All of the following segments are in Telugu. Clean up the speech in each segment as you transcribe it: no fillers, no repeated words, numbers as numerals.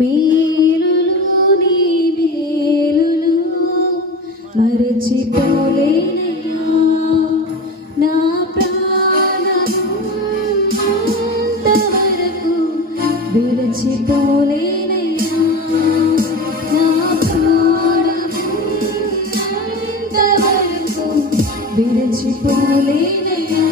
మేలులు నీ మేలులు మరచిపోలేనయ్యా నా ప్రాణము అంతవరకు విరచిపోలేనయ్యా నా ప్రాణము అంతవరకు విరచిపోలేనయ్యా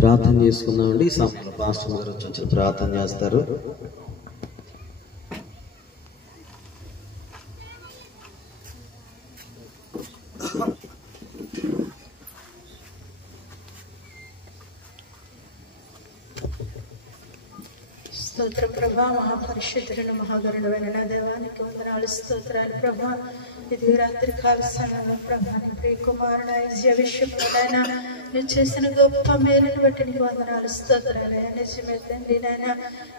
ప్రార్థన చేసుకుందామండి. ఈ సమయంలో పాస్టర్ గారు వచ్చి ప్రార్థన చేస్తారు. స్తోత్ర ప్రభా, మహాపరిశుద్ధులను మహాగరుడైన నా దేవానికి వందనాలు స్తోత్రాలు ప్రభా. ఇది రాత్రి కాల సమయంలో ప్రభా, నీ ప్రియ కుమారుడు ఐజియా విషయంలోనైనా నువ్వు చేసిన గొప్ప మేలుని బట్టి నీకు వందనాలు స్తోత్రాలు. నిజమే తండ్రి, నాయన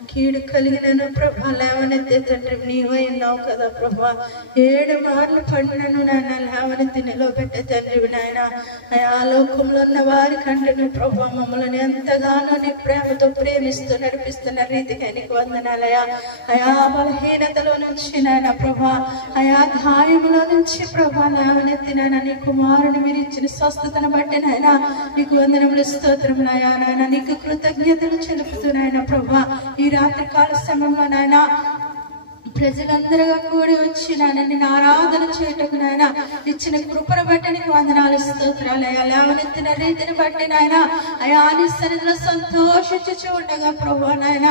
కీడు కలిగిన ప్రభా లేవనెత్తే తండ్రి నీవై ఉన్నావు కదా ప్రభా. 7 మార్లు పడినను నాయన లేవనెత్తి నిలబెట్టే తండ్రివి నాయన. ఆ లోకంలో ఉన్న వారి కంటే నువ్వు ప్రభా మమ్మల్ని ఎంతగానో నీ ప్రేమతో ప్రేమిస్తూ నడిపిస్తున్న రీతిగా నీకు వందనాలయా. అయా బలహీనతలో నుంచి నాయన ప్రభా, అయా గాయములో నుంచి ప్రభా లేవనెత్తి నాయన నీ కుమారుని మీరు ఇచ్చిన స్వస్థతను బట్టి నాయన నీకు వందనములు స్తోత్రములయా. నాయన నీకు కృతజ్ఞతలు చెలుపుతున్నాయన ప్రభా. ఈ రాత్రి కాల సమయంలో నాయన ప్రజలందరూ కూడి వచ్చి నాయన నిన్ను ఆరాధన చేయటకు నాయన ఇచ్చిన కృపను బట్టి నీకు వందనాలు స్తోత్రాలయా. లేవనెత్తిన రీతిని బట్టి నాయన అయా నీ సన్నిధిలో సంతోషించి ఉండగా ప్రభా నాయన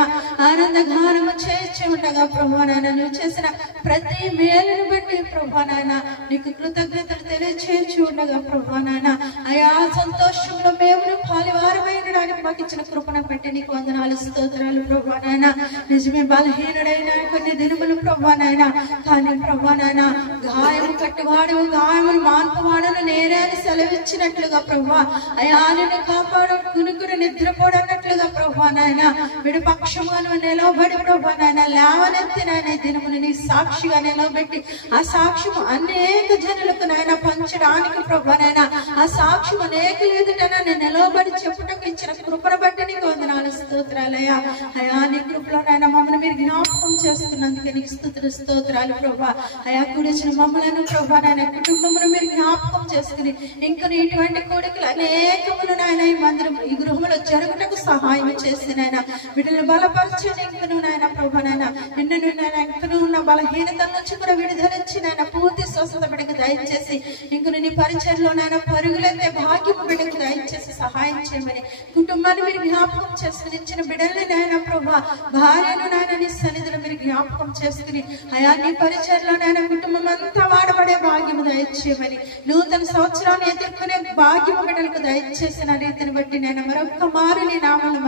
ఆనంద గానము చేయించి ఉండగా ప్రభా నాయన నువ్వు చేసిన ప్రతి మేలును బట్టి ప్రభా నాయన నీకు కృతజ్ఞతలు తెలియచేయించి ఉండగా ప్రభా నాయన అయా సంతోషంలో మేము పాలివారమైనడానికి మాకు ఇచ్చిన కృపను బట్టి నీకు వందనాలు స్తోత్రాలు ప్రభా నాయన. నిజమే బలహీనుడైన కొన్ని దినములు ప్రభా నాయన, కానీ ప్రభా నాయన గాయము కట్టివాడు గాయములు మాన్పువాడను నేనే అని సెలవిచ్చినట్లుగా ప్రభా అయా నిన్ను కాపాడు కునుకుని నిద్రపోడన్నట్లుగా ప్రభా నాయన విడి పక్షమును నిలబడి ప్రభా నాయన లేవనెత్తి నాయన దినమును నీ సాక్షిగా నిలబెట్టి ఆ సాక్ష్యము అనేక జనులకు నాయన పంచడానికి ప్రభా నాయన ఆ సాక్ష్యం అనేక ఎదుట నేను నిలబడి చెప్పుటకు ఇచ్చిన కృపను బట్టి నీకు వందనాలు స్తోత్రాలయ్యా. అయా నీ కృపలో నాయన మమ్మల్ని మీరు జ్ఞాపకం చేస్తున్నందుకు నీకు స్తుతులు స్తోత్రాలు ప్రభా. అయా కూడిచిన మమ్మలను ప్రభా నాయన కుటుంబమును మీరు జ్ఞాపకం చేసుకుని ఇంకా ఇటువంటి కోరికలు అనేకములు నాయన ఈ మందిరం ఈ గృహంలో జరుగుటకు సహాయం చేసి నాయన వీటిని బలపరచని ఇంకను నాయన ప్రభా నాయన నిన్ను నాయన ఇంకను ఉన్న బలహీనత నుంచి కూడా విడుదలించి నాయన పూర్తి స్వస్థత బిడ్డకు దయచేసి ఇంకను నీ పరిచయంలో నాయన పరుగులెత్తే భాగ్యము బిడ్డకు దయచేసి సహాయం చేయమని కుటుంబాన్ని మీరు జ్ఞాపకం చేసుకుని ఇచ్చిన బిడ్డల్ని నాయన ప్రభా భార్యను నాయన నీ సన్నిధిలో మీరు జ్ఞాపకం చేసుకుని అయా నీ పరిచయంలో నాయన కుటుంబం అంతా వాడబడే భాగ్యము దయచేయమని నూతన సంవత్సరాన్ని ఎదుర్కొనే భాగ్యము బిడ్డలకు దయచేసిన రీతిని బట్టి నేను మరొక మారు నీ నామలు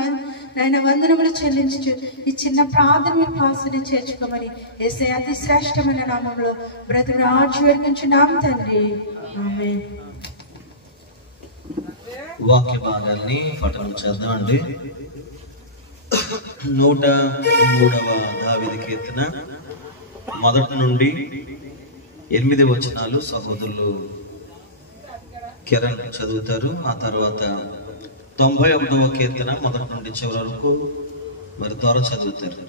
నాయన వందనములు చెల్లించు ఈ చిన్న ప్రార్థన మీ పాసని చేర్చుకోమని యేసయ్య అతి శ్రేష్టమైన నామంలో బ్రతుకు రాజు వేడుకుంటున్నాం తండ్రి, ఆమేన్. వాక్య భాగాన్ని పఠనం చేద్దామండి. 103వ దావీదు కీర్తన 1 నుండి 8 వచనాలు సహోదరులు కిరణ్ చదువుతారు. ఆ తర్వాత 91వ కీర్తన 1 నుండి చివరి వరకు మరి ద్వారా చదువుతారు.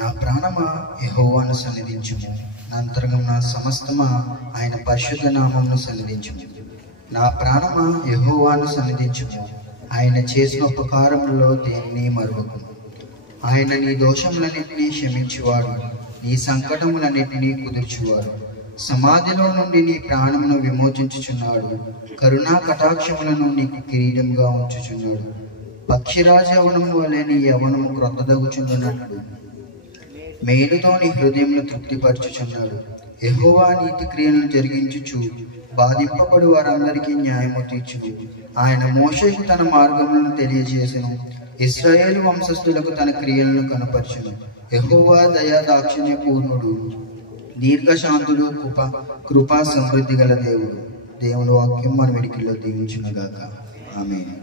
నా ప్రాణమా యెహోవాను సన్నిధించుము, నా అంతరంగం నా సమస్తమా ఆయన పరిశుద్ధ నామమును సన్నిధించుము. నా ప్రాణమా యెహోవాను సన్నిధించుము, ఆయన చేసిన ఉపకారములలో దేన్ని మరువకు. ఆయన నీ దోషములన్నింటినీ క్షమించువాడు, నీ సంకటములన్నింటినీ కుదుర్చువాడు. సమాధిలో నుండి నీ ప్రాణమును విమోచించుచున్నాడు, కరుణా కటాక్షములను నీకు కిరీటంగా ఉంచుచున్నాడు. పక్షిరాజ యవనము వలె నీ యవనము క్రొత్తదగుచున్నట్లు మేలుతో నీ హృదయమును తృప్తిపరచుచున్నాడు. యెహోవా నీతి క్రియలను జరిగించుచు బాధింపబడు వారందరికీ న్యాయము తీర్చును. ఆయన మోషేకు తన మార్గములను తెలియజేసెను, ఇశ్రాయేలు వంశస్థులకు తన క్రియలను కనపరచును. యెహోవా దయా దాక్షిణ్య పూర్ణుడు, దీర్ఘశాంతుడు, కృపా సమృద్ధి గల దేవుడు. దేవుని వాక్యం మన వెడికిల్లో దీవించునుగాక. ఆమేన్.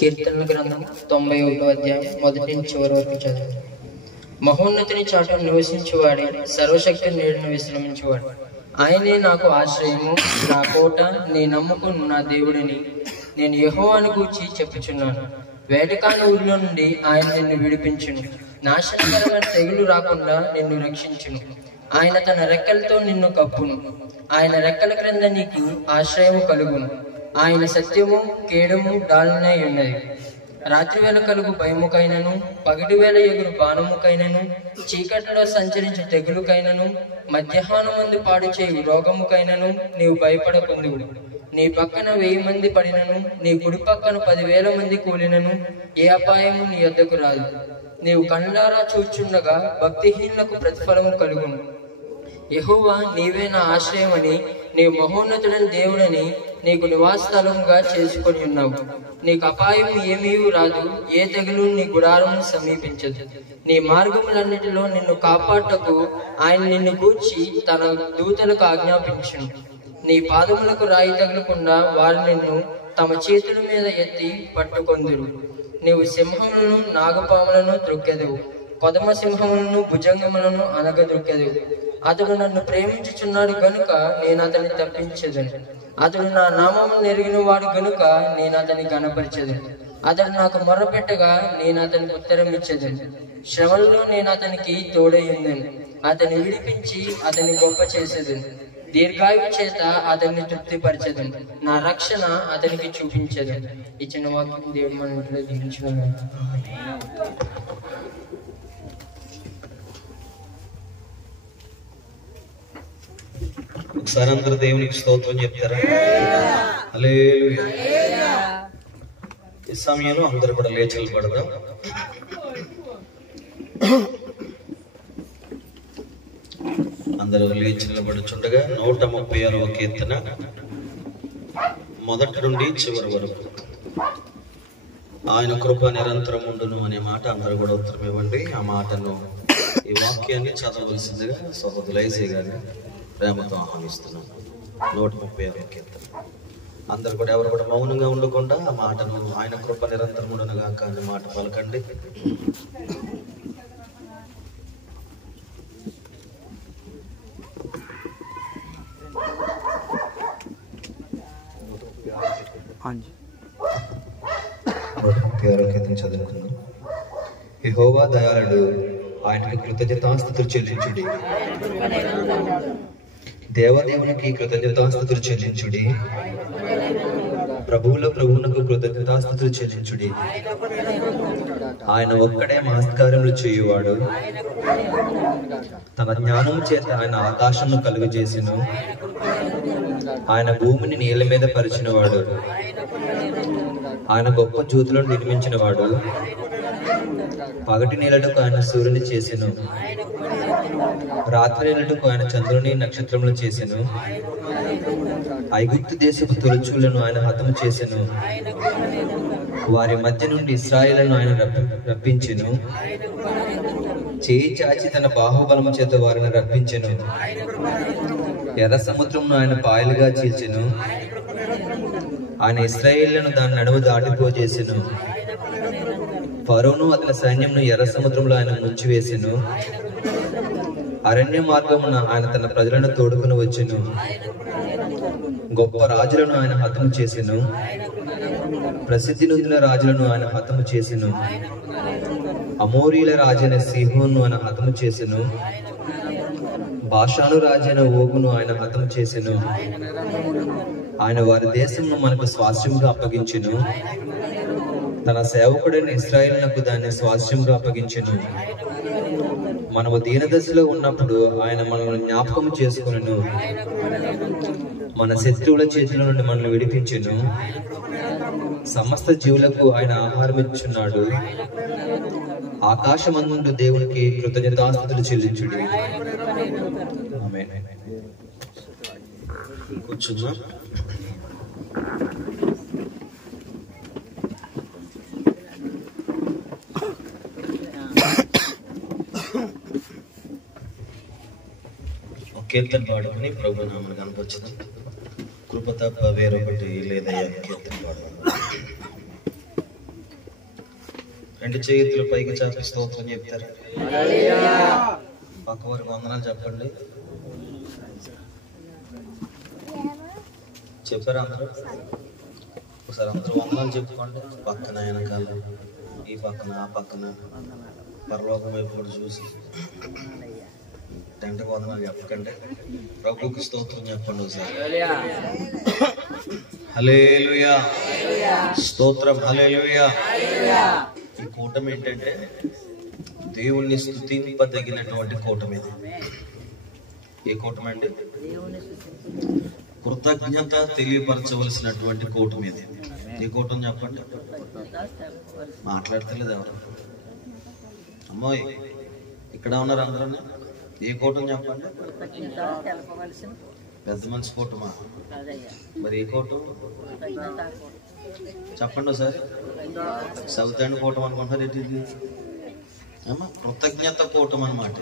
కీర్తనల గ్రంథం 91వ అధ్యాయం 1 నుంచి చివరి వరకు చదువు. మహోన్నతిని చాటు నివసించువాడే, సర్వశక్తి నీడను విశ్రమించువాడు. ఆయనే నాకు ఆశ్రయము, నా కోట, నీ నమ్ముకున్న నా దేవుడిని నేను యెహోవాను గూర్చి చెప్పుచున్నాను. వేటకాని ఊరిలో నుండి ఆయన నిన్ను విడిపించును, నాశనకరమైన తెగులు రాకుండా నిన్ను రక్షించును. ఆయన తన రెక్కలతో నిన్ను కప్పును, ఆయన రెక్కల క్రింద నీకు ఆశ్రయము కలుగును. ఆయన సత్యము కేడము డాలనై ఉన్నది. రాత్రివేళ కలుగు భయముకైనను, పగటివేళ ఎగురు బాణముకైనను, చీకటిలో సంచరించే తెగులుకైనను, మధ్యాహ్నమందు పాడు చేయు రోగముకైనను నీవు భయపడకుందువు. నీ పక్కన 1000 మంది పడినను, నీ కుడి పక్కన 10,000 మంది కూలినను ఏ అపాయము నీ యొద్దకు రాదు. నీవు కళ్ళారా చూచుండగా భక్తిహీనులకు ప్రతిఫలము కలుగును. యెహోవా నీవే నా ఆశ్రయమని, నీవు మహోన్నతుడైన దేవుడని నీకు నివాస స్థలముగా చేసుకొని ఉన్నావు. నీకు అపాయం ఏమీ రాదు, ఏ తెగులు నీ గుడారమును సమీపించదు. నీ మార్గములన్నిటిలో నిన్ను కాపాడటకు ఆయన నిన్ను గూర్చి తన దూతలకు ఆజ్ఞాపించును. నీ పాదములకు రాయి తగలకుండా వారు నిన్ను తమ చేతుల మీద ఎత్తి పట్టుకొందురు. నీవు సింహములను నాగపాములను త్రొక్కెదవు, కొదమ సింహములను భుజంగములను అనగదొక్కెదవు. అతడు నన్ను ప్రేమించుచున్నాడు గనుక నేను అతన్ని తప్పించెదను. అతడు నా నామము నెరిగిన వాడు గనుక నేను అతన్ని గణపరిచెదను. అతడు నాకు మొర్రపెట్టగా నేను అతనికి ఉత్తరం ఇచ్చేదను. శ్రమలలో నేను అతనికి తోడైందను. అతన్ని విడిపించి అతన్ని గొప్ప చేసేదను. దీర్ఘాయువు చేత అతన్ని తృప్తిపరచెదను. నా రక్షణ అతనికి చూపించెదను. ఇచ్చిన వాక్యం దేవుడు మన ఇంట్లో దీవించును. ఒకసారి అందరూ దేవునికి స్తోత్రం చెప్తారా? హల్లెలూయా. ఈ సమయంలో అందరూ కూడా లేచి నిలబడదాం. అందరూ లేచి నిలబడుచుండగా 136వ కీర్తన మొదటి నుండి చివరి వరకు, ఆయన కృప నిరంతరం ఉండును అనే మాట అందరూ కూడా ఉత్తరం ఇవ్వండి. ఆ మాటను, ఈ వాక్యాన్ని చదవలసిందిగా సహోదరులు ఐజీ గారిని ప్రేమతో ఆహ్వానిస్తున్నాను. 136వ కీర్తన. అందరు కూడా ఎవరు కూడా మౌనంగా ఉండకుండా ఆ మాటను, ఆయన కృప నిరంతరం ఉండునుగాక అనే మాట పలకండి. చదువుకుందాం. యెహోవా దయాళుడు, ఆయనకు కృతజ్ఞతాస్తుతులు చెల్లించుడి. దేవదేవునికి కృతజ్ఞతాస్తుతులు చెల్లించుడి. ప్రభువునకు కృతజ్ఞతాస్తుతులు చెల్లించుడి. ఆయన ఒక్కడే మహత్కార్యములు చేయువాడు. తన జ్ఞానము చేత ఆయన ఆకాశమును కలుగజేసెను. ఆయన భూమిని నీళ్ల మీద పరిచినవాడు. ఆయన గొప్ప జ్యోతులను నిర్మించిన వాడు. పగటి నీళ్ళకు ఆయన సూర్యుని చేసెను. రాత్రి నీళ్ళకు ఆయన చంద్రుని నక్షత్రములు చేసెను. ఐగుప్తు దేశపు తొలచూలను ఆయన హతము చేసెను. వారి మధ్య నుండి ఇశ్రాయేలును ఆయన రప్పించెను. చేయి చాచి తన బాహుబలము చేత వారిని రప్పించెను. ఎర్ర సముద్రమును ఆయన పాయలుగా చీల్చెను. ఆయన ఇశ్రాయేలును దాని నడుము దాటిపోజేసెను. ఫరోను అతని సైన్యంను ఎర్ర సముద్రంలో ఆయన ముంచివేసెను. అరణ్య మార్గమున ఆయన తన ప్రజలను తోడుకుని వచ్చెను. గొప్ప రాజులను ఆయన హతము చేసెను, ప్రసిద్ధి నొందిన రాజులను ఆయన హతము చేసెను. అమోరీల రాజైన సీహోను ఆయన హతము చేసెను, బాషాను రాజైన ఓగును ఆయన హతము చేసెను. ఆయన వారి దేశంలో మనకు స్వాస్థ్యంగా అప్పగించెను, తన సేవకుడైన ఇశ్రాయేలునకు దాన్ని స్వాస్థ్యంగా అప్పగించెను. మనము దీనదశలో ఉన్నప్పుడు ఆయన మనల్ని జ్ఞాపకం చేసుకొనెను, మన శత్రువుల చేతుల నుండి మనల్ని విడిపించెను. సమస్త జీవులకు ఆయన ఆహారం ఇచ్చున్నాడు. ఆకాశమందు దేవునికి కృతజ్ఞతాస్తుతులు చెల్లించుడి. ఆమేన్. కూర్చుందాం. కీర్తన పాడుకుని ప్రభు నామను కనపరచుదాం. కృప తప్ప వేరొకటి లేదయ్యా. కీర్తన పాడు. రెండు చేతులు పైకి చాపి స్తోత్రం చెప్తారు. పక్క వరకు వందనాలు చెప్పండి. చెప్పారు అందరూ? ఒకసారి అందరూ వందనాలు చెప్పుకోండి. పక్కన వెనకాల, ఈ పక్కన ఆ పక్కన, పరలోకం వైపు కూడా చూసి తండ్రికి వందనాలు చెప్పకండి. ప్రభువుకి స్తోత్రం చెప్పండి ఒకసారి. హల్లెలూయా, స్తోత్రం, హల్లెలూయా. ఈ కూటమి ఏంటంటే దేవుణ్ణి స్తుతింపదగినటువంటి కూటమి ఇది. ఏ కూటమి అండి? కృతజ్ఞత తెలియపరచవలసినటువంటి కూటమి ఇది. ఏ కూటమి చెప్పండి? మాట్లాడతలేదు ఎవరు? అమ్మాయి ఇక్కడ ఉన్నారు అందరూ. ఏ కూటమి చెప్పండి? పెద్ద మనిషి కూటమా? మరి ఏ కూటమి చెప్పండి ఒకసారి. సౌత్ అండ్ కూటమి అనుకుంటారు ఏంటి ఇది? అమ్మా కృతజ్ఞత కూటమి అన్నమాట.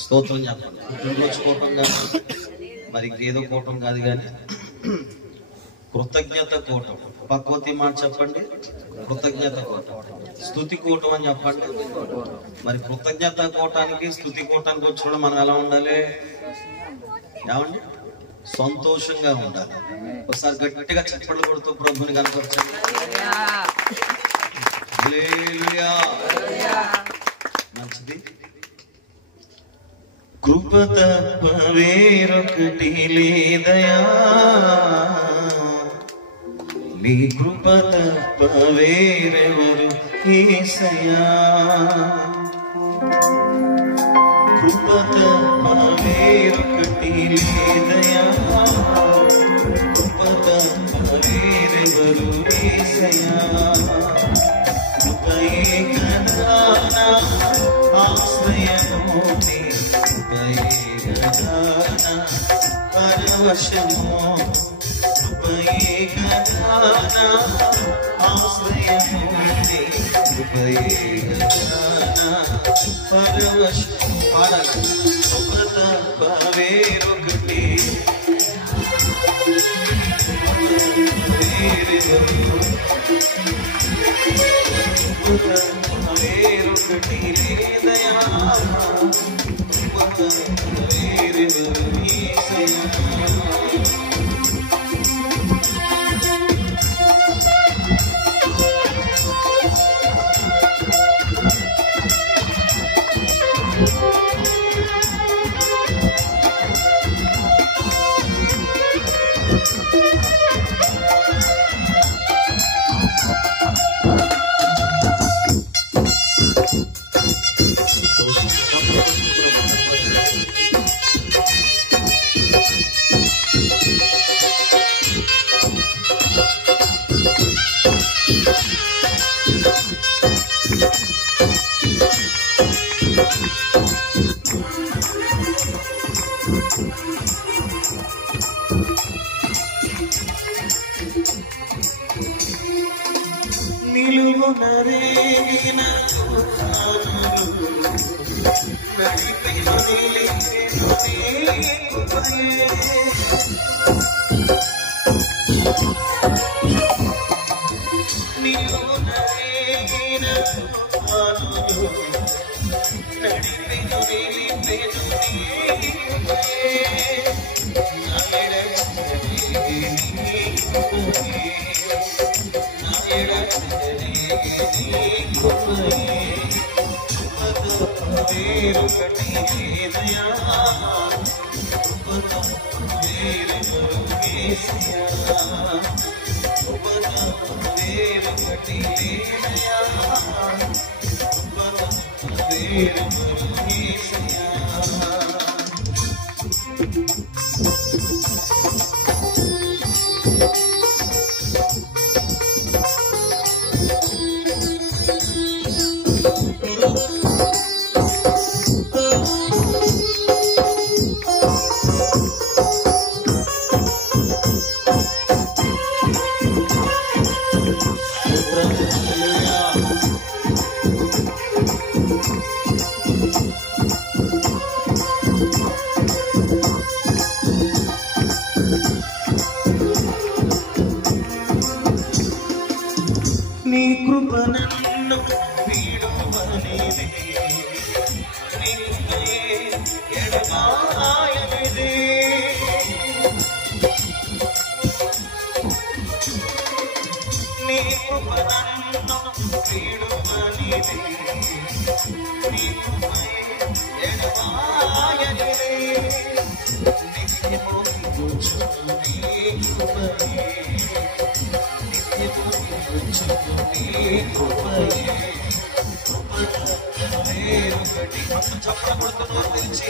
స్తోత్రం చెప్పండి. పుట్టినరోజు కూటం కాదు, మరి ఇంకేదో కూటం కాదు, కానీ కృతజ్ఞత కూటం. పక్వతి మాట చెప్పండి. కృతజ్ఞత కూటం. స్తుతి కూటం అని చెప్పండి. మరి కృతజ్ఞత కూటానికి స్తుతి కూటానికి వచ్చినప్పుడు మనం ఎలా ఉండాలి? ఏమండి? సంతోషంగా ఉండాలి. ఒకసారి గట్టిగా చప్పట్లు కొడుతూ ప్రభుని కనపరచండి. హల్లెలూయా. మంచిది. కృప తప్ప వేరొకటి లేదయా, నీ కృప తప్ప వేరెవరు యేసయ్యా. కృప తప్ప వేరొకటి లేదయా, కృప తప్ప వేరెవరు యేసయ్యా. కృపయే కదా నా ఆశ్రయము, నీ కృపయే కదా నా పరవశము. కృపయే కదా నా ఆశ్రయము, నీ కృపయే కదా నా పరవశము. పాడాలి. కృప తప్ప వేరొకటి వేరొకటి లేదయా, వేరెవరు యేసయ్యా. నిలువునరేగిన నడిపిన నడిపిన నీ కృప నన్ను వీడువనిదే, నీ కృపయే ఎడబాయనిదే. నీ కృప నన్ను వీడువనిదే, నీ కృపయే ఎడబాయనిదే. నిత్యము కూర్చుని నీ కృపయే, చప్పడబడుతున్నారు తెలిసి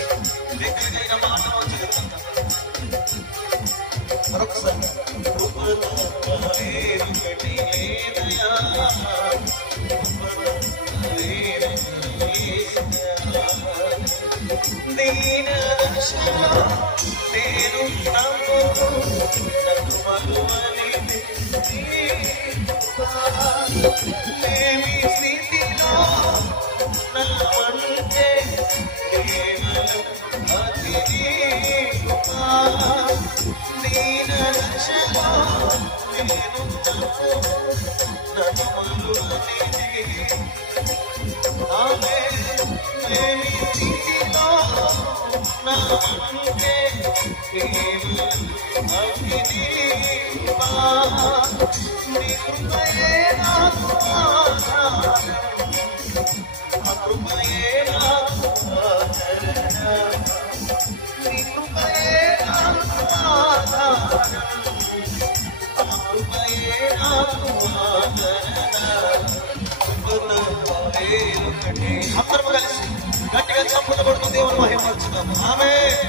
దగ్గరగైన మాటలు జరుగుతుంటారు. మరొకసారి దీన నేను లేమి స్థితిలో నల్లమంటే కేవలం అతి కృపా. దీన దశలో నేను నలుమలువనిదే. ఆమె లేమి స్థితిలో నల్లమంటే కేవలం అతి కృపా. నీ కృపయే నాకు ఆధారం, ఆ కృపయే నాకు ఆదరణ. నీ కృపయే నాకు ఆధారం, ఆ కృపయే నాకు ఆదరణ. కృపలొకటే. అందరూ కలిసి గట్టిగా చప్పట్లు కొడుతూ దేవుని మహిమపరచుదాం. ఆమేన్.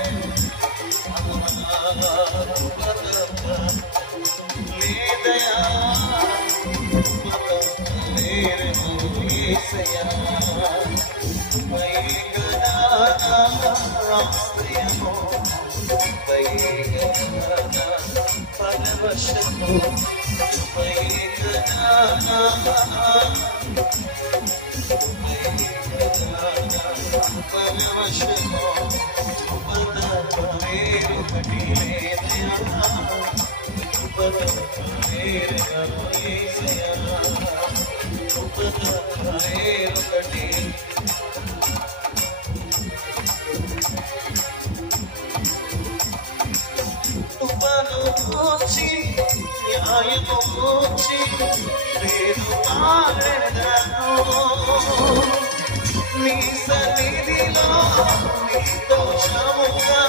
నీ సన్నిధిలో నీ దోషముగా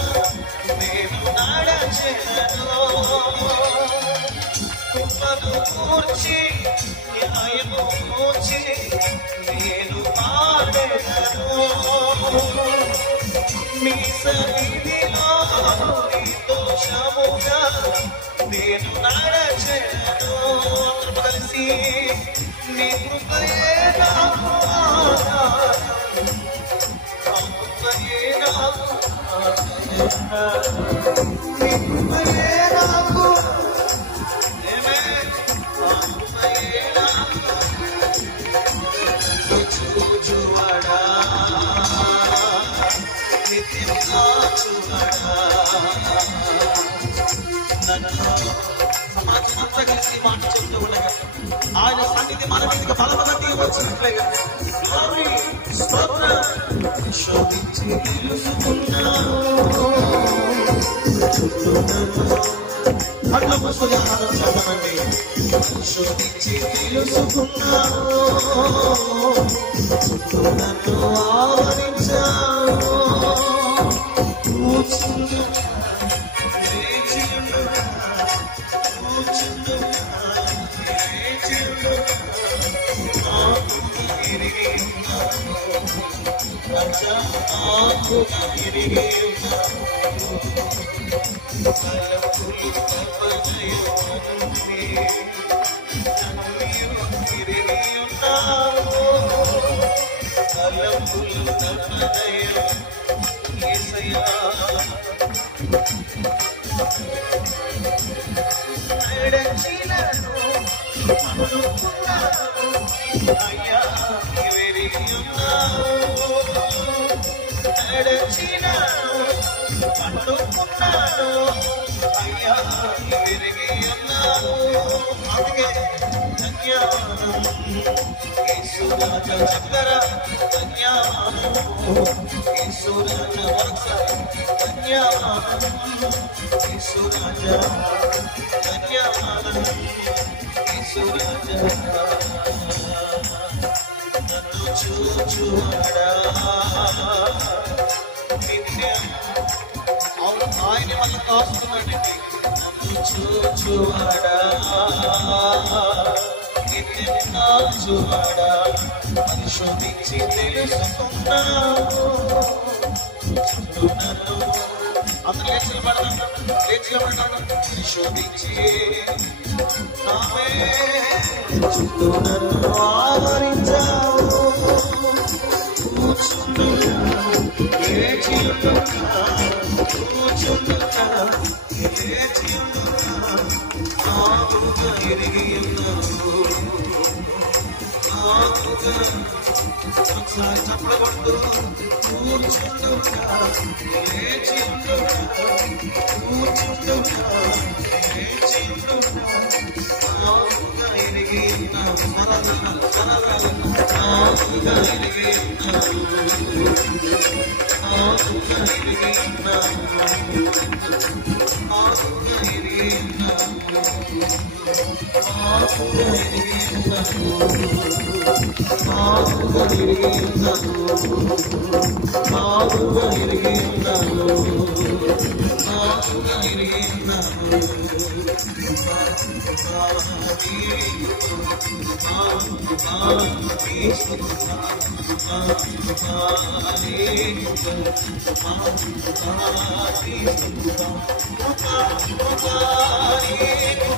నేను నడచెదను. కృపను కూర్చి న్యాయము కూర్చి నేను పాడెదను. నీ సన్నిధిలో నీ దోషముగా నేను నడచెదను. కలిసి నీ కృపయే నాకు ఆధారం, ఆ కృపయే నాకు ఆదరణ. నీ కృపయే నాకు చూచువాడా, నిత్యముగా చూవాడా. సమాజమంతా కలిసి మాట చెప్తూ ఉండగా ఆయన సన్నిధి మన మీదకి బలముగా వచ్చినట్లుగా స్తోత్రం శోధించి తెలుసుకున్నాను. కళ్ళు మూసుకొని ఆరాధన చేద్దామండి. పరిశోధించి తెలుసుకున్నాను, నన్ను ఆవరించాను. కూర్చుండుగా, లేచియుండుగా, కూర్చుండుగా, లేచియుండుగా, ఆకుగా ఎరిగి ఉన్నాను. రాజా ఆకుగా ఎరిగి ఉన్నాను. తలపులు తపనయుని నన్ను తిరిగి ఉన్నాను. తలపులు తపనయు యేసయ్యా నడచినను అనుకున్నాను. అయ్యా విరిగి ఉన్నాను. నడచినను అనుకున్నాను. అయ్యా విరిగి ఉన్నాను. అందుకే ధన్యవాదం యేసురాజా చక్కరా, ధన్యవాదం యేసురాజా వత్స, ధన్యవాదం యేసురాజా, ధన్యవాదం యేసురాజా. నన్ను చూచువాడా నిత్యం, అవును ఆయన వల్ల కాస్తున్నాడండి. నన్ను చూచువాడా నిత్యం కాచువాడా, పరిశోధించి తెలుసుకున్నాను. నన్ను అందరూ లేచిపడతాను. పరిశోధించి నామే చుట్టూ నన్ను ఆవరించావు. కూర్చుండుగా, లేచియుండుగా, కూర్చుండుగా, లేచియుండుగా, ఆకుగా ఎరిగి ఉన్నాను. ఆకుగా ఒకసారి చప్పడబడుతూ కూర్చుండుగా, లేచియుండుగా, కూర్చుండుగా, లేచియుండుగా, ఆకుగా ఎరిగి ఉన్నాను. ఆకుగా ఎరిగి ఉన్నాను. ఆకుగా ఎరిగి ఉన్నాను. ఆకుగా ఎరిగి ఉన్నాను. ఆకుగా ఎరిగి ఉన్నాను. ఆకుగా ఎరిగి ఉన్నాను. ఆకుగా ఎరిగి ఉన్నాను. ఆకుగా ఎరిగి ఉన్నాను.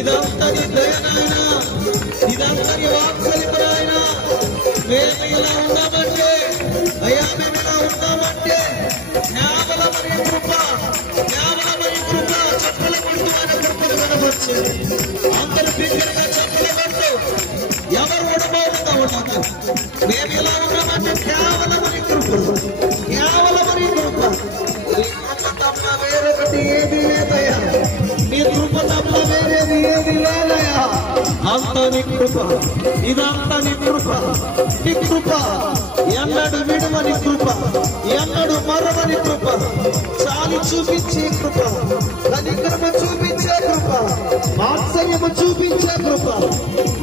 ఇదంతా నీ దయనాయన, ఇదంతా నీ వాత్సల్యమునాయన. మేము ఇలా ఉన్నామంటే, అయ్యా మేము ఇలా ఉన్నామంటే కేవలమని కృప, కేవలమని కృప. చెప్పుల కొడుతూ ఆయన కృపను కనవచ్చు. అందరూ బిగ్గరగా చెప్పుల కొడుతూ ఎవరు ఓడబోకుండా ఉన్నాక మేము ఇలా ఉన్నామంటే కేవలమని కృప, కేవలమని కృప. నీ కృప తప్ప వేరొకటి ఏది లేదయ్యా. నీ కృప తప్ప వేరేది ఏది లేదయ్యా. అంత నీ కృప, ఇదంతా నీ కృప. నీ కృప ఎన్నడు విడువని కృప, ఎన్నడు మరవని కృప, చాలి చూపించే కృప, కనికరమ చూపించే కృప, వాత్సల్యము చూపించే కృప.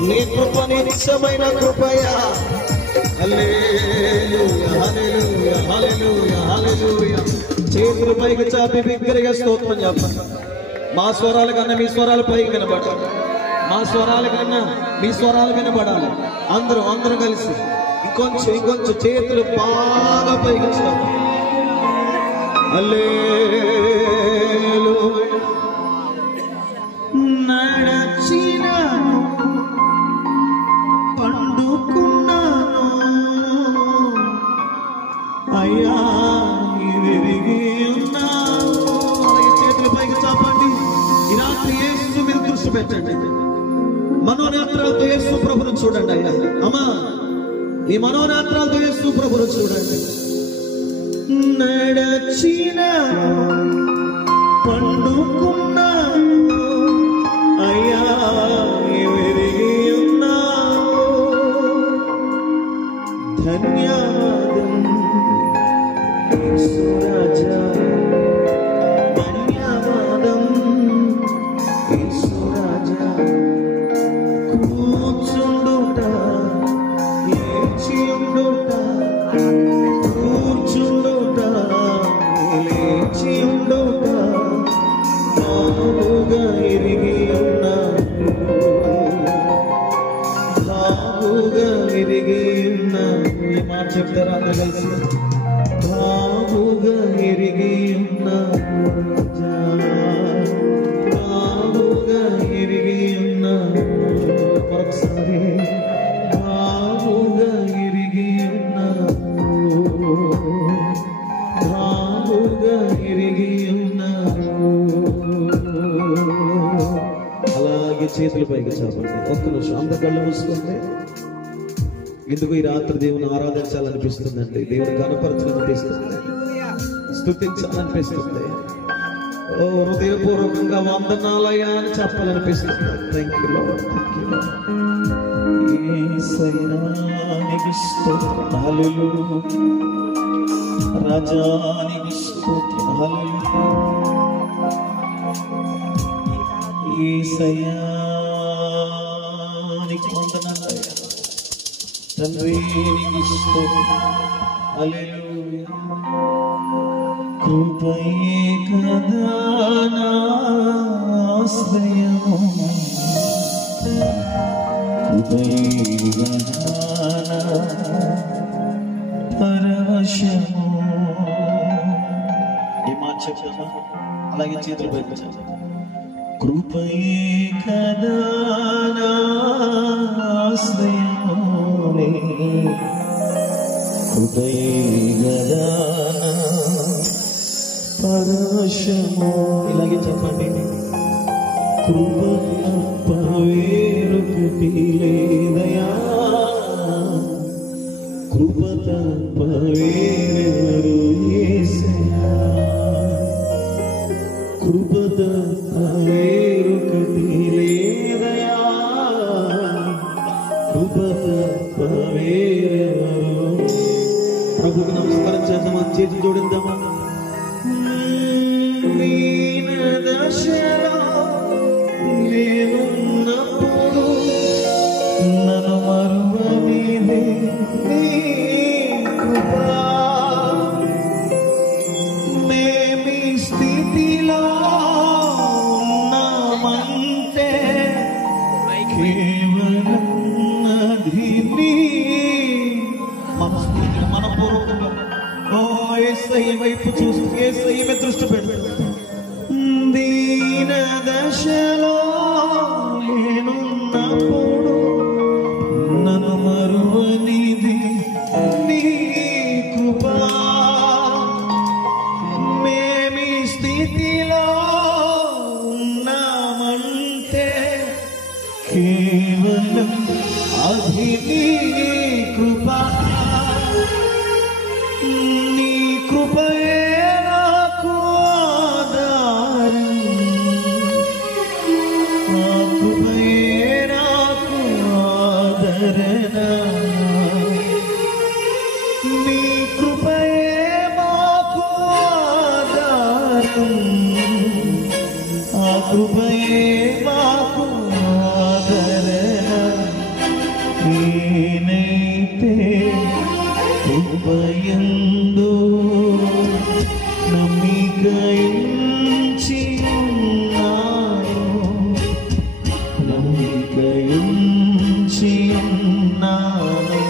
నీ కృప నిత్యమైన కృపయా. హల్లెలూయా, హల్లెలూయా, హల్లెలూయా, హల్లెలూయా. చేతులు పైకి చాపి బిగ్గరగా స్తోత్రం చెప్పండి. మా స్వరాల కన్నా మీ స్వరాలు పైకి వినపడాలి. మా స్వరాల కన్నా మీ స్వరాలు వినపడాలి. అందరూ కలిసి ఇంకొంచెం చేతులు బాగా పైకి చాపి హల్లెలూయా. ప్రభును చూడండి అయ్యా. అమ్మా ఈ మనోనేత్రాలతో యేసు ప్రభును చూడండి. నడచిన పండుకున్నా అయ్యా విరిగి ఉన్నావు. ధన్యవాదం యేసు రాజా, ధన్యవాదం యేసు రాజా. కూర్చుండుట ఏడ్చియుండుట, కూర్చుండుట లేచియుండుట బాగుగా ఎరిగి ఉన్నాను, బాగుగా ఎరిగి ఉన్నాను. ఈ మాట చెప్తారా అందరూ కలిసి? బాగుగా ఎరిగి ఉన్నాను రాజా, బాగుగా ఎరిగి ఉన్నాను. మరొకసారి బాగుగా ఎరిగి ఉన్నాను, బాగుగా ఎరిగి ఉన్నాను. అలాగే చేతుల పైకి చాపండి. ఒక్క నిమిషం అంత కళ్ళు మూసుకుంటే ఎందుకు ఈ రాత్రి దేవుని ఆరాధించాలనిపిస్తుందండి, దేవుని కనపరచాలనిపిస్తుంది, స్తుతించాలనిపిస్తుంది. ఓ హృదయపూర్వకంగా వందనాలయ్యా అని చెప్పాలనిపిస్తుంది. Thank you lord, thank you lord. యేసయ్యా నీకు స్తోత్రం, హల్లెలూయా. రాజా నీకు స్తోత్రం, హల్లెలూయా. యేసయ్యా నీకు వందనాలయ్యా. తండ్రి నీకు స్తోత్రం, హల్లెలూయా. కృపయే కదా నా ఆశ్రయము, కృపయే కదా నా పరవశము. ఈ మాట చెప్తామా? అలాగే చేతులు పైకి కృపయే కదా నా ఆశ్రయము, కృపయే కదా నా పరవశము. ఇలాగే చెప్పండి. కృప తప్ప వేరొకటి లేదయా, కృప తప్ప వేరెవరు యేసయ్యా, కృప తప్ప వేరొకటి లేదయా, కృప తప్ప వేరెవరు. ప్రభుకు నమస్కారం చేద్దామా? చేతి జోడిద్దామా? దీన దశలో నేనున్నప్పుడు నన్ను మరువనిదే నీ కృపా. మేమీ స్థితిలో ఉన్నామంటే కేవలం అది నీ మనపూర్వకంగా ఓ యేసయ్య వైపు చూస్తూ యేసయ్య మీద దృష్టి పెట్టు. దీన దశలో నేనున్నప్పుడు నన్ను మరువనిది నీ కృపా. మేమీ స్థితిలో ఉన్నామంటే కేవలం అది నీ కృపా. నీ కృపయే నాకు ఆధారం, నా కృపయే నాకు ఆదరణ. నీ కృపయే మాకు ఆధారం, ఆ కృపయే మాకు ఆదరణ. నేనైతే కృపయందు నమ్మికయించి ఉన్నాను, నమ్మికయించి ఉన్నాను.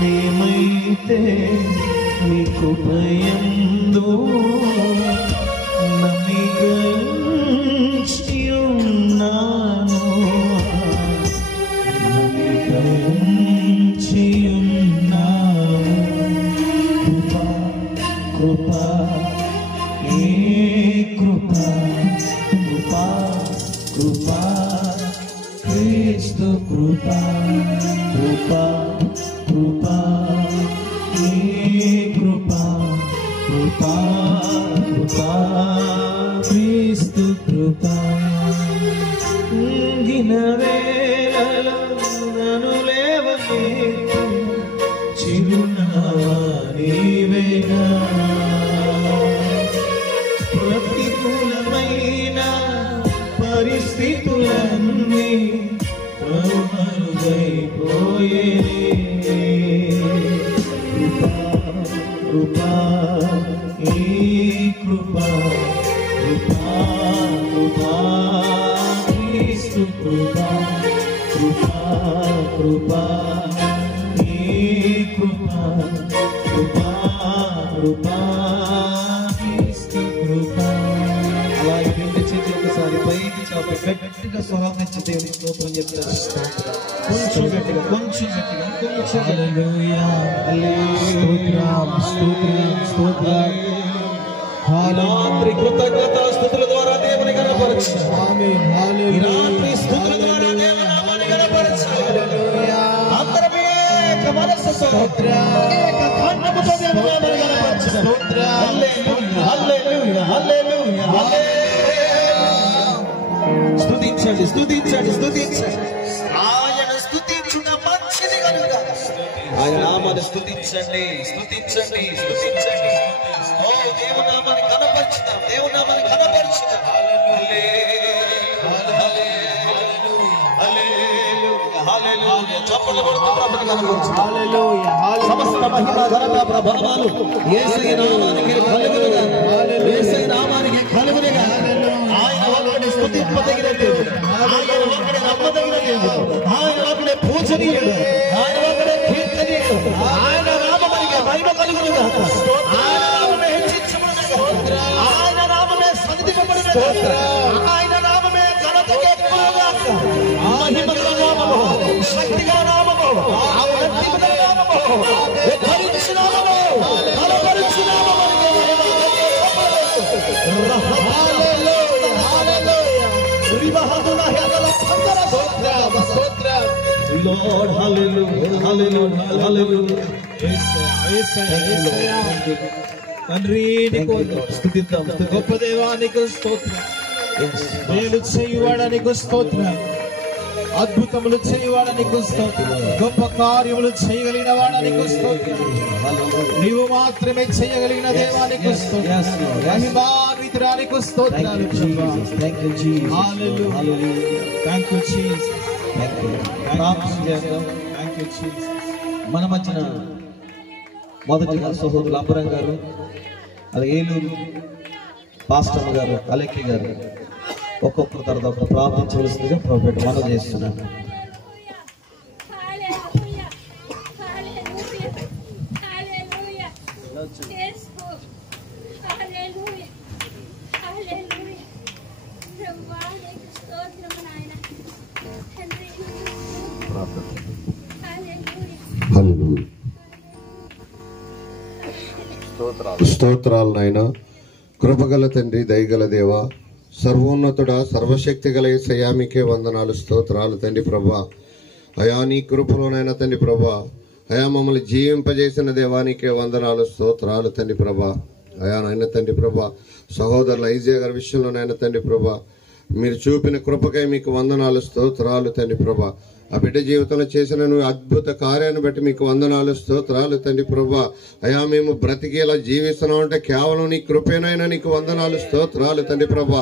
మేమైతే నీ కృపయందు నమ్మికయించి ఉన్నాను, నమ్మికయించి ఉన్నాను. కృపా కృపా ఏ కృపా, కృపా కృపా క్రీస్తు కృపా కృపా కృపా నీ కృపా కృపా కృపా క్రీస్తు కృపా ఉంగిన వేళలో నన్ను లేవనే చిరునామా నీవేగా ప్రతికూలమైన పరిస్థితులన్నీ కరువైపోయే కృపా కృపా ఈ కృపా కృపా కృపా క్రీస్తు కృపా కృపా కృపా ఈ కృపా కృపా కృపా క్రీస్తు కృపా. అలాగే రెండు చేతులు ఒకసారి పైకి చాపి గట్టిగా స్వరం ఇచ్చి దేవుని స్తోత్రం చెప్తారు. కొంచెం గట్టిగా కొంచెం గట్టిగా కొంచెం హల్లెలూయా స్తోత్రం స్తోత్రం స్తోత్రం. రాత్రి కృతజ్ఞత స్తుతుల ద్వారా దేవుని కనపరచు. ఆమేన్ హల్లెలూయా. రాత్రి స్తుతుల ద్వారా దేవుని నామాన్ని కనపరచు. హల్లెలూయా. అందరం ఏక మనస్సుతో ఏక కంఠముతో దేవుని నామాన్ని కనపరచు. స్తోత్రం హల్లెలూయా హల్లెలూయా హల్లెలూయా హల్లెలూయా. స్తుతించండి స్తుతించండి స్తుతించండి. ఆయన స్తుతించుట మంచిది కనుక ఆయన నామాన్ని స్తుతించండి స్తుతించండి స్తుతించండి. ఓ దేవుని నామాన్ని కనపరచుదాం దేవుని నామాన్ని కనపరచుదాం. సమస్త మహిమ ఘనత ప్రభావాలు యేసయ్య నామానికి కలుగునుగా యేసయ్య నామానికి కలుగునుగా. ఆయన ఒక్కడే స్తుతింపదగిన దేవుడు, ఆయన ఒక్కడే నమ్మదగిన దేవుడు, ఆయన ఒక్కడే పూజనీయుడు, ఆయన ఒక్కడే కీర్తనీయుడు. ఆయన నామమునికి మహిమ కలుగునుగా. ఆయన నామమే హెచ్చించబడునుగా. ఆయన నామమే సన్నిధింపబడునుగా. ఆయన నామమే ఘనతకి ఎక్కువగా మహిమగల నామము, శక్తిగల నామము, అత్యున్నత నామము, భరించు నామము, బలపరచు నామము. హల్లెలూయా హల్లెలూయా. రిబహదున హదల పందర స్తోత్రం స్తోత్రం. లార్డ్ హల్లెలూయా హల్లెలూయా హల్లెలూయా. యేసయ్య యేసయ్య తండ్రి నీకు స్తుతిద్దాం. గొప్ప దేవా నీకు స్తోత్రం. మేలు చేయువాడా నీకు స్తోత్రం. అద్భుతములు చేయువాడా నీకు స్తోత్రం. గొప్ప కార్యములు చేయగలిగిన వాడా నీకు స్తోత్రం. నీవు మాత్రమే చేయగలిగిన దేవా నీకు స్తోత్రం. మహిమాన్వితుడా నీకు స్తోత్రాలు. థాంక్యూ జీసస్ హల్లెలూయా. Thank you Jesus thank you Jesus. మన మధ్యన మొదటిగా సహోదరులు అంబరం గారు, అలాగే ఏలూరు పాస్టర్ గారు, అలెక్కి గారు ఒక్కొక్కరు తర్వాత ఒక ప్రార్థించవలసిందిగా ప్రభువు మనం చేస్తున్నాను. హల్లెలూయా హల్లెలూయా హల్లెలూయా యేసు హల్లెలూయా హల్లెలూయా. ప్రభువా నీకు స్తోత్రం నాయనా తండ్రి. హల్లెలూయా స్తోత్రాలు నాయనా. కృపగల తండ్రి, దయగల దేవా, సర్వోన్నతుడా, సర్వశక్తి గల యేసయ్యా మీకే వందనాలు స్తోత్రాలు తండ్రి ప్రభా. అయా నీ కృపలోనైనా తండ్రి ప్రభా, అయా మమ్మల్ని జీవింపజేసిన దేవానికే వందనాలు స్తోత్రాలు తండ్రి ప్రభా. అయా నాయన తండ్రి ప్రభా, సహోదరుల ఐజే గారి విషయంలోనైనా తండ్రి ప్రభా మీరు చూపిన కృపకై మీకు వందనాలు స్తోత్రాలు తండ్రి ప్రభా. ఆ బిడ్డ జీవితంలో చేసిన నువ్వు అద్భుత కార్యాన్ని బట్టి మీకు వందనాలు స్తోత్రాలు తండ్రి ప్రభా. అయా మేము బ్రతికేలా జీవిస్తున్నాం అంటే కేవలం నీ కృపేనైనా నీకు వందనాలు స్తోత్రాలు తండ్రి ప్రభా.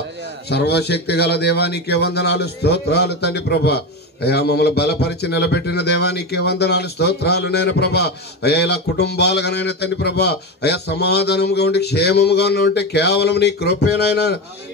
సర్వశక్తి గల దేవానికే వందనాలు స్తోత్రాలు తండ్రి ప్రభా. అయా మమ్మల్ని బలపరిచి నిలబెట్టిన దేవానికే వందనాలు స్తోత్రాలు నైనా ప్రభా. అయా ఇలా కుటుంబాలుగానైనా తండ్రి ప్రభా, అయా సమాధానంగా ఉండి క్షేమముగా ఉంటే కేవలం నీ కృపేనైనా.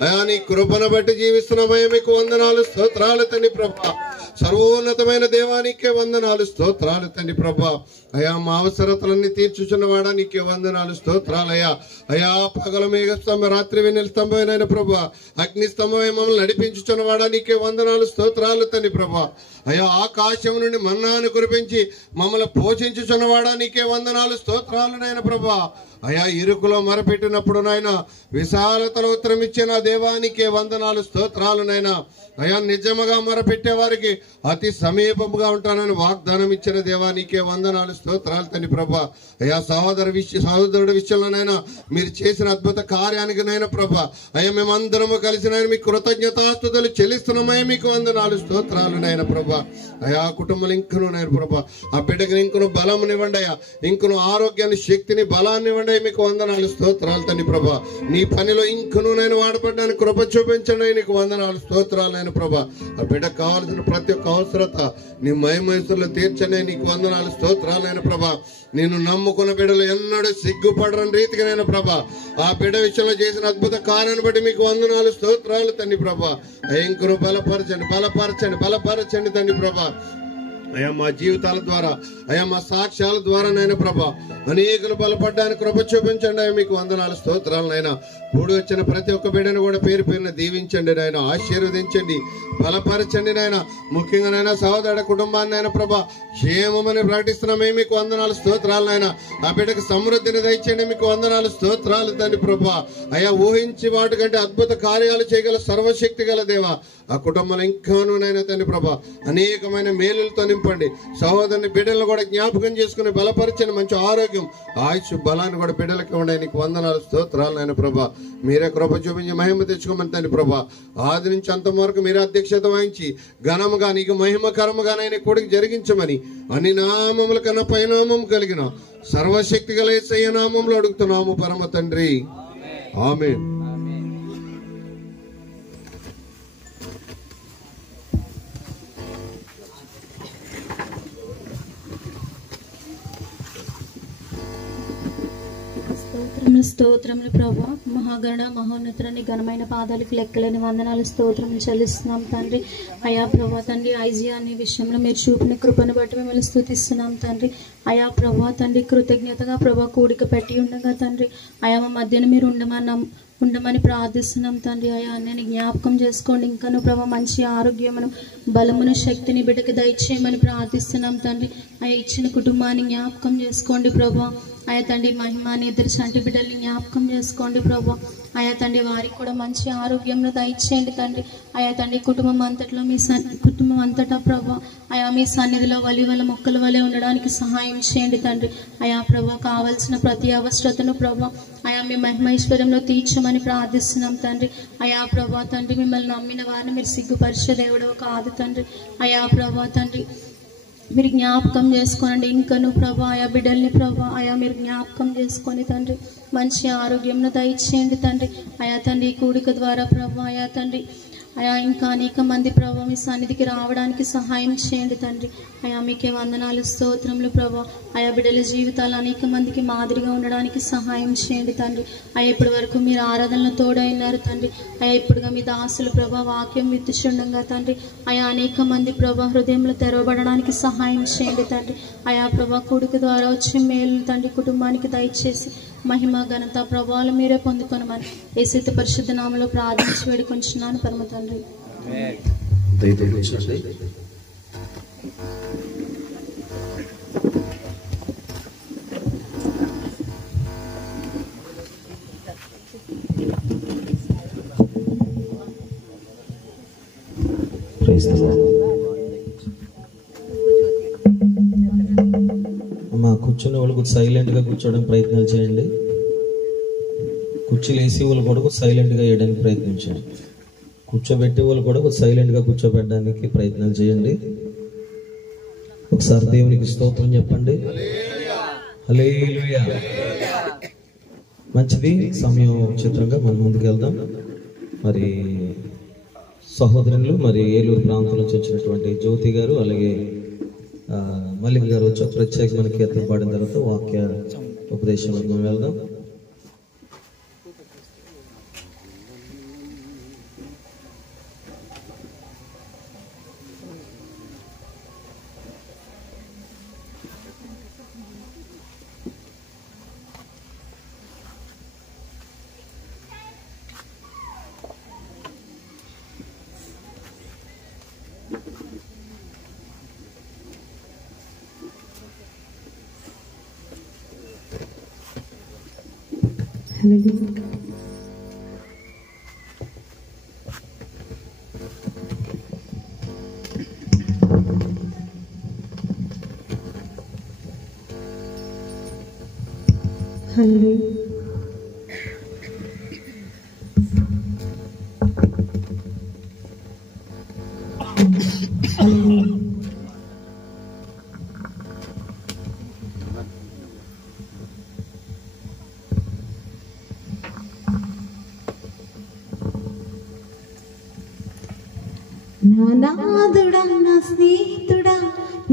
అయా నీ కృపను బట్టి జీవిస్తున్నామయ్యా మీకు వందనాలు స్తోత్రాలు తండ్రి ప్రభా. సర్వోన్నతమైన దేవానికే వందనాలు స్తోత్రాలు తండ్రి ప్రభా. అయా మా అవసరతలన్నీ తీర్చుచున్నవాడా నీకే వందనాలు స్తోత్రాలయ్యా. అయా పగల మేఘ స్తంభం, రాత్రి వెన్నెల స్తంభమైన ప్రభా, అగ్ని స్తంభమై మమ్మల్ని నడిపించుచున్నవాడా నీకే వందనాలు స్తోత్రాలు తండ్రి ప్రభా. అయ్యా ఆకాశం నుండి మన్నాను కురిపించి మమ్మల్ని పోషించుచున్నవాడా నీకే వందనాలు స్తోత్రాలు నాయన ప్రభా. అయా ఇరుకులో మొరపెట్టినప్పుడు నాయన విశాలతలో ఉత్తరం ఇచ్చిన దేవానికే వందనాలు స్తోత్రాలు నాయన. అయా నిజముగా మొరపెట్టే వారికి అతి సమీపముగా ఉంటానని వాగ్దానం ఇచ్చిన దేవానికే వందనాలు స్తోత్రాలు తండ్రి ప్రభా. అయా సహోదరుడి విషయంలోనైనా మీరు చేసిన అద్భుత కార్యానికి నైనా ప్రభా. అయ్యా మేమందరము కలిసి నాయన మీకు కృతజ్ఞతాస్తుతులు చెల్లిస్తున్నామయ్యా మీకు వందనాలు స్తోత్రాలు నాయన ప్రభా. అయా కుటుంబాలు ఇంకను నాయన ప్రభా ఆ బిడ్డకి ఇంకను బలమునివ్వండి అయ్యా, ఇంకను ఆరోగ్యాన్ని శక్తిని బలాన్ని ఇవ్వండి మీకు వందనాలు స్తోత్రాలు తండ్రి ప్రభా. నీ పనిలో ఇంకను నేను వాడపడ్డానికి కృప చూపించండి నీకు వందనాలు స్తోత్రాలు నాయన ప్రభా. ఆ బిడ్డకు కావాల్సిన ప్రతి ఒక్క అవసరత నీ మహిమేశ్వరులు తీర్చండి నీకు వందనాలు స్తోత్రాలు నాయన ప్రభా. నేను నమ్ముకున్న బిడ్డలు ఎన్నడూ సిగ్గుపడరని రీతిగా నేను ప్రభా ఆ బిడ్డ విషయంలో చేసిన అద్భుత కార్యాన్ని బట్టి మీకు వందనాలు స్తోత్రాలు తండ్రి ప్రభా. ఇంకను బలపరచండి బలపరచండి బలపరచండి తండ్రి ప్రభా. అయ్యా మా జీవితాల ద్వారా అయ్యా మా సాక్ష్యాల ద్వారా నాయన ప్రభా అనేకులు బలపడ్డానికి కృప చూపించండి అయ్యా మీకు వందనాలు స్తోత్రాలు నాయన. కూడి వచ్చిన ప్రతి ఒక్క బిడ్డను కూడా పేరు పేరున దీవించండి నాయన, ఆశీర్వదించండి బలపరచండి నాయన. ముఖ్యంగా నాయన సహోదరుడ కుటుంబాన్ని నాయన ప్రభా క్షేమమని ప్రకటిస్తున్నామే మీకు వందనాలు స్తోత్రాలు నాయన. ఆ బిడ్డకు సమృద్ధిని దయచేయండి మీకు వందనాలు స్తోత్రాలు తండ్రి ప్రభా. అయ్యా ఊహించి వాటి కంటే అద్భుత కార్యాలు చేయగల సర్వశక్తి గల దేవా ఆ కుటుంబంలో ఇంకాను నాయన తండ్రి ప్రభా అనేకమైన మేలులతో నింపండి. సహోదరుని బిడ్డలను కూడా జ్ఞాపకం చేసుకుని బలపరచండి, మంచి ఆరోగ్యం ఆయుష్ బలాన్ని కూడా బిడ్డలకి ఇవ్వండి నీకు వందనాలు స్తోత్రాలు నాయన ప్రభా. మీరే కృప చూపించి మహిమ తెచ్చుకోమని తండ్రి ప్రభా. ఆది నుంచి అంతం వరకు మీరే అధ్యక్షత వహించి ఘనముగా నీకు మహిమకరముగా నాయన కొడుకు జరిగించమని అన్ని నామముల కన్నా పైనామం కలిగిన సర్వశక్తి గల యేసయ్య నామంలో అడుగుతున్నాము పరమ తండ్రి, ఆమేన్. స్తోత్రములు ప్రభా. మహాగణ మహోన్నతుని ఘనమైన పాదాలకు లెక్కలేని వందనాలు స్తోత్రములు చెల్లిస్తున్నాం తండ్రి. అయా ప్రభా తండ్రి ఐజియా అనే విషయంలో మీరు చూపిన కృపను బట్టి మిమ్మల్ని స్తుతిస్తున్నాం తండ్రి. అయా ప్రభా తండ్రి కృతజ్ఞతగా ప్రభా కూడిక పెట్టి ఉండగా తండ్రి అయా మా మధ్యన మీరు ఉండమని ప్రార్థిస్తున్నాం తండ్రి. అయా నేను జ్ఞాపకం చేసుకోండి, ఇంకను ప్రభా మంచి ఆరోగ్యమును బలమును శక్తిని బిడ్డకి దయచేయమని ప్రార్థిస్తున్నాం తండ్రి. అయా ఇచ్చిన కుటుంబాన్ని జ్ఞాపకం చేసుకోండి ప్రభా. అయా తండ్రి మహిమాని ఇద్దరు చంటి బిడ్డల్ని జ్ఞాపకం చేసుకోండి ప్రభా. అయా తండ్రి వారికి కూడా మంచి ఆరోగ్యంను దయచేయండి తండ్రి. అయా తండ్రి కుటుంబం అంతటా ప్రభా అయా మీ సన్నిధిలో వలివల మొక్కల వలె ఉండడానికి సహాయం చేయండి తండ్రి. అయా ప్రభా కావలసిన ప్రతి అవసరతను ప్రభా అయా మీ మహిమైశ్వర్యంలో తీర్చమని ప్రార్థిస్తున్నాం తండ్రి. అయా ప్రభా తండ్రి మిమ్మల్ని నమ్మిన వారిని మీరు సిగ్గుపరిచే దేవుడో కాదు తండ్రి. అయా ప్రభా తండ్రి మీరు జ్ఞాపకం చేసుకోనండి, ఇంకను ప్రభా ఆయా బిడ్డల్ని ప్రభా అయా మీరు జ్ఞాపకం చేసుకొని తండ్రి మంచి ఆరోగ్యంను దయచేయండి తండ్రి. అయా తండ్రి కూడిక ద్వారా ప్రభా అయా తండ్రి అయా ఇంకా అనేక మంది ప్రభా మీ సన్నిధికి రావడానికి సహాయం చేయండి తండ్రి. అయా మీకే వందనాలు స్తోత్రములు ప్రభా. ఆయా బిడ్డల జీవితాలు అనేక మందికి మాదిరిగా ఉండడానికి సహాయం చేయండి తండ్రి. అయ్యా ఇప్పటి వరకు మీరు ఆరాధనలో తోడైనారు తండ్రి. అయా ఇప్పుడుగా మీ దాసులు ప్రభా వాక్యం విత్తుచుండగా తండ్రి అయా అనేక మంది ప్రభా హృదయంలో తెరవబడడానికి సహాయం చేయండి తండ్రి. అయా ప్రభా కూడిక ద్వారా వచ్చే మేలు తండ్రి కుటుంబానికి దయచేసి మహిమ ఘనత ప్రభావాలు మీరే పొందుకొనమని యేసు పరిశుద్ధ నామములో ప్రార్థించి వేడుకొంచున్నాను పరమ తండ్రి. మా కూర్చునే వాళ్ళు కూడా సైలెంట్గా కూర్చోవడానికి ప్రయత్నాలు చేయండి. కుర్చీలు వేసే వాళ్ళు కూడా సైలెంట్గా వేయడానికి ప్రయత్నించండి. కూర్చోబెట్టే వాళ్ళు కూడా సైలెంట్గా కూర్చోబెట్టడానికి ప్రయత్నాలు చేయండి. ఒకసారి దేవునికి స్తోత్రం చెప్పండి. హల్లెలూయా. మంచిది, సమయం చిత్రంగా మనం ముందుకు వెళ్దాం. మరి సహోదరులు మరి ఏలూరు ప్రాంతం నుంచి వచ్చినటువంటి జ్యోతి గారు అలాగే మల్లిక్ గారు వచ్చి ప్రత్యేకమైన కీర్తన పాడిన తర్వాత వాక్య ఉపదేశంలో మనం వెళ్దాం. నానాదుడా నా స్నేహితుడా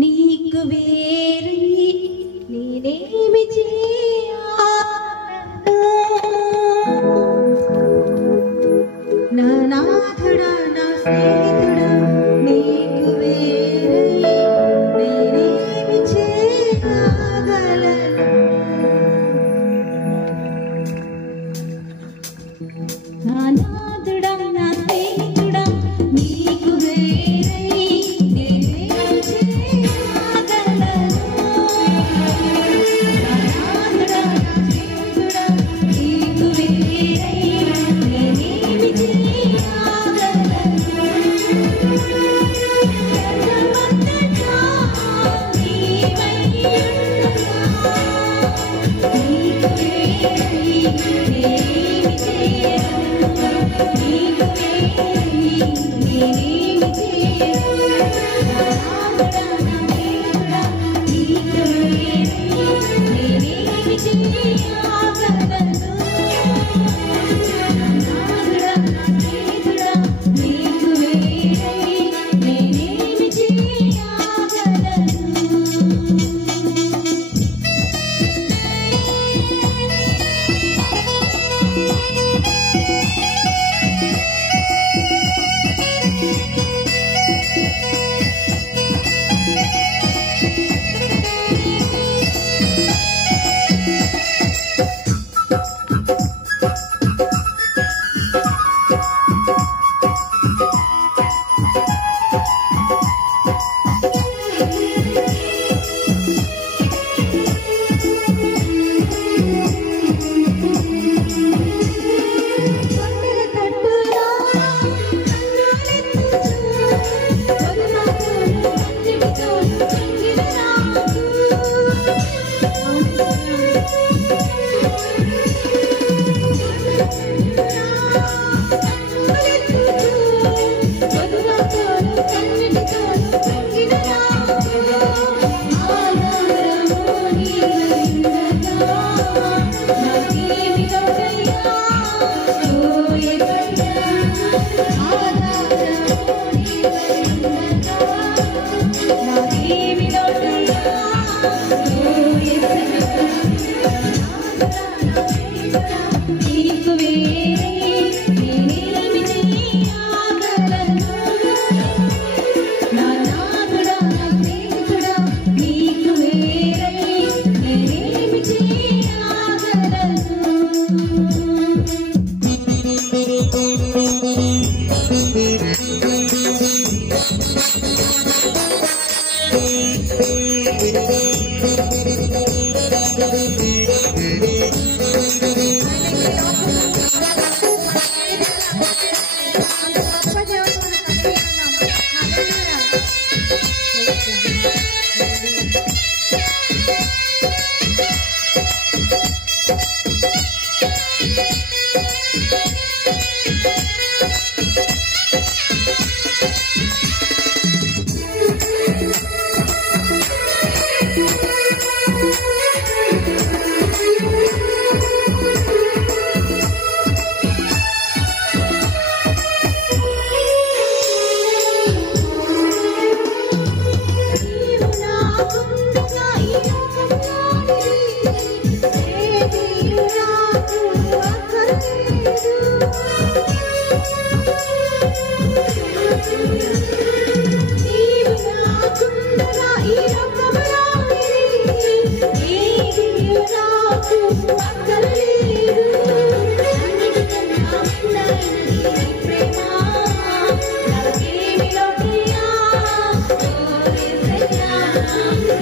నీకు వేరే నేనేమి నానాదుడా నా స్నేహితుడా నీకు వేరే నేనేమి చేయగలను నానాదుడా నా స్నేహితుడా నీకు వేరే నేనేమి చేయగలను నానాదుడా నా స్నేహితుడా నీకు వేరే నేనేమి చేయగలను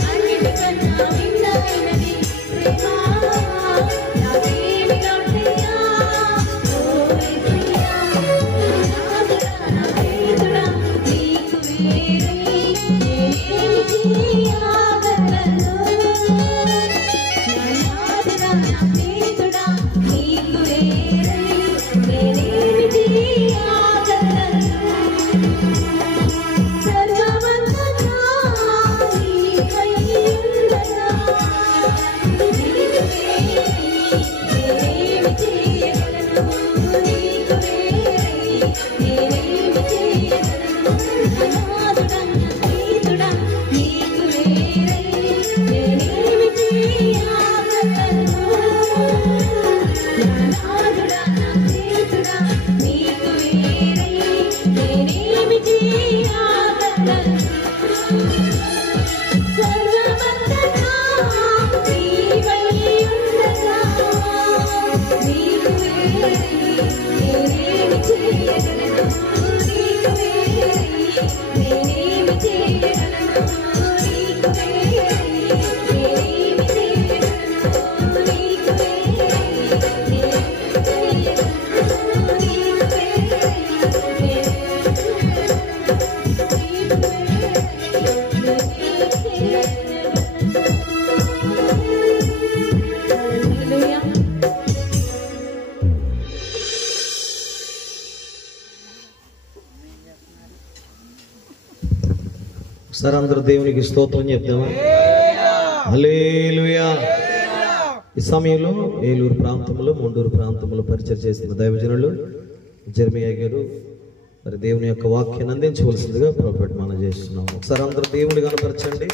అన్నిటికన్నా విందైనది ప్రేమ నా ప్రేమిలోటయ్యా సార్ అందరూ దేవునికి స్తోత్రం చెప్తామా? హల్లెలూయా. ఈ సమయంలో ఏలూరు ప్రాంతంలో, మొండూరు ప్రాంతంలో పరిచయం చేస్తున్న దైవజనులు జెర్మియా గారు మరి దేవుని యొక్క వాక్యాన్ని అందించవలసిందిగా ప్రొఫెట్ మనం చేస్తున్నాము. ఒకసారి అందరూ దేవుని కనపరచండి.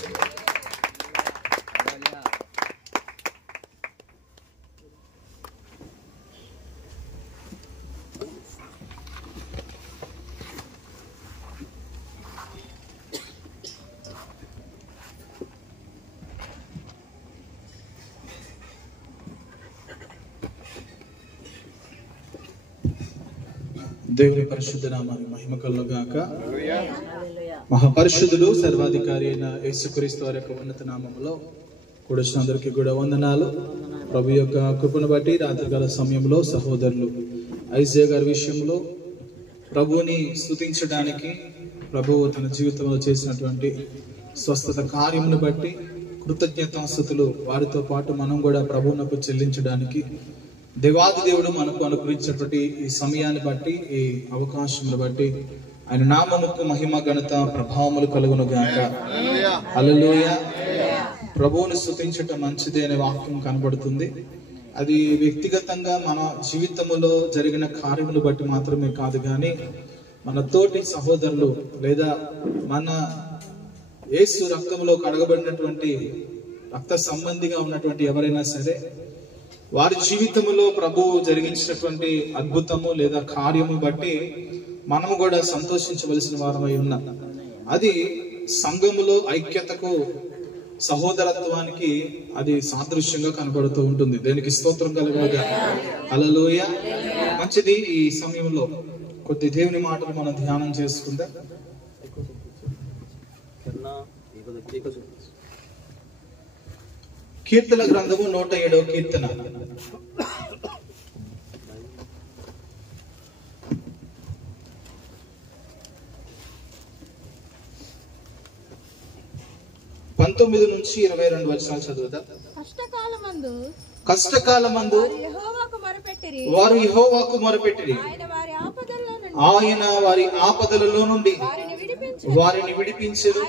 దేవుని పరిశుద్ధ నామానికి మహిమ కలుగుగాక. మహాపరిశుద్ధుడు సర్వాధికారి అయిన యేసుక్రీస్తు వారి యొక్క ఉన్నత నామములో కూడొచ్చిన అందరికీ కూడా వందనాలు. ప్రభు యొక్క కృపను బట్టి రాత్రికాల సమయంలో సహోదరులు ఐజే గారి విషయంలో ప్రభువుని స్తుతించడానికి, ప్రభువు తన జీవితంలో చేసినటువంటి స్వస్థత కార్యమును బట్టి కృతజ్ఞతాస్తుతులు వారితో పాటు మనం కూడా ప్రభువునకు చెల్లించడానికి దేవాది దేవుడు మనకు అనుగ్రహించినటువంటి ఈ సమయాన్ని బట్టి, ఈ అవకాశమును బట్టి ఆయన నామముకు మహిమ ఘనత ప్రభావములు కలుగును గాక. హల్లెలూయా. ప్రభువుని స్తుతించటం మంచిదే అనే వాక్యం కనబడుతుంది. అది వ్యక్తిగతంగా మన జీవితంలో జరిగిన కార్యములు బట్టి మాత్రమే కాదు, కానీ మన తోటి సహోదరులు లేదా మన యేసు రక్తంలో కడగబడినటువంటి రక్త సంబంధిగా ఉన్నటువంటి ఎవరైనా సరే వారి జీవితంలో ప్రభువు జరిగించినటువంటి అద్భుతము లేదా కార్యము బట్టి మనము కూడా సంతోషించవలసిన వారమై ఉన్నాం. అది సంఘములో ఐక్యతకు, సహోదరత్వానికి అది సాదృశ్యంగా కనబడుతూ ఉంటుంది. దేనికి స్తోత్రం కలుగునుగా. హల్లెలూయా. మంచిది. ఈ సమయంలో కొద్ది దేవుని మాటలు మనం ధ్యానం చేసుకుందాం. కీర్తన గ్రంథము 107వ కీర్తన. పంతొమ్మిది నుంచి 22 వచనాలు చదువుతా. కష్టకాలమందు వారు యెహోవాకు మొరపెట్టిరి. ఆయన వారి ఆపదలలో నుండి వారిని విడిపించెను.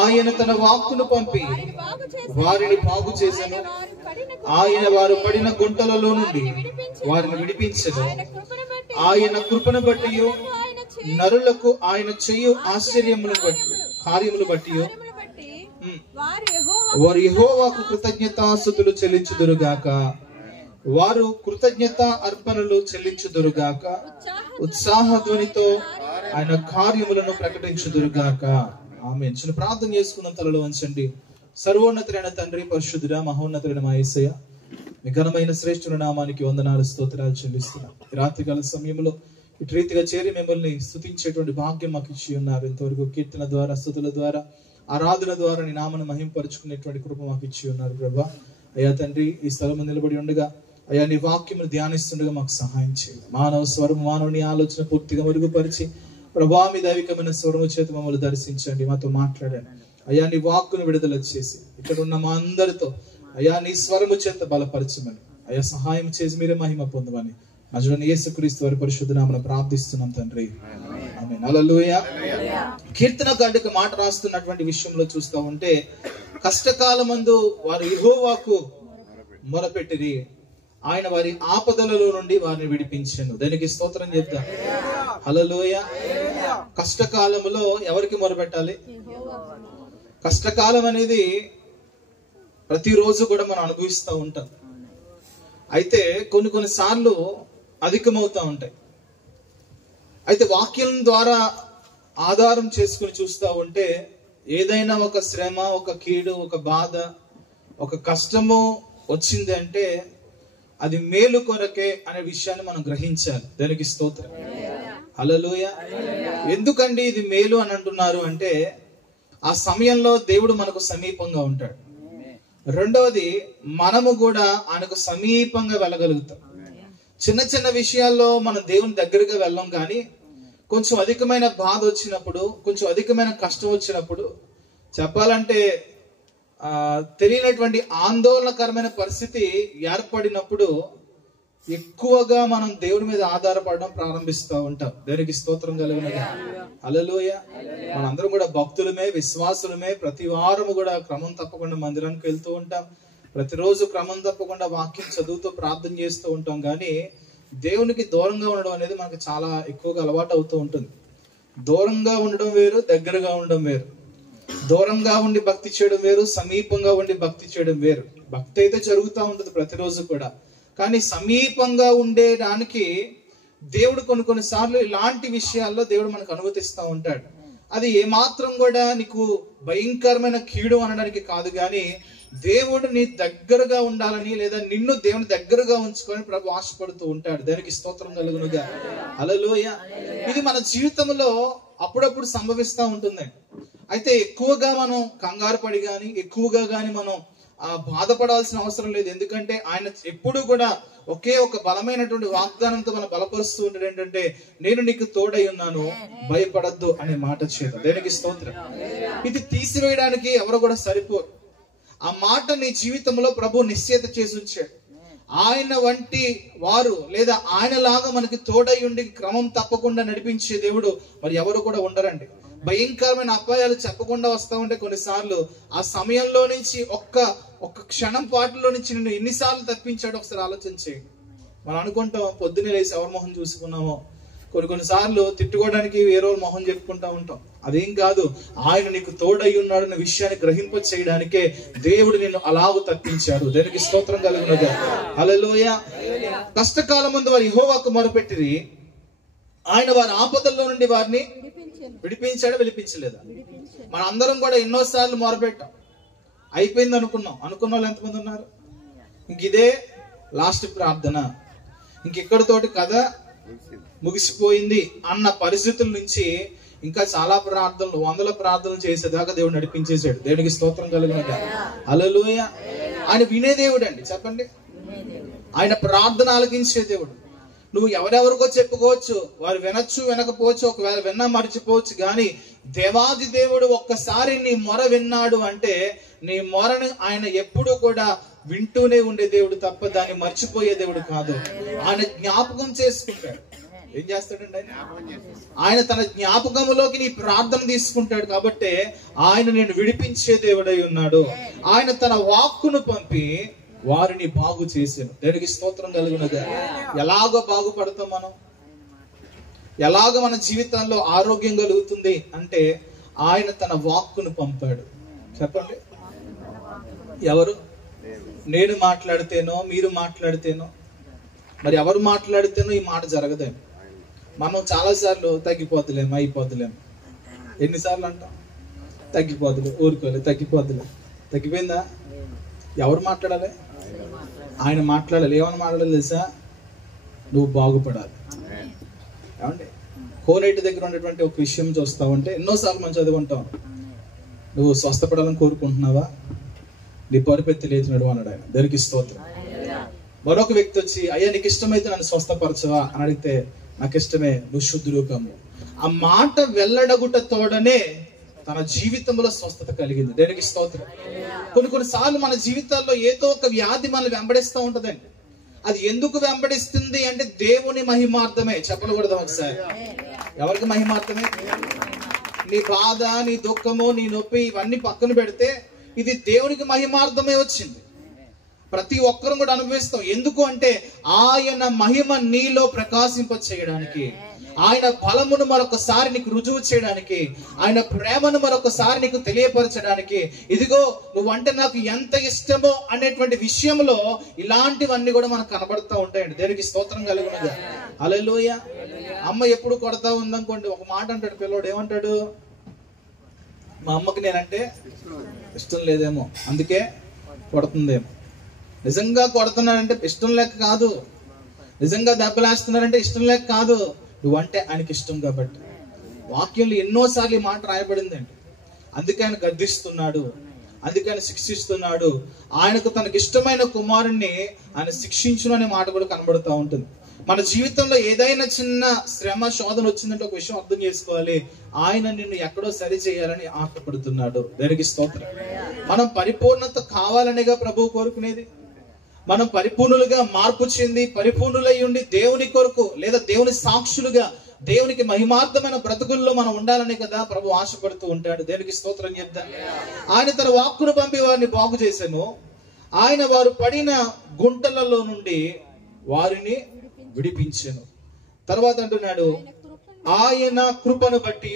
ఆయన తన వాక్కును పంపి వారిని బాగు చేసెను. ఆయన వారు పడిన గుంటలలో నుండి వారిని విడిపించెను. ఆయన కృపను బట్టి నరులకు ఆయన చేయు ఆశ్చర్యములను బట్టి కార్యములు బట్టి వారు యెహోవాకు కృతజ్ఞతాస్తుతులు చెల్లించుదురుగాక. వారు కృతజ్ఞత అర్పణలు చెల్లించుదురుగాక. ఉత్సాహ ధ్వనితో ఆయన కార్యములను ప్రకటించుదురుగాక. ఆమేన్. చిన్న ప్రార్థన చేసుకున్న తలలో వంచండి. సర్వోన్నతుడైన తండ్రి, పరిశుద్ధుడా, మహోన్నతుడైన మా యేసయ్య, మీ ఘనమైన శ్రేష్ఠుల నామానికి వందనాలు, స్తోత్రాలు చెల్లిస్తున్నాం. రాత్రికాల సమయంలో ఇటు రీతిగా చేరి మిమ్మల్ని స్తుతించేటువంటి భాగ్యం మాకు ఇచ్చి ఉన్నారు. ఇంతవరకు కీర్తన ద్వారా, స్తుతుల ద్వారా, ఆరాధన ద్వారా నీ నామను మహింపరుచుకునేటువంటి కృప మాకు ఇచ్చి ఉన్నారు ప్రభా. అయ్యా తండ్రి, ఈ స్థలం నిలబడి ఉండగా అయ్యా నీ వాక్యమును ధ్యానిస్తుండగా మాకు సహాయం చేయాలి. మానవ స్వరం, మానవుని ఆలోచన పూర్తిగా మెరుగుపరిచి ప్రభా మీ దైవికమైన స్వరము చేత మమ్మల్ని దర్శించండి, మాతో మాట్లాడండి. అయ్యా నీ వాక్కును విడుదల చేసి ఇక్కడ ఉన్న మా అందరితో అయ్యా నీ స్వరము చేత బలపరచమని, అయ్యా సహాయం చేసి మీరే మహిమ పొందమని నజరుడైన యేసుక్రీస్తు వారి పరిశుద్ధ నామమున ప్రార్థిస్తున్నాం తండ్రి. ఆమేన్. హల్లెలూయా. కీర్తనకారుడికి మాట రాస్తున్నటువంటి విషయంలో చూస్తా ఉంటే, కష్టకాలమందు వారు యెహోవాకు మొరపెట్టిరి. ఆయన వారి ఆపదలలో నుండి వారిని విడిపించెను. దానికి స్తోత్రం చెప్తా. హల్లెలూయా. కష్టకాలములో ఎవరికి మొరపెట్టాలి? కష్టకాలం అనేది ప్రతిరోజు కూడా మనం అనుభవిస్తూ ఉంటాం. అయితే కొన్ని సార్లు అధికమవుతా ఉంటాయి. అయితే వాక్యం ద్వారా ఆధారం చేసుకుని చూస్తూ ఉంటే ఏదైనా ఒక శ్రమ, ఒక కీడు, ఒక బాధ, ఒక కష్టము వచ్చింది అంటే అది మేలు కొరకే అనే విషయాన్ని మనం గ్రహించాలి. దానికి స్తోత్రం. హల్లెలూయా. ఎందుకండి ఇది మేలు అని అంటున్నారు అంటే ఆ సమయంలో దేవుడు మనకు సమీపంగా ఉంటాడు. రెండవది, మనము కూడా ఆయనకు సమీపంగా వెళ్ళగలుగుతాం. చిన్న చిన్న విషయాల్లో మనం దేవుని దగ్గరగా వెళ్ళం, కానీ కొంచెం అధికమైన బాధ వచ్చినప్పుడు, కొంచెం అధికమైన కష్టం వచ్చినప్పుడు, చెప్పాలంటే తెలియనటువంటి ఆందోళనకరమైన పరిస్థితి ఏర్పడినప్పుడు ఎక్కువగా మనం దేవుడి మీద ఆధారపడడం ప్రారంభిస్తూ ఉంటాం. దేవునికి స్తోత్రం కలుగునగా. హల్లెలూయా. మనందరం కూడా భక్తులమే, విశ్వాసులమే. ప్రతి వారము కూడా క్రమం తప్పకుండా మందిరానికి వెళ్తూ ఉంటాం. ప్రతిరోజు క్రమం తప్పకుండా వాక్యం చదువుతూ ప్రార్థన చేస్తూ ఉంటాం. కానీ దేవునికి దూరంగా ఉండడం అనేది మనకు చాలా ఎక్కువగా అలవాటు అవుతూ ఉంటుంది. దూరంగా ఉండడం వేరు, దగ్గరగా ఉండడం వేరు. దూరంగా ఉండి భక్తి చేయడం వేరు, సమీపంగా ఉండి భక్తి చేయడం వేరు. భక్తి అయితే జరుగుతూ ఉంటుంది ప్రతిరోజు కూడా, కానీ సమీపంగా ఉండేదానికి దేవుడు కొన్నిసార్లు ఇలాంటి విషయాల్లో దేవుడు మనకు అనుమతిస్తూ ఉంటాడు. అది ఏమాత్రం కూడా నీకు భయంకరమైన కీడు అనడానికి కాదు, కానీ దేవుడు నీ దగ్గరగా ఉండాలని, లేదా నిన్ను దేవుని దగ్గరగా ఉంచుకొని ప్రభు ఆశపడుతూ ఉంటాడు. దానికి స్తోత్రం కలుగునుగా. హల్లెలూయా. ఇది మన జీవితంలో అప్పుడప్పుడు సంభవిస్తూ ఉంటుంది. అయితే ఎక్కువగా మనం కంగారు పడి కానీ, ఎక్కువగా కానీ మనం బాధపడాల్సిన అవసరం లేదు. ఎందుకంటే ఆయన ఎప్పుడు కూడా ఒకే ఒక బలమైనటువంటి వాగ్దానంతో మనం బలపరుస్తూ ఉంటాడు. ఏంటంటే, నేను నీకు తోడై ఉన్నాను, భయపడద్దు అనే మాట చేత. దేనికి స్తోత్రం. ఇది తీసివేయడానికి ఎవరు కూడా సరిపోరు. ఆ మాట నీ జీవితంలో ప్రభు నిశ్చయిత చేసి ఉంచాడు. ఆయన వంటి వారు, లేదా ఆయనలాగా మనకి తోడై ఉండి క్రమం తప్పకుండా నడిపించే దేవుడు మరి ఎవరు కూడా ఉండరండి. భయంకరమైన అపాయాలు చెప్పకుండా వస్తా ఉంటే కొన్నిసార్లు ఆ సమయంలో నుంచి ఒక్క క్షణం పాటులో నుంచి నిన్ను ఎన్నిసార్లు తప్పించాడో ఒకసారి ఆలోచన చేయండి. మనం అనుకుంటాం పొద్దున్నే లేచి ఎవరి మొహం చూసుకున్నామో, కొన్నిసార్లు తిట్టుకోవడానికి వేరే మొహం చెప్పుకుంటా ఉంటాం. అదేం కాదు, ఆయన నీకు తోడై ఉన్నాడు అనే విషయాన్ని గ్రహింప చేయడానికే దేవుడు నిన్ను అలాగూ తప్పించాడు. దానికి స్తోత్రం కలుగునుగా. హల్లెలూయా. కష్టకాలం ముందు వారు యెహోవాకు మొరపెట్టిరి, ఆయన వారి ఆపదల్లో నుండి వారిని విడిపించాడా, విడిపించలేదా? మన అందరం కూడా ఎన్నోసార్లు మొరపెట్టాం, అయిపోయింది అనుకున్న వాళ్ళు ఎంతమంది ఉన్నారు? ఇంక ఇదే లాస్ట్ ప్రార్థన, ఇంకెక్కడితోటి కథ ముగిసిపోయింది అన్న పరిస్థితుల నుంచి ఇంకా చాలా ప్రార్థనలు, 100 ప్రార్థనలు చేసేదాకా దేవుడు నడిపించేశాడు. దేవునికి స్తోత్రం కలుగునుగా. హల్లెలూయా. ఆయన వినే దేవుడు అండి. చెప్పండి, ఆయన ప్రార్థన ఆలకించే దేవుడు. నువ్వు ఎవరెవరికో చెప్పుకోవచ్చు, వారు వినొచ్చు, వినకపోవచ్చు, ఒకవేళ విన్నా మర్చిపోవచ్చు, కానీ దేవాది దేవుడు ఒక్కసారి నీ మొర విన్నాడు అంటే నీ మొరను ఆయన ఎప్పుడు కూడా వింటూనే ఉండే దేవుడు తప్ప దాన్ని మర్చిపోయే దేవుడు కాదు. ఆయన జ్ఞాపకం చేసుకుంటాడు. ఏం చేస్తాడండి ఆయన తన జ్ఞాపకములోకి నీ ప్రార్థన తీసుకుంటాడు. కాబట్టి ఆయన నేను విడిపించే దేవుడై ఉన్నాడు. ఆయన తన వాక్కును పంపి వారిని బాగు చేశాను. దానికి స్తోత్రం కలుగునగా. ఎలాగో బాగుపడతాం మనం, ఎలాగ మన జీవితంలో ఆరోగ్యం కలుగుతుంది అంటే ఆయన తన వాక్కును పంపాడు. చెప్పండి, ఎవరు? నేను మాట్లాడితేనో, మీరు మాట్లాడితేనో, మరి ఎవరు మాట్లాడితేనో ఈ మాట జరగదేమో. మనం చాలాసార్లు తగ్గిపోతులేము, అయిపోతులేము. ఎన్నిసార్లు అంటాం తగ్గిపోతులే, ఊరుకోలే, తగ్గిపోతులే. తగ్గిపోయిందా? ఎవరు మాట్లాడాలి? ఆయన మాట్లాడాలి. ఏమని మాట్లాడాలి తెలుసా? నువ్వు బాగుపడాలి. ఏమండి, కోనేటి దగ్గర ఉన్నటువంటి ఒక విషయం చూస్తా ఉంటే ఎన్నోసార్లు మనం చదువుకుంటాం. నువ్వు స్వస్థపడాలని కోరుకుంటున్నావా? నీ పరుపెత్తి లేచినాడు అన్నాడు ఆయన. దానికి స్తోత్రం. మరొక వ్యక్తి వచ్చి, అయ్యా నీకు ఇష్టమైతే నన్ను స్వస్థపరచవా అని అడిగితే, నాకు ఇష్టమే, నువ్వు శుద్ధుడు కమ్ము. ఆ మాట వెల్లడగుట తోడనే తన జీవితంలో స్వస్థత కలిగింది. దేనికి స్తోత్రం. కొన్నిసార్లు మన జీవితాల్లో ఏదో ఒక వ్యాధి మనల్ని వెంబడిస్తూ ఉంటదండి. అది ఎందుకు వెంబడిస్తుంది అంటే దేవుని మహిమార్థమే. చెప్పకూడదు ఒకసారి. ఎవరికి మహిమార్థమే? నీ బాధ, నీ దుఃఖము, నీ నొప్పి ఇవన్నీ పక్కన పెడితే ఇది దేవునికి మహిమార్థమే వచ్చింది. ప్రతి ఒక్కరూ కూడా అనుభవిస్తాం. ఎందుకు అంటే ఆయన మహిమ నీలో ప్రకాశింప చేయడానికి, ఆయన బలమును మరొకసారి నీకు రుజువు చేయడానికి, ఆయన ప్రేమను మరొకసారి నీకు తెలియపరచడానికి, ఇదిగో నువ్వంటే నాకు ఎంత ఇష్టమో అనేటువంటి విషయంలో ఇలాంటివన్నీ కూడా మనకు కనబడుతూ ఉంటాయండి. దేనికి స్తోత్రం కలుగునగా. హల్లెలూయా. అమ్మ ఎప్పుడు కొడతా ఉందనుకోండి, ఒక మాట అంటాడు పిల్లోడు. ఏమంటాడు? మా అమ్మకి నేనంటే ఇష్టం లేదేమో, అందుకే కొడుతుందేమో. నిజంగా కొడుతున్నాడంటే ఇష్టం లేక కాదు, నిజంగా దెబ్బలేస్తున్నాడంటే ఇష్టం లేక కాదు, నువ్వంటే ఆయనకి ఇష్టం కాబట్టి. వాక్యంలో ఎన్నోసార్లు ఈ మాట రాయబడిందండి. అందుకే ఆయన గద్దిస్తున్నాడు, అందుకే ఆయన శిక్షిస్తున్నాడు. ఆయనకు తనకి ఇష్టమైన కుమారుణ్ణి ఆయన శిక్షించును అనే మాట కూడా కనబడుతూ ఉంటుంది. మన జీవితంలో ఏదైనా చిన్న శ్రమ శోధన వచ్చిందంటే ఒక విషయం అర్థం చేసుకోవాలి, ఆయన నిన్ను ఎక్కడో సరి చేయాలని ఆశపడుతున్నాడు. దేనికి స్తోత్రం. మనం పరిపూర్ణత కావాలనేగా ప్రభువు కోరుకునేది. మనం పరిపూర్ణులుగా మార్పు చెంది పరిపూర్ణులై ఉండి దేవుని కొరకు లేదా దేవుని సాక్షులుగా దేవునికి మహిమార్థమైన బ్రతుకుల్లో మనం ఉండాలని కదా ప్రభు ఆశపడుతూ ఉంటాడు. దేనికి స్తోత్రం చెప్తాం. ఆయన తన వాక్కును పంపి వారిని బాగు చేశాను. ఆయన వారు పడిన గుంటలలో నుండి వారిని విడిపించాను. తర్వాత అంటున్నాడు, ఆయన కృపను బట్టి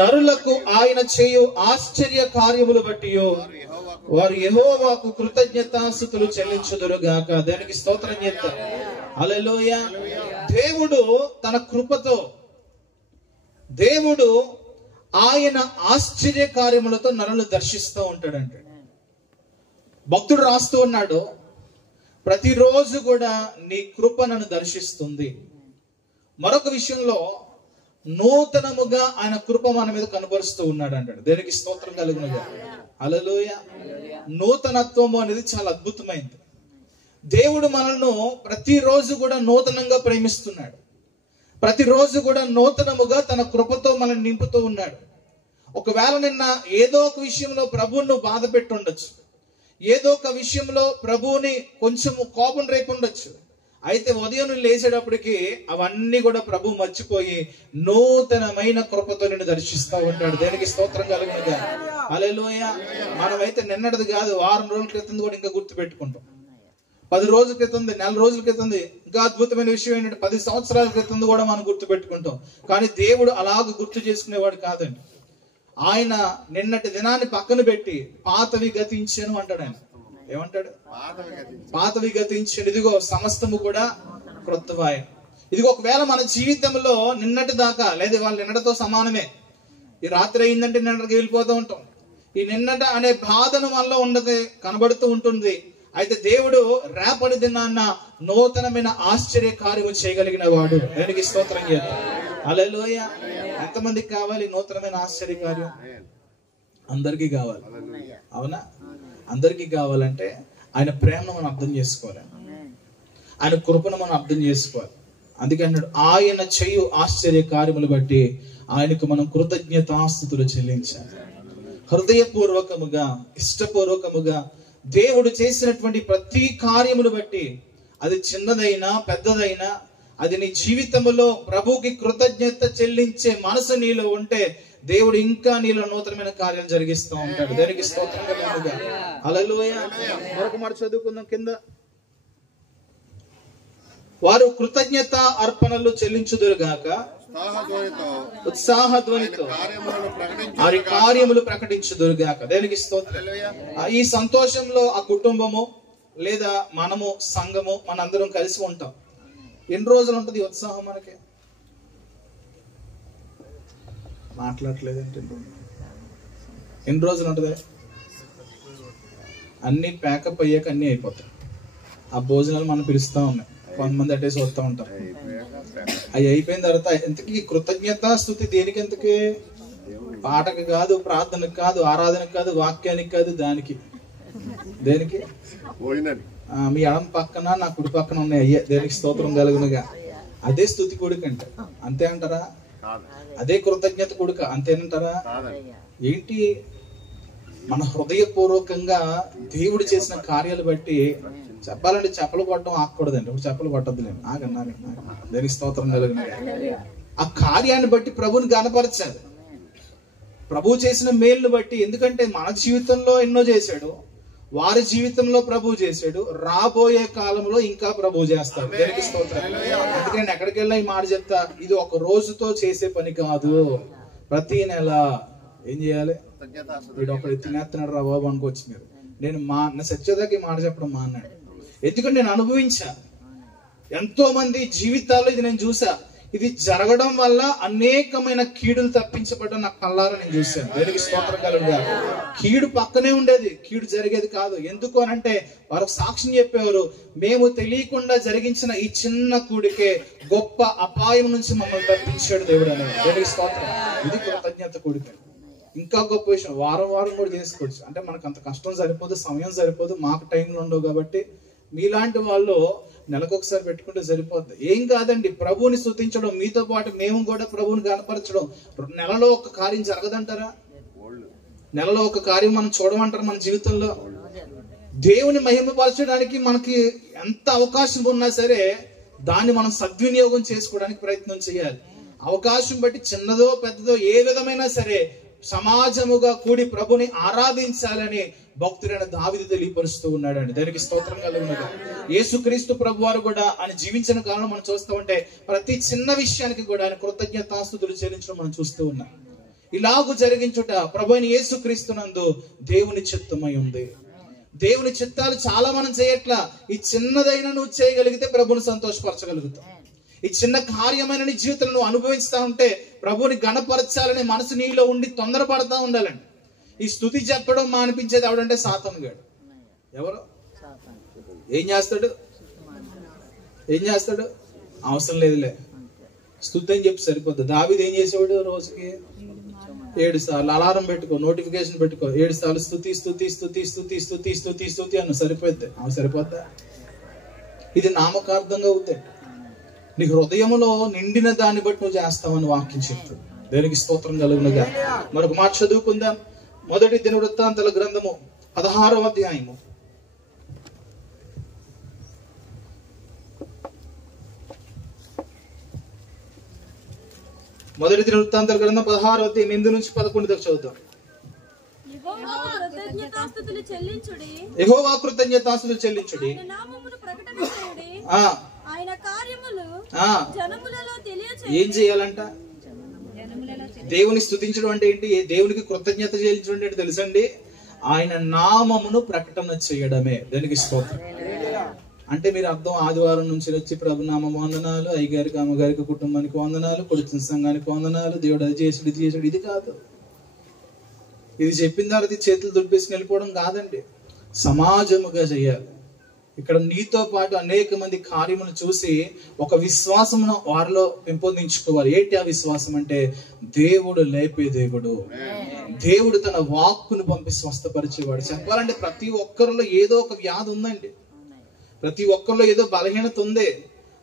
నరులకు ఆయన చేయు ఆశ్చర్య కార్యములు బట్టి వారు యెహోవాకు కృతజ్ఞతాస్తుతులు చెల్లించుదురుగాక. దానికి స్తోత్రం చేస్తారు. హల్లెలూయా. దేవుడు తన కృపతో, దేవుడు ఆయన ఆశ్చర్య కార్యములతో నరులు దర్శిస్తూ ఉంటాడంటే. భక్తుడు రాస్తూ ఉన్నాడు, ప్రతిరోజు కూడా నీ కృప నన్ను దర్శిస్తుంది. మరొక విషయంలో నూతనముగా ఆయన కృప మన మీద కనబరుస్తూ ఉన్నాడు అంటాడు. దేనికి స్తోత్రం కలుగునుగా. హల్లెలూయా. నూతనత్వము అనేది చాలా అద్భుతమైంది. దేవుడు మనల్ని ప్రతిరోజు కూడా నూతనంగా ప్రేమిస్తున్నాడు. ప్రతిరోజు కూడా నూతనముగా తన కృపతో మనల్ని నింపుతూ ఉన్నాడు. ఒకవేళ నిన్న ఏదో ఒక విషయంలో ప్రభువును బాధ పెట్టి ఉండొచ్చు, ఏదో ఒక విషయంలో ప్రభువుని కొంచెం కోపం రేపు ఉండొచ్చు. అయితే ఉదయం లేచేటప్పటికి అవన్నీ కూడా ప్రభు మర్చిపోయి నూతనమైన కృపతో నిన్ను దర్శిస్తూ ఉంటాడు. దేనికి స్తోత్రం కలుగునుగా. హల్లెలూయా. మనమైతే నిన్నటిది కాదు, వారం రోజుల క్రితం కూడా ఇంకా గుర్తు పెట్టుకుంటాం. 10 రోజుల క్రితం, నెల రోజుల క్రితం. ఇంకా అద్భుతమైన విషయం ఏంటంటే 10 సంవత్సరాల క్రితం కూడా మనం గుర్తు పెట్టుకుంటాం. కానీ దేవుడు అలాగ గుర్తు చేసుకునేవాడు కాదండి. ఆయన నిన్నటి దినాన్ని పక్కన పెట్టి పాతవి గతించాను అంటాడు. ఆయన ఏమంటాడు? పాతవి గతించాను, ఇదిగో సమస్తము కూడా క్రొత్తవాయ. ఇదిగో ఒకవేళ మన జీవితంలో నిన్నటి దాకా లేదా వాళ్ళు నిన్నటితో సమానమే, ఈ రాత్రి అయిందంటే నిన్నటికి వెళ్ళిపోతూ ఉంటాం. ఈ నిన్నట అనే బాధను మనలో ఉండదు, కనబడుతూ ఉంటుంది. అయితే దేవుడు రేపటి దినాన్న నూతనమైన ఆశ్చర్య కార్యము చేయగలిగిన వాడు. దానికి స్తోత్రం చేద్దాం. హల్లెలూయా. ఎంతమందికి కావాలి నూతనమైన ఆశ్చర్య కార్యం? అందరికీ కావాలి. అవునా? అందరికీ కావాలంటే ఆయన ప్రేమను మనం అర్థం చేసుకోవాలి, ఆయన కృపను మనం అర్థం చేసుకోవాలి. అందుకే అన్నాడు, ఆయన చేయు ఆశ్చర్య కార్యములు బట్టి ఆయనకు మనం కృతజ్ఞతాస్తుతులు చెల్లించాలి. హృదయపూర్వకముగా, ఇష్టపూర్వకముగా దేవుడు చేసినటువంటి ప్రతి కార్యమును బట్టి, అది చిన్నదైనా పెద్దదైనా, అది నీ జీవితంలో ప్రభువుకి కృతజ్ఞత చెల్లించే మనసు నీలో ఉంటే దేవుడు ఇంకా నీలో నూతనమైన కార్యం జరిగిస్తూ ఉంటాడు. దానికి స్తోత్రంగా. హల్లెలూయా. మరొక మాట చదువుకుందాం కింద. వారు కృతజ్ఞత అర్పణలు చెల్లించుదురుగాక, ఉత్సాహధ్వనితో వారి కార్యములు ప్రకటించుదురుగాక. దేనికి స్తోత్రం. ఈ సంతోషంలో ఆ కుటుంబము లేదా మనము సంఘము మనందరం కలిసి ఉంటాం. ఎన్ని రోజులు ఉంటుంది ఉత్సాహం? మనకి మాట్లాడలేదంటే ఎన్ని రోజులు ఉంటుంది? అన్ని ప్యాకప్ అయ్యాక అన్ని అయిపోతాయి. ఆ భోజనాలు మనం పిలుస్తా ఉన్నాయి, కొంతమంది అటేసి వస్తూ ఉంటారు. అవి అయిపోయిన తర్వాత ఎంతకీ కృతజ్ఞత స్తుతి దేనికి? ఎంతకి? పాటకు కాదు, ప్రార్థనకు కాదు, ఆరాధనకు కాదు, వాక్యానికి కాదు, దానికి. దేనికి? మీ ఎడం పక్కన నా కుడి పక్కన ఉన్నాయి అయ్యే. దేనికి స్తోత్రం కలుగునుగా. అదే స్తుతి కొడుకు అంటే అంతే అంటారా? అదే కృతజ్ఞత కొడుక అంతేనంటారా? ఏంటి? మన హృదయపూర్వకంగా దేవుడు చేసిన కార్యాలు బట్టి చెప్పాలంటే చెప్పలు కొట్టడం ఆకూడదండి. ఇప్పుడు చెప్పలు కొట్టద్దులేండి, ఆగన్నా. దేనికి స్తోత్రం కలుగునుగా. ఆ కార్యాన్ని బట్టి ప్రభుని గణపరచాలి, ప్రభు చేసిన మేలును బట్టి. ఎందుకంటే మన జీవితంలో ఎన్నో చేశాడు, వారి జీవితంలో ప్రభు చేశాడు, రాబోయే కాలంలో ఇంకా ప్రభు చేస్తాడు. దేనికి స్తోత్రం. అందుకే నేను ఎక్కడికి వెళ్ళా ఈ మాట చెప్తా, ఇది ఒక రోజుతో చేసే పని కాదు. ప్రతి నెల ఏం చేయాలి? వీడు ఒకడు తినేస్తున్నాడు రా బాబు అనుకోవచ్చు మీరు. నేను సత్యదాకి మాట చెప్పడం మాన్నాడు. ఎందుకంటే నేను అనుభవించా, ఎంతో మంది జీవితాల్లో ఇది నేను చూసా. ఇది జరగడం వల్ల అనేకమైన కీడులు తప్పించబడ్డం నా కళ్ళారా నేను చూశాను. దేవునికి స్తోత్రం కలుగుగాక. కీడు పక్కనే ఉండేది, కీడు జరిగేది కాదు. ఎందుకు అనంటే వారు సాక్ష్యం చెప్పేవారు, మేము తెలియకుండా జరిగించిన ఈ చిన్న కూడికే గొప్ప అపాయం నుంచి మమ్మల్ని తప్పించాడు దేవుడు అనేది. దేవునికి స్తోత్రం. ఇది కృతజ్ఞత కూడిక. ఇంకా గొప్ప విషయం, వారం వారం కూడా చేసుకోవచ్చు. అంటే మనకు అంత కష్టం సరిపోదు, సమయం సరిపోదు, మాకు టైంలు ఉండవు. కాబట్టి మీలాంటి వాళ్ళు నెలకొకసారి పెట్టుకుంటే సరిపోద్ది. ఏం కాదండి, ప్రభువుని స్తుతించడం, మీతో పాటు మేము కూడా ప్రభువుని కనపరచడం. నెలలో ఒక కార్యం జరగదంటారా? నెలలో ఒక కార్యం మనం చూడమంటారు మన జీవితంలో? దేవుని మహిమపరచడానికి మనకి ఎంత అవకాశం ఉన్నా సరే దాన్ని మనం సద్వినియోగం చేసుకోవడానికి ప్రయత్నం చేయాలి. అవకాశం బట్టి చిన్నదో పెద్దదో ఏ విధమైనా సరే సమాజముగా కూడి ప్రభుని ఆరాధించాలని భక్తుడైన దావీదు తెలియపరుస్తూ ఉన్నాడండి. దానికి స్తోత్రం కలుగునుగా. యేసుక్రీస్తు ప్రభు వారు కూడా ఆయన జీవించిన కాలంలో మనం చూస్తూ ఉంటే ప్రతి చిన్న విషయానికి కూడా ఆయన కృతజ్ఞతాస్తుతులు చెల్లించడం మనం చూస్తూ ఉన్నాం. ఇలాగూ జరిగించుట ప్రభు అయిన యేసుక్రీస్తునందు దేవుని చిత్తమై ఉంది. దేవుని చిత్తాలు చాలా మనం చేయట్లా. ఈ చిన్నదైనా నువ్వు చేయగలిగితే ప్రభుని సంతోషపరచగలుగుతావు. ఈ చిన్న కార్యమైన నీ జీవితంలో నువ్వు అనుభవిస్తా ఉంటే ప్రభుని గణపరచాలనే మనసు నీలో ఉండి తొందరపడతా ఉండాలండి. ఈ స్తుతి చెప్పడం మానిపించేది ఎవడంటే సాతాను గాడు. ఎవరు ఏం చేస్తాడు? అవసరం లేదులే, స్తుతి అని చెప్పి సరిపోద్ది. దావీదు ఏం చేసేవాడు? రోజుకి 7 సార్లు అలారం పెట్టుకో, నోటిఫికేషన్ పెట్టుకో, 7 సార్లు స్తుతి స్తుతి స్తుతి స్తుతి స్తుతి స్తుతి స్తుతి అన్న సరిపోద్ది. సరిపోద్దా? ఇది నామకార్థంగా అవుతాయి. నీ హృదయంలో నిండిన దాన్ని బట్టి నువ్వు చేస్తావని వాక్యం చెప్తుంది. దేనికి స్తోత్రం కలుగునుగా. మరొక మాట చదువుకుందాం. మొదటి దినవృత్తాంతాల గ్రంథము 16వ అధ్యాయము. మొదటి దినవృత్తాంతాల గ్రంథం 16వ అధ్యాయం 8 నుంచి 11 దాకా చదువుతాం. యెహోవాకు కృతజ్ఞతాస్తుతులు చెల్లించుడి. ఆయన కార్యములు జనములలో తెలియచేయుడి. ఏం చేయాలంట? దేవుని స్తుతించడం అంటే ఏంటి? దేవునికి కృతజ్ఞత చెల్లించడం అంటే తెలుసండి, ఆయన నామమును ప్రకటన చేయడమే. దానికి స్తోత్రం. అంటే మీరు అర్థం, ఆదివారం నుంచి వచ్చి ప్రభునామ వందనాలు, అయ్యగారికి అమ్మగారికి కుటుంబానికి వందనాలు, కొడుతున్న సంఘానికి వందనాలు, దేవుడు అది చేసాడు ఇది చేసాడు, ఇది కాదు. ఇది చెప్పిన తర్వాత చేతులు దులిపేసుకుని వెళ్ళిపోవడం కాదండి, సమాజముగా చేయాలి. ఇక్కడ నీతో పాటు అనేక మంది కార్యములు చూసి ఒక విశ్వాసమును వారిలో పెంపొందించుకోవాలి. ఏంటి ఆ విశ్వాసం అంటే? దేవుడు లేపే దేవుడు, దేవుడు తన వాక్కును పంపి స్వస్థపరిచేవాడు. చెప్పాలంటే ప్రతి ఒక్కరిలో ఏదో ఒక వ్యాధి ఉందండి, ప్రతి ఒక్కరిలో ఏదో బలహీనత ఉంది.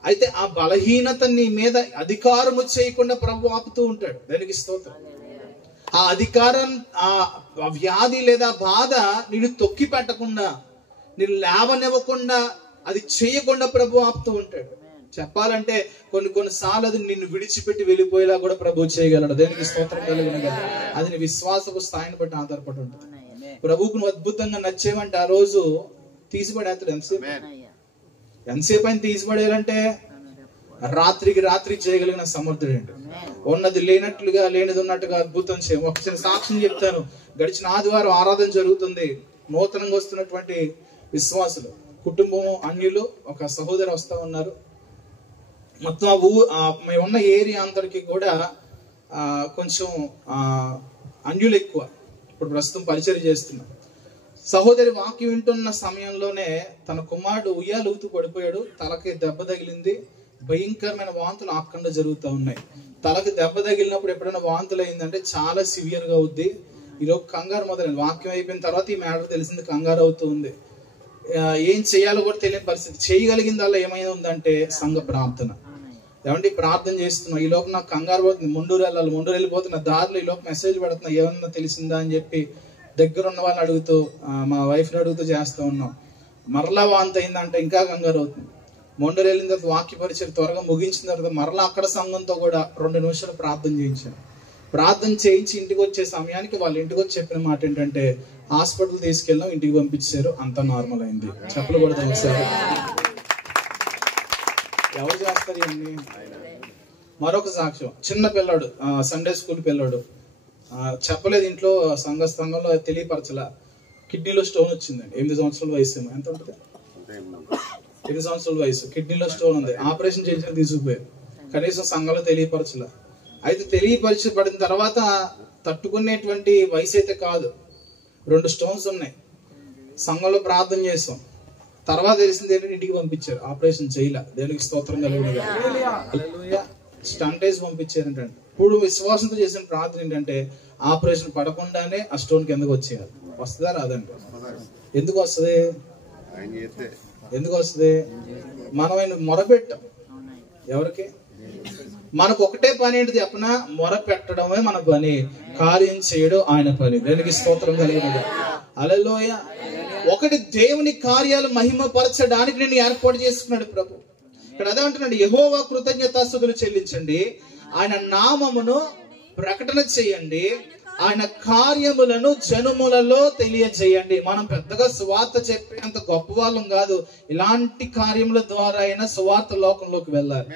అయితే ఆ బలహీనత నీ మీద అధికారము చేయకుండా ప్రభు ఆపుతూ ఉంటాడు. దానికి స్తోత్రం. ఆ అధికారం, ఆ వ్యాధి లేదా బాధ నిన్ను తొక్కి పెట్టకుండా, నిన్ను లేవనివ్వకుండా, అది చేయకుండా ప్రభు ఆపుతూ ఉంటాడు. చెప్పాలంటే కొన్నిసార్లు అది నిన్ను విడిచిపెట్టి వెళ్ళిపోయేలా కూడా ప్రభు చేయగలడు. దేనికి స్తోత్రం కలిగిన అది నీ విశ్వాసపు స్థాయిని బట్టి ఆధారపడి ఉంటుంది. ప్రభువుకు నువ్వు అద్భుతంగా నచ్చేవంటే ఆ రోజు తీసిపడేస్తాడు. ఎంతసేపు ఆయన తీసిపడేయాలంటే రాత్రికి రాత్రి చేయగలిగిన సమర్థుడు అండి. ఉన్నది లేనట్లుగా, లేనిది ఉన్నట్టుగా అద్భుతం చేయం. ఒక చిన్న సాక్ష్యం చెప్తాను. గడిచిన ఆదివారం ఆరాధన జరుగుతుంది. నూతనంగా వస్తున్నటువంటి విశ్వాసులు, కుటుంబం, అన్యులు, ఒక సహోదరు వస్తా ఉన్నారు. మొత్తం మేము ఉన్న ఏరియా అంతటికి కూడా కొంచెం అన్యులు ఎక్కువ. ఇప్పుడు ప్రస్తుతం పరిచయం చేస్తున్నాం. సహోదరి వాక్యం వింటున్న సమయంలోనే తన కుమారుడు ఉయ్యాలూతూ పడిపోయాడు. తలకి దెబ్బ తగిలింది. భయంకరమైన వాంతులు ఆకుండా జరుగుతూ ఉన్నాయి. తలకి దెబ్బ తగిలినప్పుడు ఎప్పుడైనా వాంతులు అయిందంటే చాలా సివియర్ గా అవుద్ది. ఈరోజు కంగారు మొదలైంది. వాక్యం అయిపోయిన తర్వాత ఈ మ్యాటర్ తెలిసింది, కంగారు అవుతూ ఉంది. ఏం చేయాలో కూడా తెలియని పరిస్థితి. చేయగలిగిందల్లా ఏమైనా ఉందంటే సంఘ ప్రార్థన. ఏమంటే ప్రార్థన చేస్తున్నాం. ఈ లోపు నాకు కంగారు పోతుంది, ముండూరు వెళ్ళాలి, ముండూరు వెళ్ళిపోతున్న దారిలో ఈ లోపు మెసేజ్ పెడుతున్నా, ఏమన్నా తెలిసిందా అని చెప్పి దగ్గర ఉన్న వాళ్ళని అడుగుతూ, మా వైఫ్ని అడుగుతూ చేస్తూ ఉన్నాం. మరలా వాంతి అయిందంటే ఇంకా కంగారు అవుతుంది. మొండూరు వెళ్ళిన తర్వాత వాక్య పరిచయం త్వరగా ముగించిన తర్వాత మరలా అక్కడ సంఘంతో కూడా 2 నిమిషాలు ప్రార్థన చేయించాను. ప్రార్థన చేయించి ఇంటికి వచ్చే సమయానికి వాళ్ళ ఇంటికి వచ్చి చెప్పిన మాట ఏంటంటే, హాస్పిటల్ తీసుకెళ్ళాం, ఇంటికి పంపించారు, అంతా నార్మల్ అయింది. చెప్పులు కూడా తెలిసారు. ఎవరు చేస్తారు ఇవన్నీ? మరొక సాక్ష్యం, చిన్న పిల్లాడు, సండే స్కూల్ పిల్లాడు, చెప్పలేదు ఇంట్లో, సంఘంలో తెలియపరచలా. కిడ్నీలో స్టోన్ వచ్చిందండి. 8 సంవత్సరాల వయసు. ఎంత ఉంటుంది? 8 సంవత్సరాల వయసు. కిడ్నీలో స్టోన్ ఉంది. ఆపరేషన్ చేసిన తీసుకుపోయారు. కనీసం సంఘంలో తెలియపరచలే. అయితే తెలియపరచబడిన తర్వాత తట్టుకునేటువంటి వయసు అయితే కాదు. 2 స్టోన్స్ ఉన్నాయి, సంఘంలో ప్రార్థన చేస్తాం. తర్వాత తెలిసింది ఏంటంటే ఇంటికి పంపించారు, ఆపరేషన్ చేయలే. దేవునికి స్తోత్రం కలుగునుగా. హల్లెలూయా. స్టంటేజ్ పంపించారంటే ఇప్పుడు విశ్వాసంతో చేసిన ప్రార్థన ఏంటంటే ఆపరేషన్ పడకుండానే ఆ స్టోన్ కిందకు వచ్చేయాలి. వస్తుందా రాదండి? ఎందుకు వస్తుంది? ఎందుకు వస్తుంది? మనం ఆయన మొరపెట్టాం. ఎవరికి? మనకు ఒకటే పని ఏంటి చెప్పనా? మొర పెట్టడమే మన పని, కార్యం చేయడం ఆయన పని. దేవునికి స్తోత్రం కలిగినగా. హల్లెలూయా. ఒకటి, దేవుని కార్యాలు మహిమపరచడానికి నేను ఏర్పాటు చేసుకున్నాడు ప్రభు. ఇక్కడ అదే అంటున్నాడు, యెహోవా కృతజ్ఞతాస్తుతులు చెల్లించండి, ఆయన నామమును ప్రకటన చేయండి, ఆయన కార్యములను జనములలో తెలియజేయండి. మనం పెద్దగా సువార్త చెప్పేంత గొప్ప వాళ్ళం కాదు. ఇలాంటి కార్యముల ద్వారా అయినా సువార్త లోకంలోకి వెళ్ళాలి.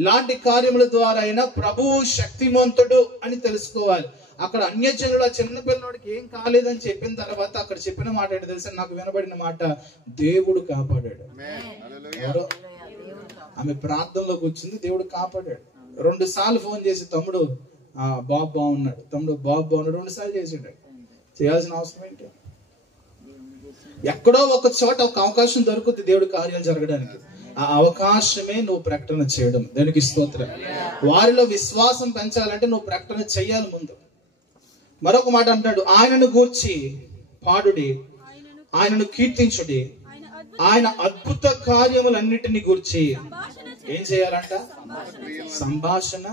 ఇలాంటి కార్యముల ద్వారా అయినా ప్రభువు శక్తిమంతుడు అని తెలుసుకోవాలి. అక్కడ అన్యజనుడు ఆ చిన్న పిల్లవాడికి ఏం కాలేదని చెప్పిన తర్వాత అక్కడ చెప్పిన మాట ఏంటి తెలుసా? నాకు వినబడిన మాట, దేవుడు కాపాడాడు. ఎవరో ఆమె ప్రార్థనలో కూర్చుంది, దేవుడు కాపాడాడు. 2 సార్లు ఫోన్ చేసి, తమ్ముడు బాబు బాగున్నాడు, తమ్ముడు బాబు బాగున్నాడు 2 సార్లు చేసాడు. చేయాల్సిన అవసరం ఏంటి? ఎక్కడో ఒక చోట ఒక అవకాశం దొరుకుతుంది దేవుడి కార్యాలు జరగడానికి. ఆ అవకాశమే నువ్వు ప్రకటన చేయడం. దానికి స్తోత్రం. వారిలో విశ్వాసం పెంచాలంటే నువ్వు ప్రకటన చెయ్యాలి ముందు. మరొక మాట అంటాడు, ఆయనను గూర్చి పాడుడి, ఆయనను కీర్తించుడి, ఆయన అద్భుత కార్యములన్నిటిని గూర్చి ఏం చేయాలంట? సంభాషణ.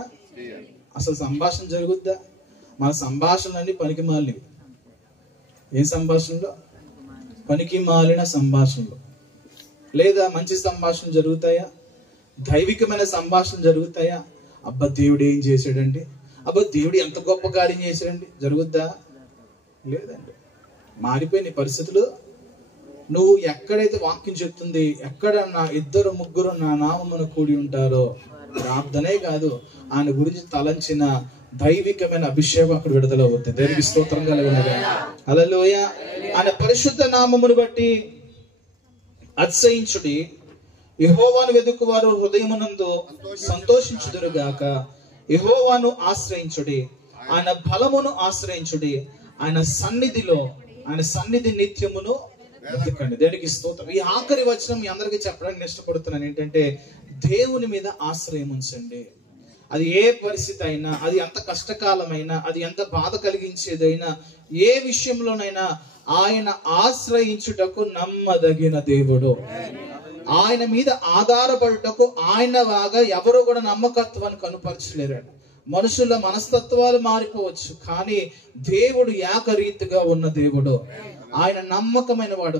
అసలు సంభాషణ జరుగుద్దా? మన సంభాషణలన్నీ పనికి మాలినవి. ఏం సంభాషణలో? పనికి మాలిన సంభాషణలు. లేదా మంచి సంభాషణ జరుగుతాయా? దైవికమైన సంభాషణ జరుగుతాయా? అబ్బా దేవుడు ఏం చేశాడండి, అబ్బా దేవుడు ఎంత గొప్ప కార్యం చేశాడండి, జరుగుద్దా? లేదండి. మారిపోయిన పరిస్థితులు. నువ్వు ఎక్కడైతే వాక్యం చెప్తుంది, ఎక్కడ నా 2 3 నా నామమున కూడి ఉంటారో, ప్రార్థనే కాదు, ఆయన గురించి తలంచిన దైవికమైన అభిషేకం అక్కడ విడుదల అవుతుంది. దేవునికి స్తోత్రం కలుగునుగా. హల్లెలూయా. ఆయన పరిశుద్ధ నామమును బట్టి అతిశయించుడి, యెహోవాను వెదుకువారు హృదయమునందు సంతోషించుదురుగాక. యెహోవాను ఆశ్రయించుడి, ఆయన బలమును ఆశ్రయించుడి, ఆయన సన్నిధి నిత్యమును వెతకండి. దేవునికి స్తోత్రం. ఈ ఆఖరి వచనం మీ అందరికీ చెప్పడానికి ఇష్టపడుతున్నాను ఏంటంటే, దేవుని మీద ఆశ్రయం ఉంచండి. అది ఏ పరిస్థితి అయినా, అది ఎంత కష్టకాలమైనా, అది ఎంత బాధ కలిగించేదైనా, ఏ విషయంలోనైనా ఆయన ఆశ్రయించుటకు నమ్మదగిన దేవుడు. ఆయన మీద ఆధారపడుటకు ఆయన లాగా ఎవరు కూడా నమ్మకత్వాన్ని కనుపరచలేరండి. మనుషుల మనస్తత్వాలు మారిపోవచ్చు, కానీ దేవుడు ఏకరీతిగా ఉన్న దేవుడు. ఆయన నమ్మకమైన వాడు.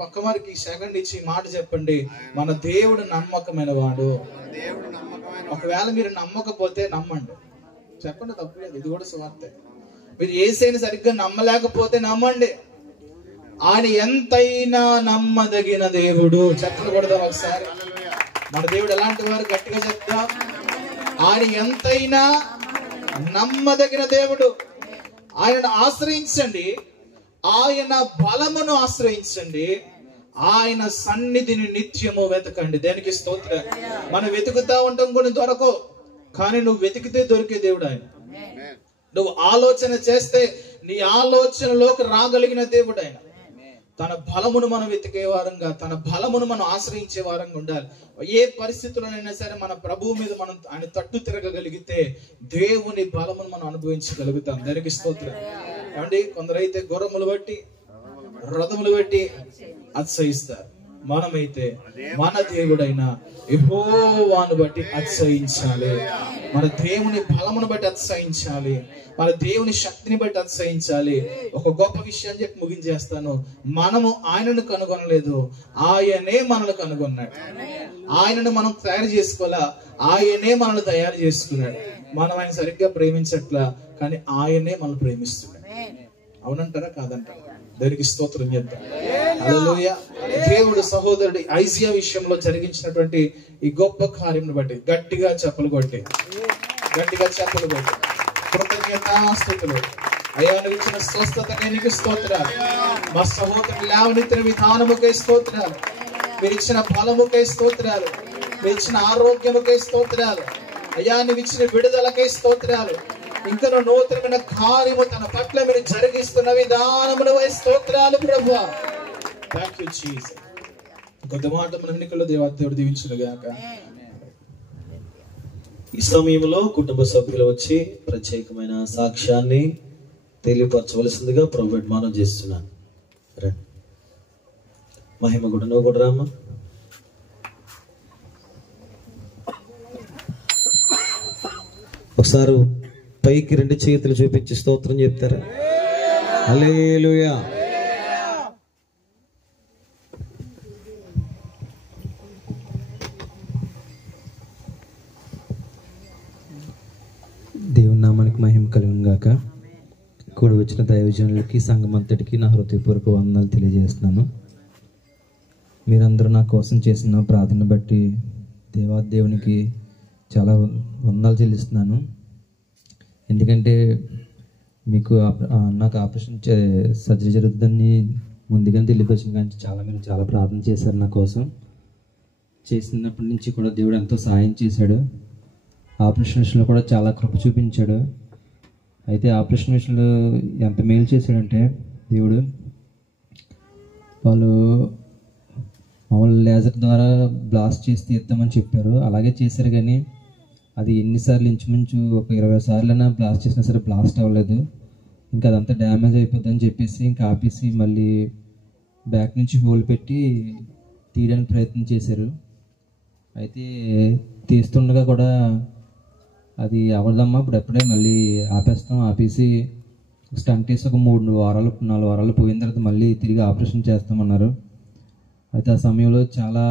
పక్క వారికి సెకండ్ ఇచ్చి మాట చెప్పండి, మన దేవుడు నమ్మకమైన వాడు. ఒకవేళ మీరు నమ్మకపోతే నమ్మండి, చెప్పండి, తప్పులేదు. ఇది కూడా సువార్తే. మీరు యేసుని సరిగ్గా నమ్మలేకపోతే నమ్మండి. ఆయన ఎంతైనా నమ్మదగిన దేవుడు. చెప్పకూడదా ఒకసారి? మన దేవుడు ఎలాంటి వారు? గట్టిగా చెప్తా. ఆయన ఎంతైనా నమ్మదగిన దేవుడు. ఆయనను ఆశ్రయించండి, ఆయన బలమును ఆశ్రయించండి, ఆయన సన్నిధిని నిత్యము వెతకండి. దేనికి స్తోత్రం. మనం వెతుకుతా ఉంటాం, కొన్ని దొరకవు, కానీ నువ్వు వెతికితే దొరికే దేవుడు ఆయన. నువ్వు ఆలోచన చేస్తే నీ ఆలోచనలోకి రాగలిగిన దేవుడు ఆయన. తన బలమును మనం వెతికే వారంగా, తన బలమును మనం ఆశ్రయించే వారంగా ఉండాలి. ఏ పరిస్థితుల్లోనైనా సరే మన ప్రభువు మీద మనం ఆయన తట్టు తిరగగలిగితే దేవుని బలమును మనం అనుభవించగలుగుతాం. దానికి స్తోత్రం. ఏమండి, కొందరైతే గుర్రములు బట్టి, రథములు బట్టి అతిశయిస్తారు. మనమైతే మన దేవుడైన యెహోవాను బట్టి అతిశయించాలి. మన దేవుని బలమును బట్టి అతిశయించాలి, మన దేవుని శక్తిని బట్టి అతిశయించాలి. ఒక గొప్ప విషయం చెప్పి ముగించేస్తాను. మనము ఆయనను కనుగొనలేదు, ఆయనే మనల్ని కనుగొన్నాడు. ఆయనను మనం తయారు చేసుకోవాలా, ఆయనే మనల్ని తయారు చేసుకున్నాడు. మనం ఆయన సరిగ్గా ప్రేమించట్లా, కానీ ఆయనే మనల్ని ప్రేమిస్తున్నాడు. అవునంటారా కాదంటారా? దానికి స్తోత్రం చేద్దాం. హల్లెలూయా. దేవుడు సహోదరుడి ఐజియా విషయంలో జరిగించినటువంటి ఈ గొప్ప కార్యం బట్టి గట్టిగా చెప్పలు కొట్టి కృతజ్ఞతాస్తుతులు. అయ్యా, నువ్వు ఇచ్చిన స్వస్థత నీకు స్తోత్రాలు. మా సహోదరులు లేవనెత్తిన విధానముకై స్తోత్రాలు. మీరు ఇచ్చిన బలముకై స్తోత్రాలు. మీరు ఇచ్చిన ఆరోగ్యముకై స్తోత్రాలు. అయ్యా నువ్వు ఇచ్చిన విడుదలకై స్తోత్రాలు. ఇంకా నూతనమైన కార్యము తన పట్ల మీరు జరిగిస్తున్న విధానమును స్తోత్రాలు ప్రభువా. Thank you Jesus. కొద్ది మాట మన ఎన్నికల్లో దేవాదేవుడు దీవించును గాక. ఈ సమయంలో కుటుంబ సభ్యులు వచ్చి ప్రత్యేకమైన సాక్ష్యాన్ని తెలియపరచవలసిందిగా ప్రభువు మనం చేస్తున్నాను. రండి మహిమ కూడా నువ్వు కూడా రామ్మా. ఒకసారి పైకి 2 చేతులు చూపించి స్తోత్రం చెప్తారా? హల్లెలూయా. దేవుని నామానికి మహిమ కలుగును గాక. కూడి వచ్చిన దైవజనులకి సంఘం అంతటికి నా హృదయపూర్వక వందనాలు తెలియజేస్తున్నాను. మీరందరూ నా కోసం చేసిన ప్రార్థన బట్టి దేవునికి చాలా వందనాలు చెల్లిస్తున్నాను. ఎందుకంటే మీకు నాకు ఆపరేషన్ సర్జరీ జరుగుతుందని ముందుగానే తెలియపరిచిన కానీ మీరు చాలా ప్రార్థన చేశారు నా కోసం. చేసినప్పటి నుంచి కూడా దేవుడు ఎంతో సాయం చేశాడు. ఆపరేషన్ విషయంలో కూడా చాలా కృప చూపించాడు. అయితే ఆపరేషన్ విషయంలో ఎంత మేలు చేశాడంటే దేవుడు, వాళ్ళు మామూలు లేజర్ ద్వారా బ్లాస్ట్ చేసి తీద్దామని చెప్పారు. అలాగే చేశారు కానీ అది ఎన్నిసార్లు ఇంచుమించు ఒక 20 సార్లైనా బ్లాస్ట్ చేసినా సరే బ్లాస్ట్ అవ్వలేదు. ఇంకా అదంతా డ్యామేజ్ అయిపోద్దని చెప్పేసి ఇంకా ఆపేసి మళ్ళీ బ్యాక్ నుంచి హోల్ పెట్టి తీయడానికి ప్రయత్నం చేశారు. అయితే తీస్తుండగా కూడా అది అవదమ్మా ఇప్పుడు ఎప్పుడే మళ్ళీ ఆపేసి స్టంట్ వేసి ఒక 4 వారాలు పోయిన తర్వాత మళ్ళీ తిరిగి ఆపరేషన్ చేస్తామన్నారు. అయితే ఆ సమయంలో చాలా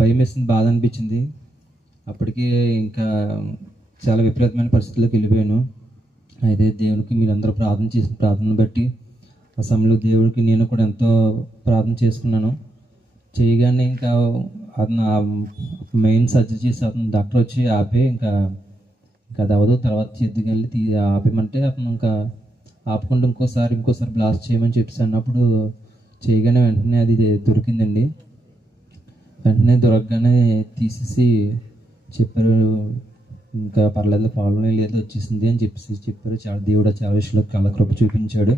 భయం వేసింది, బాధ అనిపించింది. అప్పటికే ఇంకా చాలా విపరీతమైన పరిస్థితుల్లోకి వెళ్ళిపోయాను. అయితే దేవునికి మీరందరూ ప్రార్థన చేసిన ప్రార్థన బట్టి ఆ సమయంలో దేవుడికి నేను కూడా ఎంతో ప్రార్థన చేసుకున్నాను. చేయగానే ఇంకా అతను మెయిన్ సర్జరీ చేసి అతను డాక్టర్ వచ్చి ఆపే ఇంకా అది అవ్వదు, తర్వాత చేద్దుకెళ్ళి ఆపేమంటే అతను ఇంకా ఆపకుండా ఇంకోసారి బ్లాస్ట్ చేయమని చెప్పేసి అన్నప్పుడు చేయగానే వెంటనే అది దొరికిందండి. వెంటనే దొరకగానే తీసేసి చెప్పారు, ఇంకా పర్లేదు, ప్రాబ్లం లేదు, వచ్చేసింది అని చెప్పారు. దేవుడు చాలా విషయంలో చాలా కృప చూపించాడు.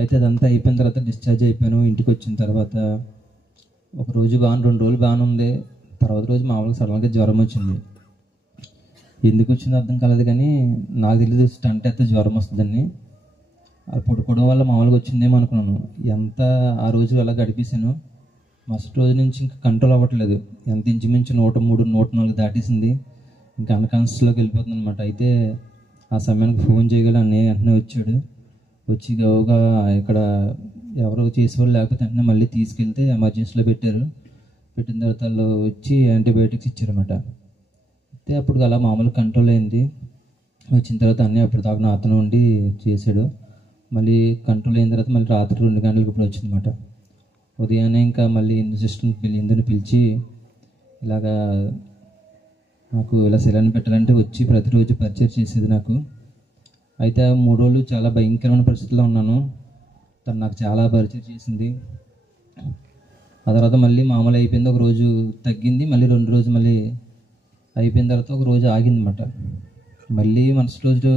అయితే అదంతా అయిపోయిన తర్వాత డిశ్చార్జ్ అయిపోయాను. ఇంటికి వచ్చిన తర్వాత ఒక రోజు 2 రోజులు బాగానే ఉంది. తర్వాత రోజు మామూలుగా సడన్గా జ్వరం వచ్చింది. ఎందుకు వచ్చిందో అర్థం కాలేదు కానీ నాకు తెలియదు స్టంట్ అయితే జ్వరం వస్తుందని. అది పడుకోవడం వల్ల మామూలుగా వచ్చిందేమో అనుకున్నాను. ఎంత ఆ రోజు అలా గడిపేశాను. మరుసటి రోజు నుంచి ఇంకా కంట్రోల్ అవ్వట్లేదు. ఎంత ఇంచుమించు 103, 104 దాటేసింది. ఇంకా అన్కాన్షియస్లోకి వెళ్ళిపోతుంది అనమాట. అయితే ఆ సమయానికి ఫోన్ చేయగల అన్నయ్య వెంటనే వచ్చాడు. వచ్చి గౌగా ఇక్కడ ఎవరో చేసేవాళ్ళు లేకపోతే వెంటనే మళ్ళీ తీసుకెళ్తే ఎమర్జెన్సీలో పెట్టారు. పెట్టిన తర్వాత వాళ్ళు వచ్చి యాంటీబయాటిక్స్ ఇచ్చారన్నమాట. అయితే అప్పుడు అలా మామూలు కంట్రోల్ అయింది. వచ్చిన తర్వాత అన్నీ అప్పటిదాకా నాతో ఉండి చేశాడు. మళ్ళీ కంట్రోల్ అయిన తర్వాత మళ్ళీ రాత్రి 2 గంటలకు ఇప్పుడు వచ్చిందన్నమాట. ఉదయాన్నే ఇంకా మళ్ళీ ఇందుని పిలిచి ఇలాగా నాకు ఇలా సెలైన్ పెట్టాలంటే వచ్చి ప్రతిరోజు పరిచయం చేసేది నాకు. అయితే 3 రోజులు చాలా భయంకరమైన పరిస్థితుల్లో ఉన్నాను. తను నాకు చాలా పరిచయం చేసింది. ఆ తర్వాత మళ్ళీ మామూలు అయిపోయింది. ఒక రోజు తగ్గింది, మళ్ళీ 2 రోజు మళ్ళీ అయిపోయిన తర్వాత ఒక రోజు ఆగిందన్నమాట. మళ్ళీ మరుసటి రోజు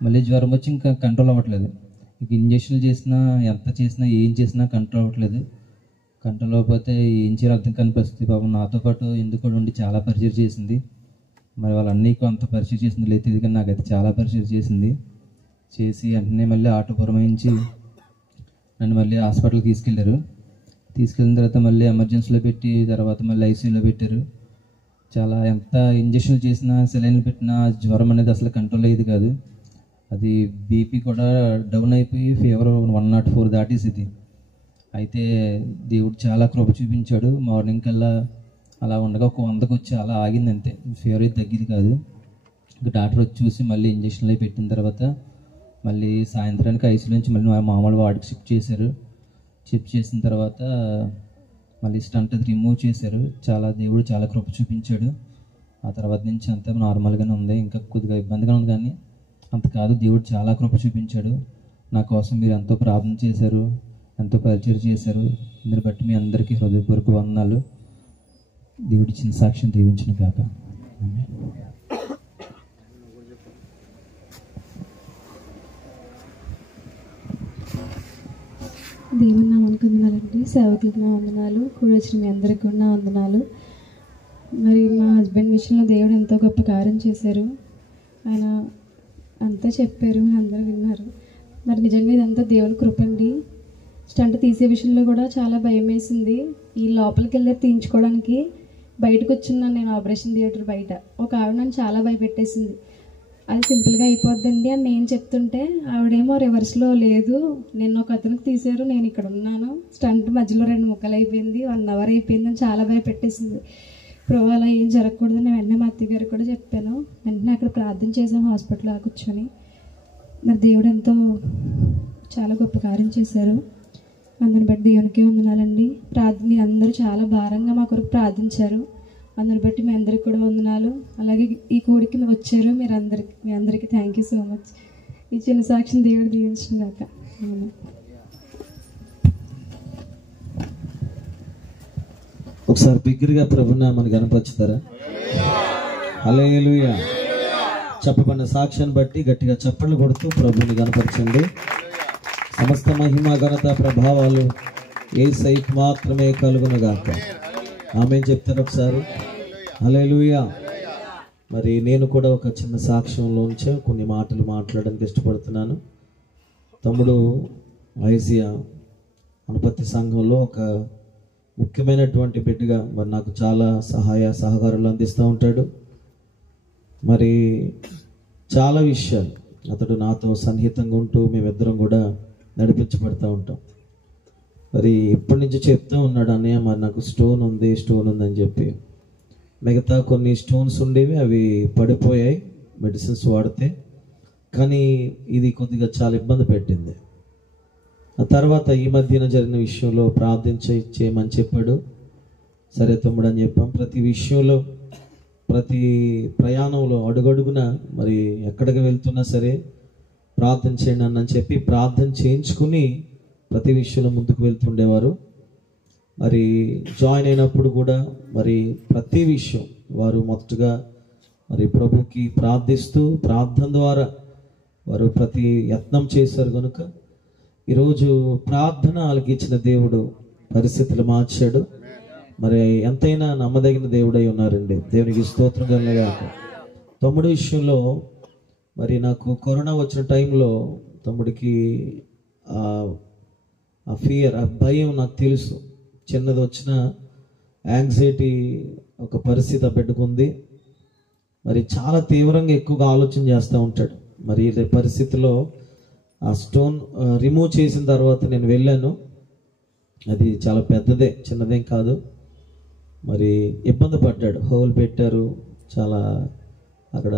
మళ్ళీ జ్వరం వచ్చి ఇంకా కంట్రోల్ అవ్వట్లేదు. ఇంక ఇంజక్షన్లు చేసినా ఎంత చేసినా ఏం చేసినా కంట్రోల్ అవ్వట్లేదు. కంట్రోల్ అవ్వకపోతే ఏం చేయాలో అర్థం కాని పరిస్థితి. పాపం నాతో పాటు ఎందుకు కూడా ఉండి చాలా పరిచయం చేసింది. మరి వాళ్ళన్నీ అంత పరిచయం చేసింది లేదు ఇది కానీ నాకైతే చాలా పరిచయం చేసింది. చేసి వెంటనే మళ్ళీ ఆటో పురమాయించి నన్ను మళ్ళీ హాస్పిటల్కి తీసుకెళ్ళిన తర్వాత మళ్ళీ ఎమర్జెన్సీలో పెట్టి తర్వాత మళ్ళీ ఐసీయూలో పెట్టారు. చాలా ఎంత ఇంజక్షన్లు చేసినా సెలైన్లు పెట్టినా జ్వరం అనేది అసలు కంట్రోల్ అయ్యేది కాదు. అది బీపీ కూడా డౌన్ అయిపోయి ఫీవర్ 104 దాటేసింది. అయితే దేవుడు చాలా కృప చూపించాడు. మార్నింగ్ కల్లా అలా ఉండగా ఒక 100కి వచ్చి అలా ఆగింది అంతే. ఫీవర్ అయితే తగ్గింది కాదు. ఇంకా డాక్టర్ వచ్చి చూసి మళ్ళీ ఇంజక్షన్లు పెట్టిన తర్వాత మళ్ళీ సాయంత్రానికి ఐసీయూలో నుంచి మళ్ళీ మామూలు వార్డుకి షిఫ్ట్ చేసిన తర్వాత మళ్ళీ స్టంట్ అది రిమూవ్ చేశారు. దేవుడు చాలా కృప చూపించాడు. ఆ తర్వాత నుంచి అంతా నార్మల్గానే ఉంది. ఇంకా కొద్దిగా ఇబ్బందిగా ఉంది కానీ అంత కాదు. దేవుడు చాలా కృప చూపించాడు. నా కోసం మీరు ఎంతో ప్రార్థన చేశారు, ఎంతో పరిచయం చేశారు. దీన్ని బట్టి మీ అందరికీ హృదయపూర్వక వందనాలు. దేవుడి చిన్న సాక్ష్యం దీవించిన కాక. దేవుని నామానికి వందనాలండి. సేవకులకు నా వందనాలు. కూడి వచ్చిన మీ అందరికీ కూడా నా వందనాలు. మరి మా హస్బెండ్ విషయంలో దేవుడు ఎంతో గొప్ప కార్యం చేశారు. ఆయన అంతా చెప్పారు, అందరూ విన్నారు. మరి నిజంగా ఇదంతా దేవుని కృప అండి. స్టంట్ తీసే విషయంలో కూడా చాలా భయం వేసింది. ఈ లోపలికి వెళ్ళి తీయించుకోవడానికి బయటకు వచ్చిన్నాను నేను ఆపరేషన్ థియేటర్ బయట. ఒక ఆవిడ నన్ను చాలా భయపెట్టేసింది. అది సింపుల్గా అయిపోద్దండి అని నేను చెప్తుంటే ఆవిడేమో రివర్స్లో లేదు, నిన్న ఒక అతనికి తీశారు, నేను ఇక్కడ ఉన్నాను, స్టంట్ మధ్యలో 2 ముక్కలు అయిపోయింది, 1 అవర్ అయిపోయింది అని చాలా భయపెట్టేసింది. ప్రభు అలా ఏం జరగకూడదని వెంటనే మా అత్తయ్య గారికి కూడా చెప్పాను. వెంటనే అక్కడ ప్రార్థన చేసాము హాస్పిటల్లో కూర్చొని. మరి దేవుడు ఎంతో చాలా గొప్ప కార్యం చేశారు. అందరిని బట్టి దేవునికి వందనాలండి. మీరు అందరూ చాలా భారంగా మా కొరకు ప్రార్థించారు. అందరిని బట్టి మీ అందరికి కూడా వందనాలు. అలాగే ఈ కూడికి వచ్చారు మీ అందరికీ థ్యాంక్ యూ సో మచ్. ఈ చిన్న సాక్షిని దేవుడు దీవించిన గాక. ఒకసారి బిగ్గరగా ప్రభునామాన్ని కనపరుచుతారా? హల్లెలూయా. చెప్పబడిన సాక్ష్యాన్ని బట్టి గట్టిగా చప్పట్లు కొడుతూ ప్రభుని కనపరచండి. సమస్త మహిమ ఘనత ప్రభావాలు యేసయ్యకు మాత్రమే కలుగునుగాక. ఆమేన్ చెప్తారు ఒకసారి. హల్లెలూయా. మరి నేను కూడా ఒక చిన్న సాక్ష్యంలోంచే కొన్ని మాటలు మాట్లాడడానికి ఇష్టపడుతున్నాను. తమ్ముడు ఐజియా అనుపత్తి సంఘంలో ఒక ముఖ్యమైనటువంటి బిడ్డగా మరి నాకు చాలా సహాయ సహకారాలు అందిస్తూ ఉంటాడు. మరి చాలా విషయాలు అతడు నాతో సన్నిహితంగా ఉంటూ మేమిద్దరం కూడా నడిపించబడుతూ ఉంటాం. మరి ఇప్పటి నుంచి చెప్తూ ఉన్నాడు, అన్నయ్య మరి నాకు స్టోన్ ఉంది అని చెప్పి. మిగతా కొన్ని స్టోన్స్ ఉండేవి, అవి పడిపోయాయి మెడిసిన్స్ వాడితే. కానీ ఇది కొద్దిగా చాలా ఇబ్బంది పెట్టింది. ఆ తర్వాత ఈ మధ్యన జరిగిన విషయంలో చేయమని చెప్పాడు. సరే తమ్ముడు అని చెప్పాం. ప్రతి విషయంలో ప్రతి ప్రయాణంలో అడుగడుగున మరి ఎక్కడికి వెళ్తున్నా సరే ప్రార్థన చేయండి అని చెప్పి ప్రార్థన చేయించుకుని ప్రతి విషయంలో ముందుకు వెళ్తుండేవారు. మరి జాయిన్ అయినప్పుడు కూడా మరి ప్రతి విషయం వారు మొదటగా మరి ప్రభుకి ప్రార్థిస్తూ ప్రార్థన ద్వారా వారు ప్రతి యత్నం చేశారు. కనుక ఈరోజు ప్రార్థన ఆలకించిన దేవుడు పరిస్థితులు మార్చాడు. మరి ఎంతైనా నమ్మదగిన దేవుడై ఉన్నారండి. దేవునికి స్తోత్రం కలగాక. తమ్ముడి విషయంలో మరి నాకు కరోనా వచ్చిన టైంలో తమ్ముడికి ఆ ఫియర్, ఆ భయం నాకు తెలుసు. చిన్నది వచ్చిన యాంగ్జైటీ ఒక పరిస్థితి పెట్టుకుంది. మరి చాలా తీవ్రంగా ఎక్కువగా ఆలోచన చేస్తూ ఉంటాడు. మరి ఈ పరిస్థితిలో ఆ స్టోన్ రిమూవ్ చేసిన తర్వాత నేను వెళ్ళాను. అది చాలా పెద్దదే, చిన్నదేం కాదు. మరి ఇబ్బంది పడ్డాడు. హోల్ పెట్టారు. చాలా అక్కడ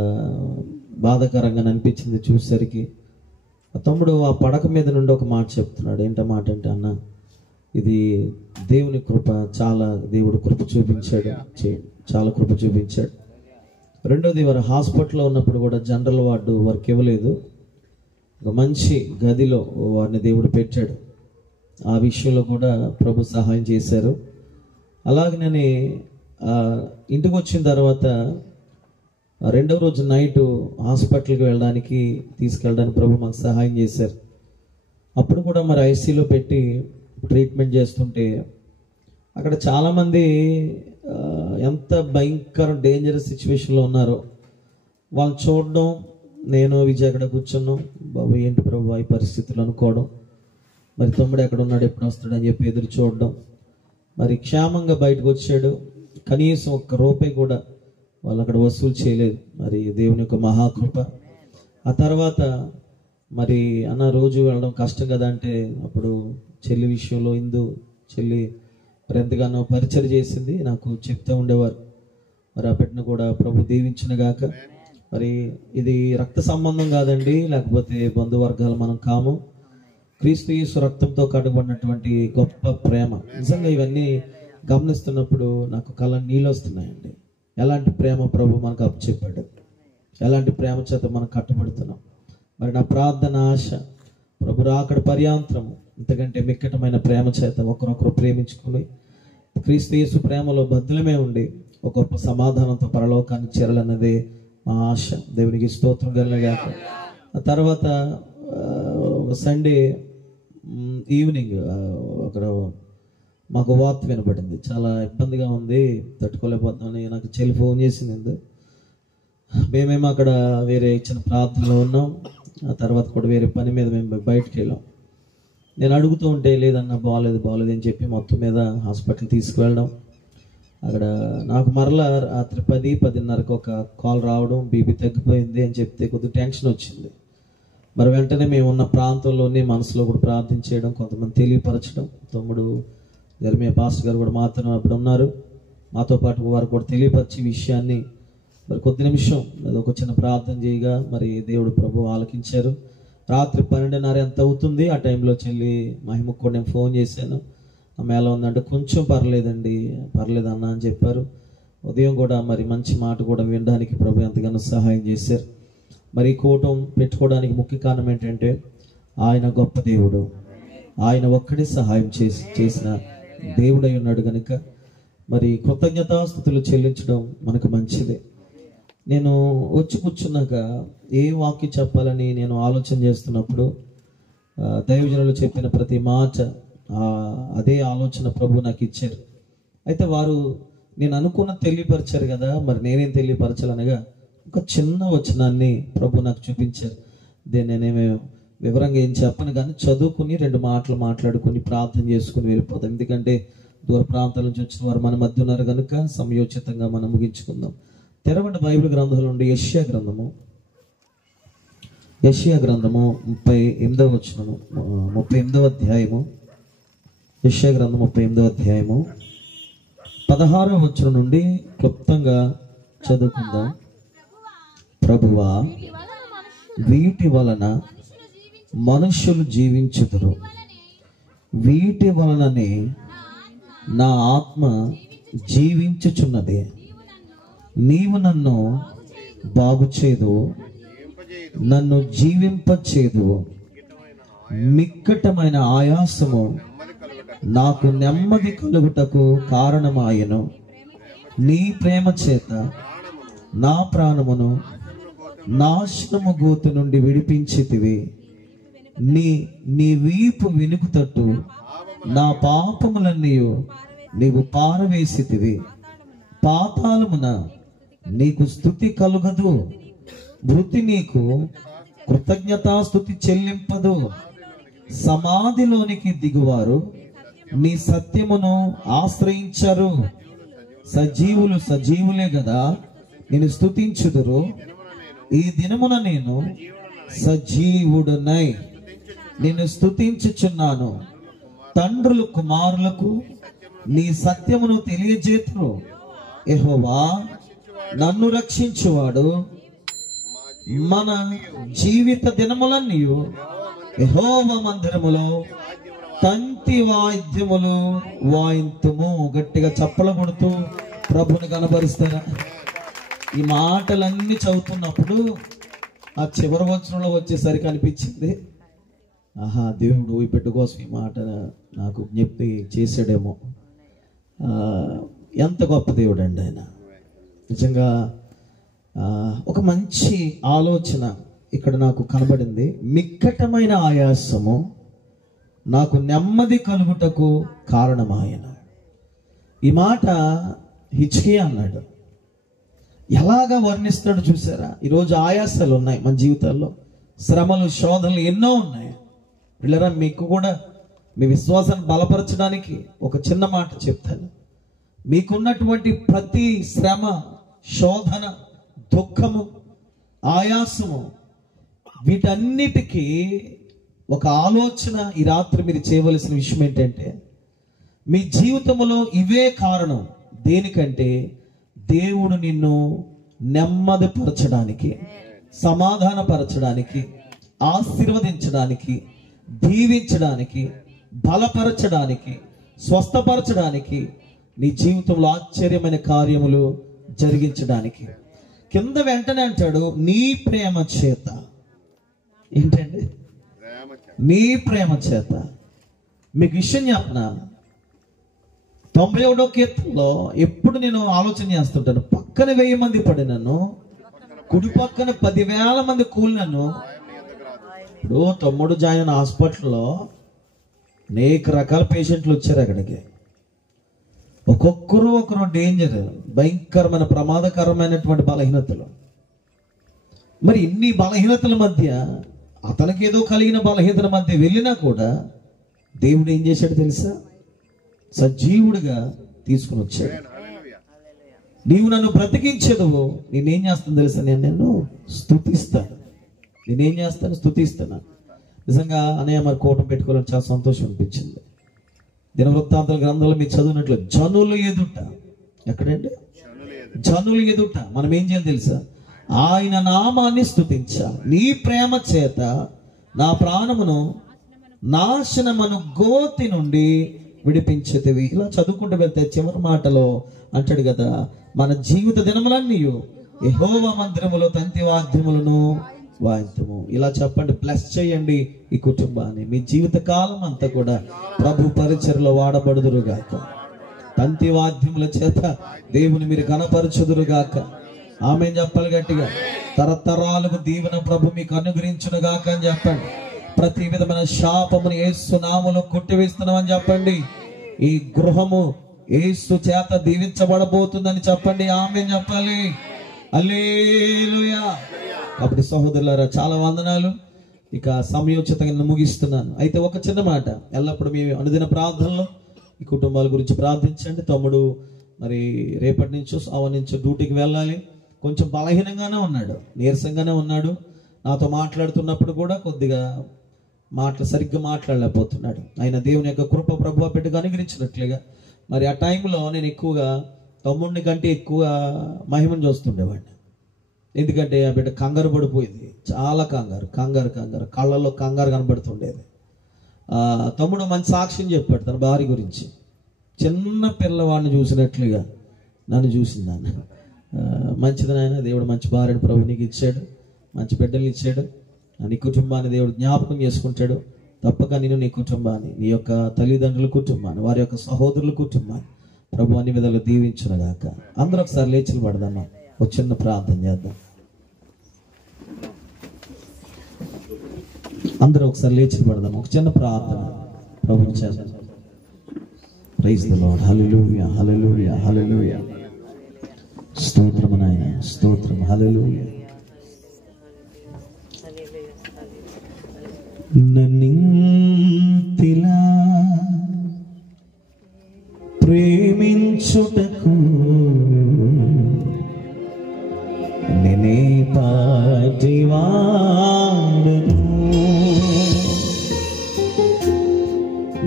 బాధాకరంగా అనిపించింది చూసేసరికి. ఆ తమ్ముడు ఆ పడక మీద నుండి ఒక మాట చెప్తున్నాడు. ఏంటో మాట అంటే, అన్న ఇది దేవుని కృప, చాలా దేవుడు కృప చూపించాడు, చాలా కృప చూపించాడు. రెండోది వారు హాస్పిటల్లో ఉన్నప్పుడు కూడా జనరల్ వార్డు వారికి ఇవ్వలేదు. ఒక మంచి గదిలో వారిని దేవుడు పెట్టాడు. ఆ విషయంలో కూడా ప్రభు సహాయం చేశారు. అలాగనే ఇంటికి వచ్చిన తర్వాత రెండవ రోజు నైట్ హాస్పిటల్కి తీసుకెళ్ళడానికి ప్రభు మాకు సహాయం చేశారు. అప్పుడు కూడా మరి ఐసీలో పెట్టి ట్రీట్మెంట్ చేస్తుంటే అక్కడ చాలామంది ఎంత భయంకర డేంజరస్ సిచ్యువేషన్లో ఉన్నారో వాళ్ళు చూడడం, నేను విజయ్ అక్కడ కూర్చున్నాం. బాబు ఏంటి ప్రభు ఈ పరిస్థితులు అనుకోవడం, మరి తమ్ముడు ఎక్కడ ఉన్నాడు, ఎప్పుడు వస్తాడని చెప్పి ఎదురు చూడడం. మరి క్షేమంగా బయటకు వచ్చాడు. కనీసం ₹1 కూడా వాళ్ళు అక్కడ వసూలు చేయలేదు. మరి దేవుని యొక్క మహాకృప. ఆ తర్వాత మరి అన్న రోజు వెళ్ళడం కష్టం కదా అంటే, అప్పుడు చెల్లి విషయంలో చెల్లి మరి ఎంతగానో పరిచయం చేసింది, నాకు చెప్తూ ఉండేవారు. మరి ఆ బిడ్డను కూడా ప్రభు దీవించిన గాక. మరి ఇది రక్త సంబంధం కాదండి, లేకపోతే బంధువర్గాలు మనం కాము. క్రీస్తు యేసు రక్తంతో కడగబడినటువంటి గొప్ప ప్రేమ. నిజంగా ఇవన్నీ గమనిస్తున్నప్పుడు నాకు కళ్ళ నీళ్ళు వస్తున్నాయండి. ఎలాంటి ప్రేమ ప్రభు మనకు అప్పచెప్పాడు, ఎలాంటి ప్రేమ చేత మనం కట్టబడుతున్నాం. మరి నా ప్రార్థన ఆశ ప్రభు రాకడ పర్యాంతరము ఇంతకంటే మిక్కటమైన ప్రేమ చేత ఒకరొకరు ప్రేమించుకుని క్రీస్తు యేసు ప్రేమలో బద్దులమే ఉండి ఒక గొప్ప సమాధానంతో పరలోకానికి చేరాలన్నదే మా ఆశ. దేవునికి స్తోత్రం కలిగాక ఆ తర్వాత సండే ఈవినింగ్ అక్కడ మాకు వార్త వినపడింది. చాలా ఇబ్బందిగా ఉంది, తట్టుకోలేకపోతున్నాను. నాకు చెల్లి ఫోన్ చేసింది. మేమేమో అక్కడ వేరే చిన్న ప్రార్థనలో ఉన్నాం. ఆ తర్వాత కూడా వేరే పని మీద మేము బయటకు వెళ్ళాం. నేను అడుగుతూ ఉంటే లేదన్నా బాగోలేదు అని చెప్పి మొత్తం మీద హాస్పిటల్ తీసుకువెళ్ళడం. అక్కడ నాకు మరలా రాత్రి 10-10:30కు ఒక కాల్ రావడం, బీపీ తగ్గిపోయింది అని చెప్తే కొద్దిగా టెన్షన్ వచ్చింది. మరి వెంటనే మేము ఉన్న ప్రాంతంలోనే మనసులో కూడా ప్రార్థించేయడం, కొంతమంది తెలియపరచడం. తమ్ముడు జర్మియా పాస్టర్ గారు కూడా మాతో అప్పుడు ఉన్నారు. మాతో పాటు వారు కూడా తెలియపరిచే విషయాన్ని మరి కొద్ది నిమిషం అదొక చిన్న ప్రార్థన చేయగా మరి దేవుడు ప్రభు ఆలకించారు. రాత్రి 12:30 ఎంత అవుతుంది. ఆ టైంలో చెల్లి మహిమకు కూడా నేను ఫోన్ చేశాను. ఆమె ఎలా ఉందంటే కొంచెం పర్లేదన్నా అని చెప్పారు. ఉదయం కూడా మరి మంచి మాట కూడా వినడానికి ప్రభు ఎంతగానో సహాయం చేశారు. మరి కూటం పెట్టుకోవడానికి ముఖ్య కారణం ఏంటంటే ఆయన గొప్ప దేవుడు, ఆయన ఒక్కడే సహాయం చేసిన దేవుడై ఉన్నాడు కనుక మరి కృతజ్ఞతాస్తుతులు చెల్లించడం మనకు మంచిదే. నేను వచ్చి కూర్చున్నాక ఏ వాక్యం చెప్పాలని నేను ఆలోచన చేస్తున్నప్పుడు దైవజనులు చెప్పిన ప్రతి మాట అదే ఆలోచన ప్రభు నాకు ఇచ్చారు. అయితే వారు నేను అనుకున్న తెలియపరిచారు కదా, మరి నేనేం తెలియపరచాలనగా ఒక చిన్న వచనాన్ని ప్రభు నాకు చూపించారు. నేనేమో వివరంగా ఏం చెప్పను కానీ చదువుకుని 2 మాటలు మాట్లాడుకుని ప్రార్థన చేసుకుని వెళ్ళిపోతాం. ఎందుకంటే దూర ప్రాంతాల నుంచి వచ్చిన వారు మన మధ్య ఉన్నారు కనుక సమయోచితంగా మనం ముగించుకుందాం. తెరవండి బైబిల్ గ్రంథంలో ఉండి యెషయా గ్రంథము 38వ వచనము 38వ అధ్యాయము యెషయా గ్రంథం 38వ అధ్యాయము 16వ వచనం నుండి క్లుప్తంగా చదువుకుందాం. ప్రభువా, వీటి వలన మనుష్యులు జీవించుదురు, వీటి వలననే నా ఆత్మ జీవించుచున్నది. నీవు నన్ను బాగు చేదు, నన్ను జీవింపచేదు. మిక్కటమైన ఆయాసము నాకు నెమ్మది కలుగుటకు కారణమాయను. నీ ప్రేమ చేత నా ప్రాణమును నాశనము గోతు నుండి విడిపించితివి. నీ వీపు వినుకుతట్టు నా పాపములన్నీ నీవు పారవేసితివి. పాతాళమున నీకు స్తుతి కలుగదు, మృతి నీకు కృతజ్ఞతాస్తుతి చెల్లింపదు. సమాధిలోనికి దిగువారు నీ సత్యమును ఆశ్రయించరు. సజీవులు సజీవులే కదా నేను స్తుతించుదురు. ఈ దినమున నేను సజీవుడునై నిన్ను స్తుతించుచున్నాను. తండ్రులు కుమారులకు నీ సత్యమును తెలియజేతురు. యెహోవా నన్ను రక్షించువాడు. మన జీవిత దినములన్నీ యెహోవా మందిరములో తంతి వాయిద్యములు వాయింతుము. గట్టిగా చప్పలు కొడుతూ ప్రభుని కనబరుస్తారా? ఈ మాటలన్నీ చదువుతున్నప్పుడు ఆ చివరి వచనంలో వచ్చేసరికి అనిపించింది, ఆహా, దేవుడు ఈ బిడ్డ కోసం ఈ మాట నాకు జ్ఞప్తి చేశాడేమో. ఎంత గొప్ప దేవుడు అండి ఆయన. నిజంగా ఒక మంచి ఆలోచన ఇక్కడ నాకు కనబడింది. మిక్కటమైన ఆయాసము నాకు నెమ్మది కలుగుటకు కారణమాయన. ఈ మాట హిజ్కియా అన్నాడు. ఎలాగా వర్ణిస్తాడు చూసారా? ఈరోజు ఆయాసాలు ఉన్నాయి మన జీవితాల్లో, శ్రమలు శోధనలు ఎన్నో ఉన్నాయి. పిల్లరా, మీకు కూడా మీ విశ్వాసాన్ని బలపరచడానికి ఒక చిన్న మాట చెప్తాను. మీకున్నటువంటి ప్రతి శ్రమ, శోధన, దుఃఖము, ఆయాసము, వీటన్నిటికీ ఒక ఆలోచన ఈ రాత్రి మీరు చేయవలసిన విషయం ఏంటంటే, మీ జీవితంలో ఇవే కారణం. దేనికంటే దేవుడు నిన్ను నెమ్మదిపరచడానికి, సమాధానపరచడానికి, ఆశీర్వదించడానికి, దీవించడానికి, బలపరచడానికి, స్వస్థపరచడానికి, నీ జీవితంలో ఆశ్చర్యమైన కార్యములు జరిగించడానికి. కింద వెంటనే అంటాడు, నీ ప్రేమ చేత. ఏంటండి? నీ ప్రేమ చేత. మీకు విషయం చెప్పనా, 91వ కీర్తనలో ఎప్పుడు నేను ఆలోచన చేస్తుంటాను, పక్కన 1000 మంది పడినను, కుడి పక్కన 10,000 మంది కూలినను. ఇప్పుడు తమ్ముడు జాయిన్ అయిన హాస్పిటల్లో అనేక రకాల పేషెంట్లు వచ్చారు అక్కడికి. ఒక్కొక్కరు డేంజర్, భయంకరమైన ప్రమాదకరమైనటువంటి బలహీనతలు. మరి ఇన్ని బలహీనతల మధ్య, అతనికి ఏదో కలిగిన బలహీనతల మధ్య వెళ్ళినా కూడా దేవుడు ఏం చేశాడు తెలుసా? సజీవుడిగా తీసుకుని వచ్చాడు. నీవు నన్ను బ్రతికించదువు, నేనేం చేస్తాను తెలుసా? నేను స్తుతిస్తాను. నేనేం చేస్తాను? స్తుతిస్తాను. నిజంగా అన్నయ్య మరి కోటం పెట్టుకోవాలని చాలా సంతోషం అనిపించింది. దినవృత్తాంతాల గ్రంథంలో మీకు చదివినట్లు జనులు ఎదుట, ఎక్కడండి? జనులు ఎదుట మనం ఏం చేయాలి తెలుసా? ఆయన నామాన్ని స్తుతించాలి. నీ ప్రేమ చేత నా ప్రాణమును నాశనమను గోతి నుండి విడిపించేదివి. ఇలా చదువుకుంటూ వెళ్తే చివరి మాటలో అంటాడు కదా, మన జీవిత దినములన్నీ యెహోవా మందిరములో తంతి వాద్యములను వాయించము. ఇలా చెప్పండి, బ్లెస్ చేయండి ఈ కుటుంబాన్ని. మీ జీవిత కాలం అంతా కూడా ప్రభు పరిచర్లో వాడబడుదురుగాక. తంతి వాద్యముల చేత దేవుని మీరు కనపరచుదురుగాక. ఆమె చెప్పాలి గట్టిగా. తరతరాలకు దీవెన ప్రభు మీకు అనుగ్రహించునుగాక అని చెప్పండి. ప్రతి విధమైన శాపమును యేసు నామములో కొట్టివేస్తున్నామని చెప్పండి. ఈ గృహము యేసు చేత దీవించబడబోతుందని చెప్పండి. ఆమె చెప్పాలి. హల్లెలూయా. కాబట్టి సహోదరులారా, చాలా వందనాలు. ఇక సమయోచితంగా ముగిస్తున్నాను. అయితే ఒక చిన్న మాట, ఎల్లప్పుడూ మీ అనుదిన ప్రార్థనలో ఈ కుటుంబాల గురించి ప్రార్థించండి. తమ్ముడు మరి రేపటి నుంచో సావ నుంచో డ్యూటీకి వెళ్ళాలి. కొంచెం బలహీనంగానే ఉన్నాడు, నీరసంగానే ఉన్నాడు. నాతో మాట్లాడుతున్నప్పుడు కూడా కొద్దిగా సరిగ్గా మాట్లాడలేకపోతున్నాడు. ఆయన దేవుని యొక్క కృప ప్రభువు బిడ్డగా అనుగ్రహించినట్లుగా మరి ఆ టైంలో నేను ఎక్కువగా తమ్ముడిని కంటే ఎక్కువ మహిమను చూస్తుండేవాడిని. ఎందుకంటే ఆ బిడ్డ కంగారు పడిపోయింది, చాలా కంగారు, కళ్ళల్లో కంగారు కనబడుతుండేది. తమ్ముడు మంచి సాక్ష్యం చెప్పాడు తన భార్య గురించి. చిన్న పిల్లవాడిని చూసినట్లుగా నన్ను చూసిందాన్ని. మంచిదనైనా దేవుడు మంచి భార్యను ప్రభు నీకు ఇచ్చాడు, మంచి బిడ్డలు ఇచ్చాడు. నీ కుటుంబాన్ని దేవుడు జ్ఞాపకం చేసుకుంటాడు. తప్పక నేను నీ కుటుంబాన్ని, నీ యొక్క తల్లిదండ్రుల కుటుంబాన్ని, వారి యొక్క సహోదరుల కుటుంబాన్ని ప్రభు అన్ని విధాలు దీవించునుగాక. అందరూ ఒకసారి లేచి పడదామా, ఒక చిన్న ప్రార్థన చేద్దాం. అందరూ ఒకసారి లేచి పడదాం, ఒక చిన్న ప్రార్థన ప్రభు చేద్దాం. Praise the lord. Hallelujah, hallelujah, hallelujah. స్తోత్రము నాయనా, స్తోత్రం. హల్లెలూయా. నన్నింతిలా ప్రేమించుటకు నేనే పాటివాడను.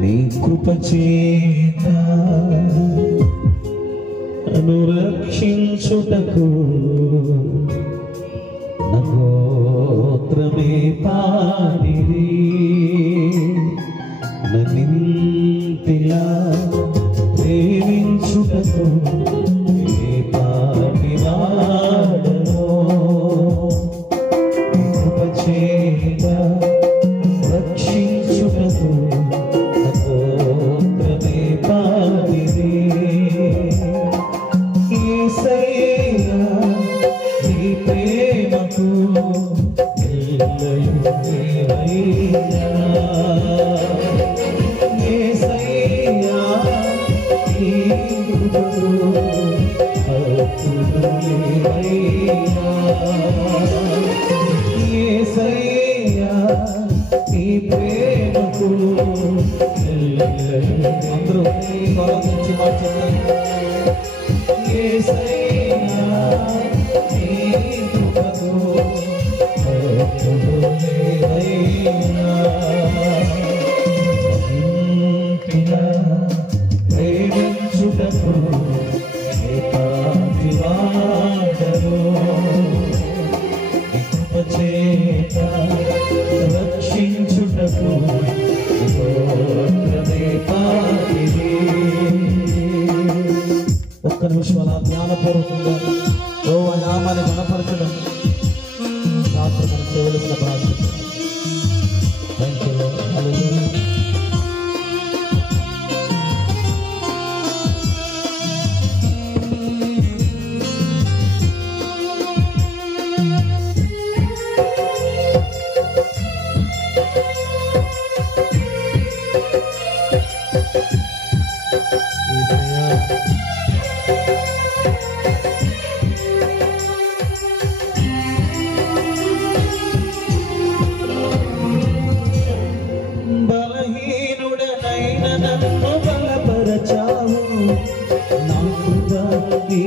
నీ కృప చేత అనురక్షించుటకు నా గోత్రమే పాడిరి. నన్నింతిలా ప్రేమించుటకు ఏ పాటివాడనో. కృప చేత రక్షించుటకు నా గోత్రమే పాడిరి. యేసయ్యా నీ ప్రేమకు ఎల్లయు నీవైనా. యేసయ్యా నీ కృపకు హక్కులు నీవైనా. యేసయ్యా నీ ప్రేమకు ఎల్లయు. అందరూ స్వరం నుంచి మాట్లాడండి. యేసయ్యా నీ కృపకు హక్కులు నీవైనా. ఇంటిలా ప్రేమించుటకు ఏ పాటివాడను. కృప చేత రక్షించుటకు గోత్రమే పాడిరి. ఒక్క నిమిషం అలా జ్ఞానపూర్వకంగా యెహోవా నామాన్ని ఘనపరచడం రాత్రి మనం చేయవలసిన బాధ్యత.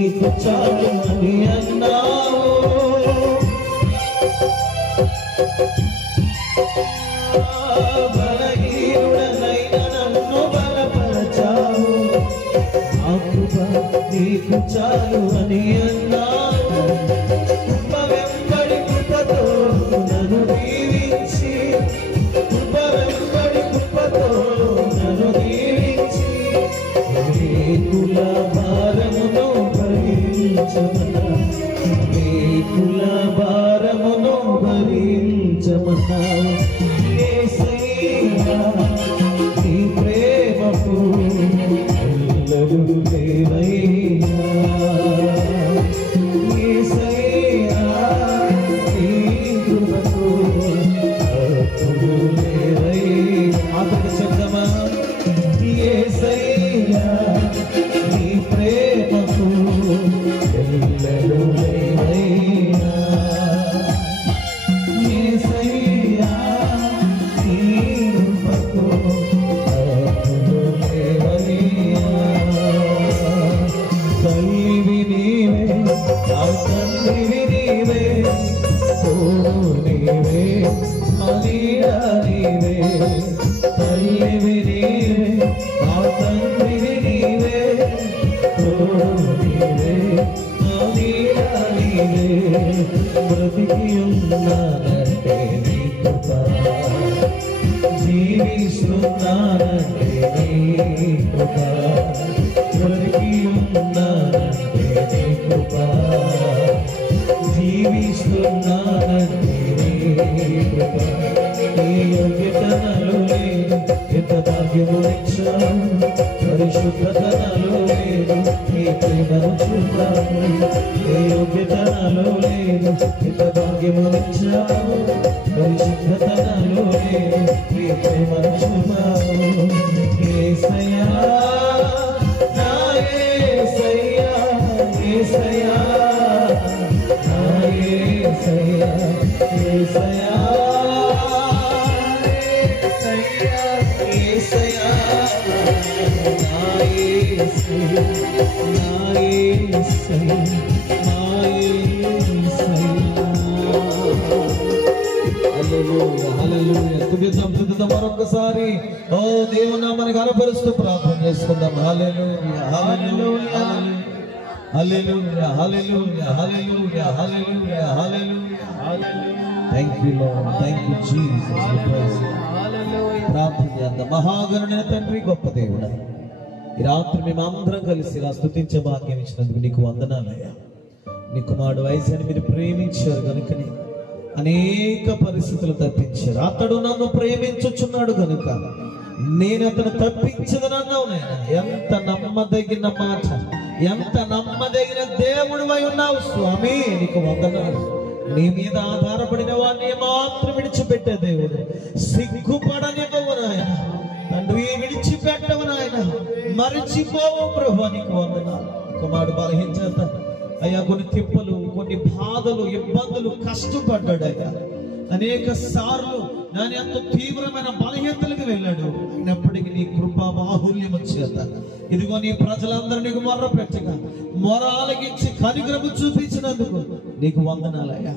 నీకు చాలు అని అన్నావు. బలహీనుడనైన నన్ను బలపరచావు. ఆ కృప నీకు చాలు అని అన్నావు. కృప వెంబడి కృపతో నన్ను దీవించి, కృప వెంబడి కృపతో నన్ను దీవించి, కుల భారమును భరించమన్నా, కుల భారమును భరించమన్నావు. యేసయ్యా నీ ప్రేమకు ఎల్లరూ లేరయ్యా. యేసయ్యా నీ కృపకు ఎల్లరూ లేరయ్యా. ఆపద శబ్దమా. యేసయ్యా నీ ప్రేమకు ఎల్లరూ లేరయ్యా. యేసయ్యా నీ కృపకు ఎల్లరూ లేరయ్యా. తల్లివి నీవే, నా తండ్రివి నీవే, తోడు నీవే, మనీడా నీవే. తల్లివి నీవే, నా తండ్రివి నీవే, తోడు నీవే, మనీడా నీవే. బ్రతికి ఉన్నానంటే నీ కృప, జీవిస్తున్నానంటే నీ కృప. బ్రతికి ఉన్నానంటే నీ కృప, జీవిస్తున్నానంటే నీ కృప. నీ యోగ్యతనలో లేదు ఎంత భాగ్యము ఇచ్చావు, పరిశుద్ధతనలో లేదు నీ ప్రేమను చూపావు. నీ యోగ్యతనలో లేదు ఎంత భాగ్యము ఇచ్చావు, పరిశుద్ధతనలో లేదు నీ ప్రేమను చూపావు. యేసయ్యా నా యేసయ్యా, యేసయ్యా నా యేసయ్యా, యేసయ్యా యేసయ్యా నా యేసయ్యా, నా యేసయ్యా, నా యేసయ్యా. హల్లెలూయా, హల్లెలూయా. తుదిద్దాం మరొకసారి. ఓ దేవుని నామాన్ని కనపరుస్తూ ప్రార్థన చేసుకుందాం. Hallelujah, hallelujah, hallelujah, hallelujah, hallelujah, hallelujah, hallelujah. Thank you lord, thank you Jesus. ప్రార్థన చేద్దాం. మహాగణుడైన తండ్రి, గొప్ప దేవుడా, ఈ రాత్రి మేమందరం కలిసి ఇలా స్తుతించే భాగ్యం ఇచ్చినందుకు నీకు వందనాలయ్యా. నీ కుమారుడు వయసుని మీరు ప్రేమించారు కనుకని అనేక పరిస్థితులు తప్పించారు. అతడు నన్ను ప్రేమించుచున్నాడు కనుక నేను అతను తప్పించదనన్నావు. నాయన ఎంత నమ్మదగిన మాట, ఎంత నమ్మదగిన దేవుడు అయి ఉన్నావు స్వామి. నీకు వందనాలు. నీ మీద ఆధారపడిన వారిని మాత్రం విడిచిపెట్టే దేవుడు, సిగ్గుపడనివ్వవు నాయన తండ్రి, విడిచిపెట్టవు నాయన, మరిచిపోవు ప్రభు. నీకు వందనాలు. కుమారుడు బలహీనత అయ్యా, కొన్ని తిప్పలు, కొన్ని బాధలు, ఇబ్బందులు, కష్టపడ్డాడు అయ్యా. అనేక సార్లు నేను ఎంతో తీవ్రమైన బలహీనతలకు వెళ్ళాడు. అయినప్పటికీ నీ కృపా బాహుల్యము చేత ఇదిగో నీ ప్రజలందరూ నీకు మొర్ర పెట్టగా మొర ఆలకించి కనికరము చూపించినందుకు నీకు వందనాలయ్యా.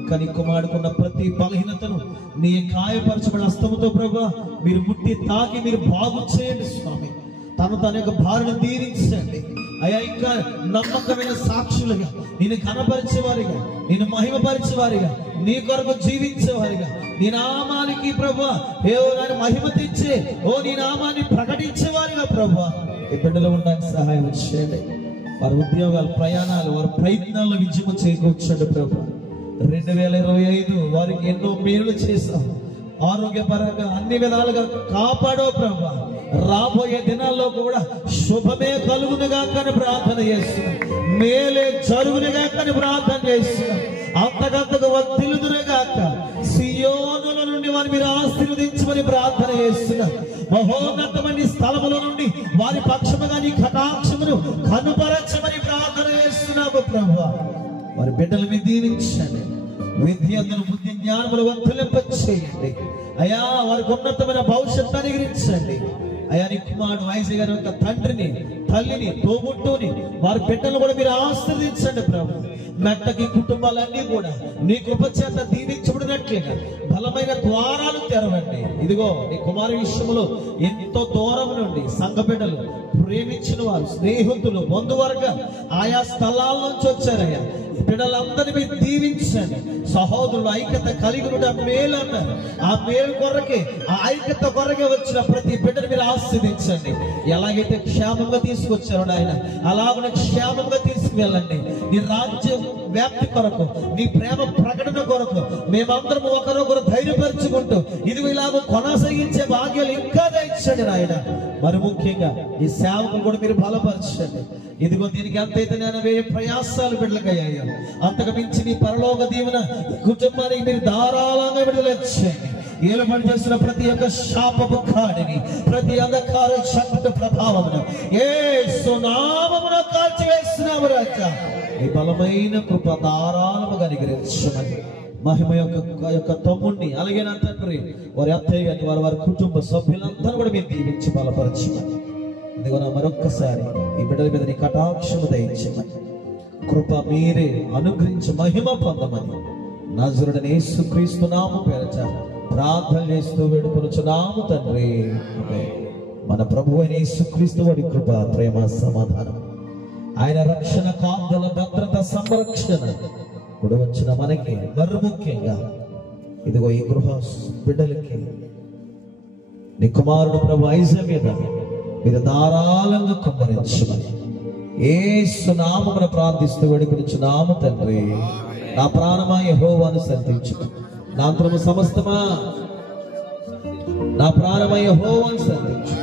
ఇంకా నీ కుమారుడుకున్న ప్రతి బలహీనతను నీ గాయపరచబడిన హస్తముతో ప్రభు మీరు ముట్టి తాకి మీరు బాగు చేయండి స్వామి. తన యొక్క భార్యను దీవించండి అయ్యా. ఇంకా నమ్మకమైన సాక్షులుగా, నేను కనపరిచేవారిగా, నేను మహిమపరిచేవారిగా, నీ కొరకు జీవించేవారిగా, నీ నామానికి ప్రభు నాయన మహిమ తెచ్చే నీ నామాన్ని ప్రకటించేవారిగా ప్రభు ఈ బిడ్డలు ఉండడానికి సహాయం చేయండి. వారి ఉద్యోగాలు, ప్రయాణాలు, వారి ప్రయత్నాల్లో విజయం చేకూర్చండి ప్రభు. 2025 వారికి ఎన్నో మేలు చేశాం. ఆరోగ్యపరంగా అన్ని విధాలుగా కాపాడో ప్రభు. రాబోయే దినాల్లో కూడా శుభమే కలుగునుగా కానీ ప్రార్థన చేస్తున్నాం. మేలే జరుగునుగా కానీ ప్రార్థన చేస్తున్నాం. అంతకంతకు వర్ధిల్లుదురుగాక. సియోనుల నుండి వారిని మీరు ఆశీర్వదించమని ప్రార్థన చేస్తున్నాం. మహోన్నతమైన స్థలముల నుండి వారి పక్షముగా నీ కటాక్షమును కనుపరచమని ప్రార్థన చేస్తున్నాము ప్రభు. వారి బిడ్డలు మీరు దీవించండి. విద్యను, బుద్ధి, జ్ఞానములు వర్ధిల్లింపచేయండి అయ్యా. వారికి ఉన్నతమైన భవిష్యత్తు అనుగ్రహించండి అయ్యా నీ కుమారుడు వైద్య గారి యొక్క తండ్రిని, తల్లిని, తోబుట్టుని, వారి బిడ్డలు కూడా మీరు ఆశీర్వదించండి ప్రభు. మెట్టకి కుటుంబాలన్నీ కూడా నీ కృప చేత దీవించబడినట్లుగా బలమైన ద్వారాలు తెరవండి. ఇదిగో నీ కుమారు విషయంలో ఎంతో దూరం నుండి సంఘ బిడ్డలు, ప్రేమించిన వారు, స్నేహితులు, బంధువర్గ ఆయా స్థలాల నుంచి వచ్చారయ్యా. బిడ్డలందరినీ మీరు దీవించండి. సహోదరులు ఐక్యత కలిగి మేలు అన్నారు. ఆ మేలు కొరకే, ఆ ఐక్యత కొరకే వచ్చిన ప్రతి బిడ్డను మీరు ఆశీర్వదించండి. ఎలాగైతే క్షేమంగా తీసుకొచ్చారో ఆయన అలాగనే క్షేమంగా తీసుకువెళ్ళండి. నీ రాజ్యం వ్యాప్తి కొరకు, నీ ప్రేమ ప్రకటన కొరకు మేమందరం ఒకరొకరు ధైర్యపరుచుకుంటూ ఇదిగో ఇలాగ కొనసాగించే భాగ్యాలు ఇంకా దయచండి నాయన. మరి ముఖ్యంగా ఈ సేవకులు కూడా మీరు బలపరచండి. ఇదిగో దీనికి ఎంతైతే నేను వేరే ప్రయాసాలు బిడ్డలకయ్యాయో అంతకు మించి నీ పరలోక దీవెన కుటుంబానికి మీరు ధారాళంగా విడుదలచ్చేయండి. ఏలుబడి చేస్తున్న ప్రతి ఒక్క శాపపు కాడిని, ప్రతి అంధకార శక్తి ప్రభావమును యేసు నామమున కాల్చివేస్తున్నాము రాజా. ఈ బలమైన కృప ధారాళముగా అనుగ్రహించమని మహిమ యొక్క తమ్ముడిని, అలాగే నా తండ్రి వారి అత్తయ్య గారిని, వారి కుటుంబ సభ్యులందరూ కూడా మీరు దీవించి బలపరచమని. ఇదిగో నా మరొక్కసారి ఈ బిడ్డల మీద నీ కటాక్షము దయించమని, కృప మీరే అనుగ్రహించి మహిమ పొందమని నజరుడైన యేసుక్రీస్తు నామమున పేరట ప్రార్థన చేస్తూ వేడుకొనుచున్నాము తండ్రి. మన ప్రభువు అయిన యేసుక్రీస్తు వారి కృప, ప్రేమ, సమాధానం, ఆయన రక్షణ, కాపుదల, భద్రత, సంరక్షణ కూడా వచ్చిన మనకి మరి ముఖ్యంగా ఇదిగో ఈ గృహ బిడ్డలకి నీ కుమారుడు ప్రభు ఐజా మీద మీరు ధారాళంగా కుమ్మరించమని యేసు నామమున ప్రార్థిస్తూ వేడుకొనుచున్నాము తండ్రి. నా ప్రాణమా యెహోవాను స్తుతించు, నా అంతరము సమస్తమా నా ప్రాణమా యెహోవాను స్తుతించు.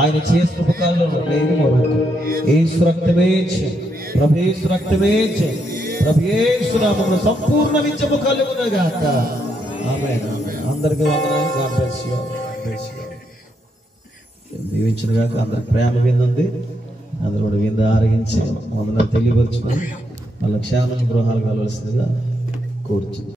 ఆయన చేసిన ఉపకారాలను లేని మరొక యేసు రక్తమే ప్రభు, యేసు రక్తమే ప్రభు, యేసు నామమున సంపూర్ణ విజయము కలుగునుగాక. ఆమేన్. అందరికీ వందనాలు. God bless you. దీవించునుగాక. అందరి ప్రేమ విందు ఉంది, అందరూ కూడా విందు ఆరగించి వందనాలు తెలియపరుచుకొని వాళ్ళ క్షేమ గృహాలు కలవలసిందిగా కోరుచున్నాను.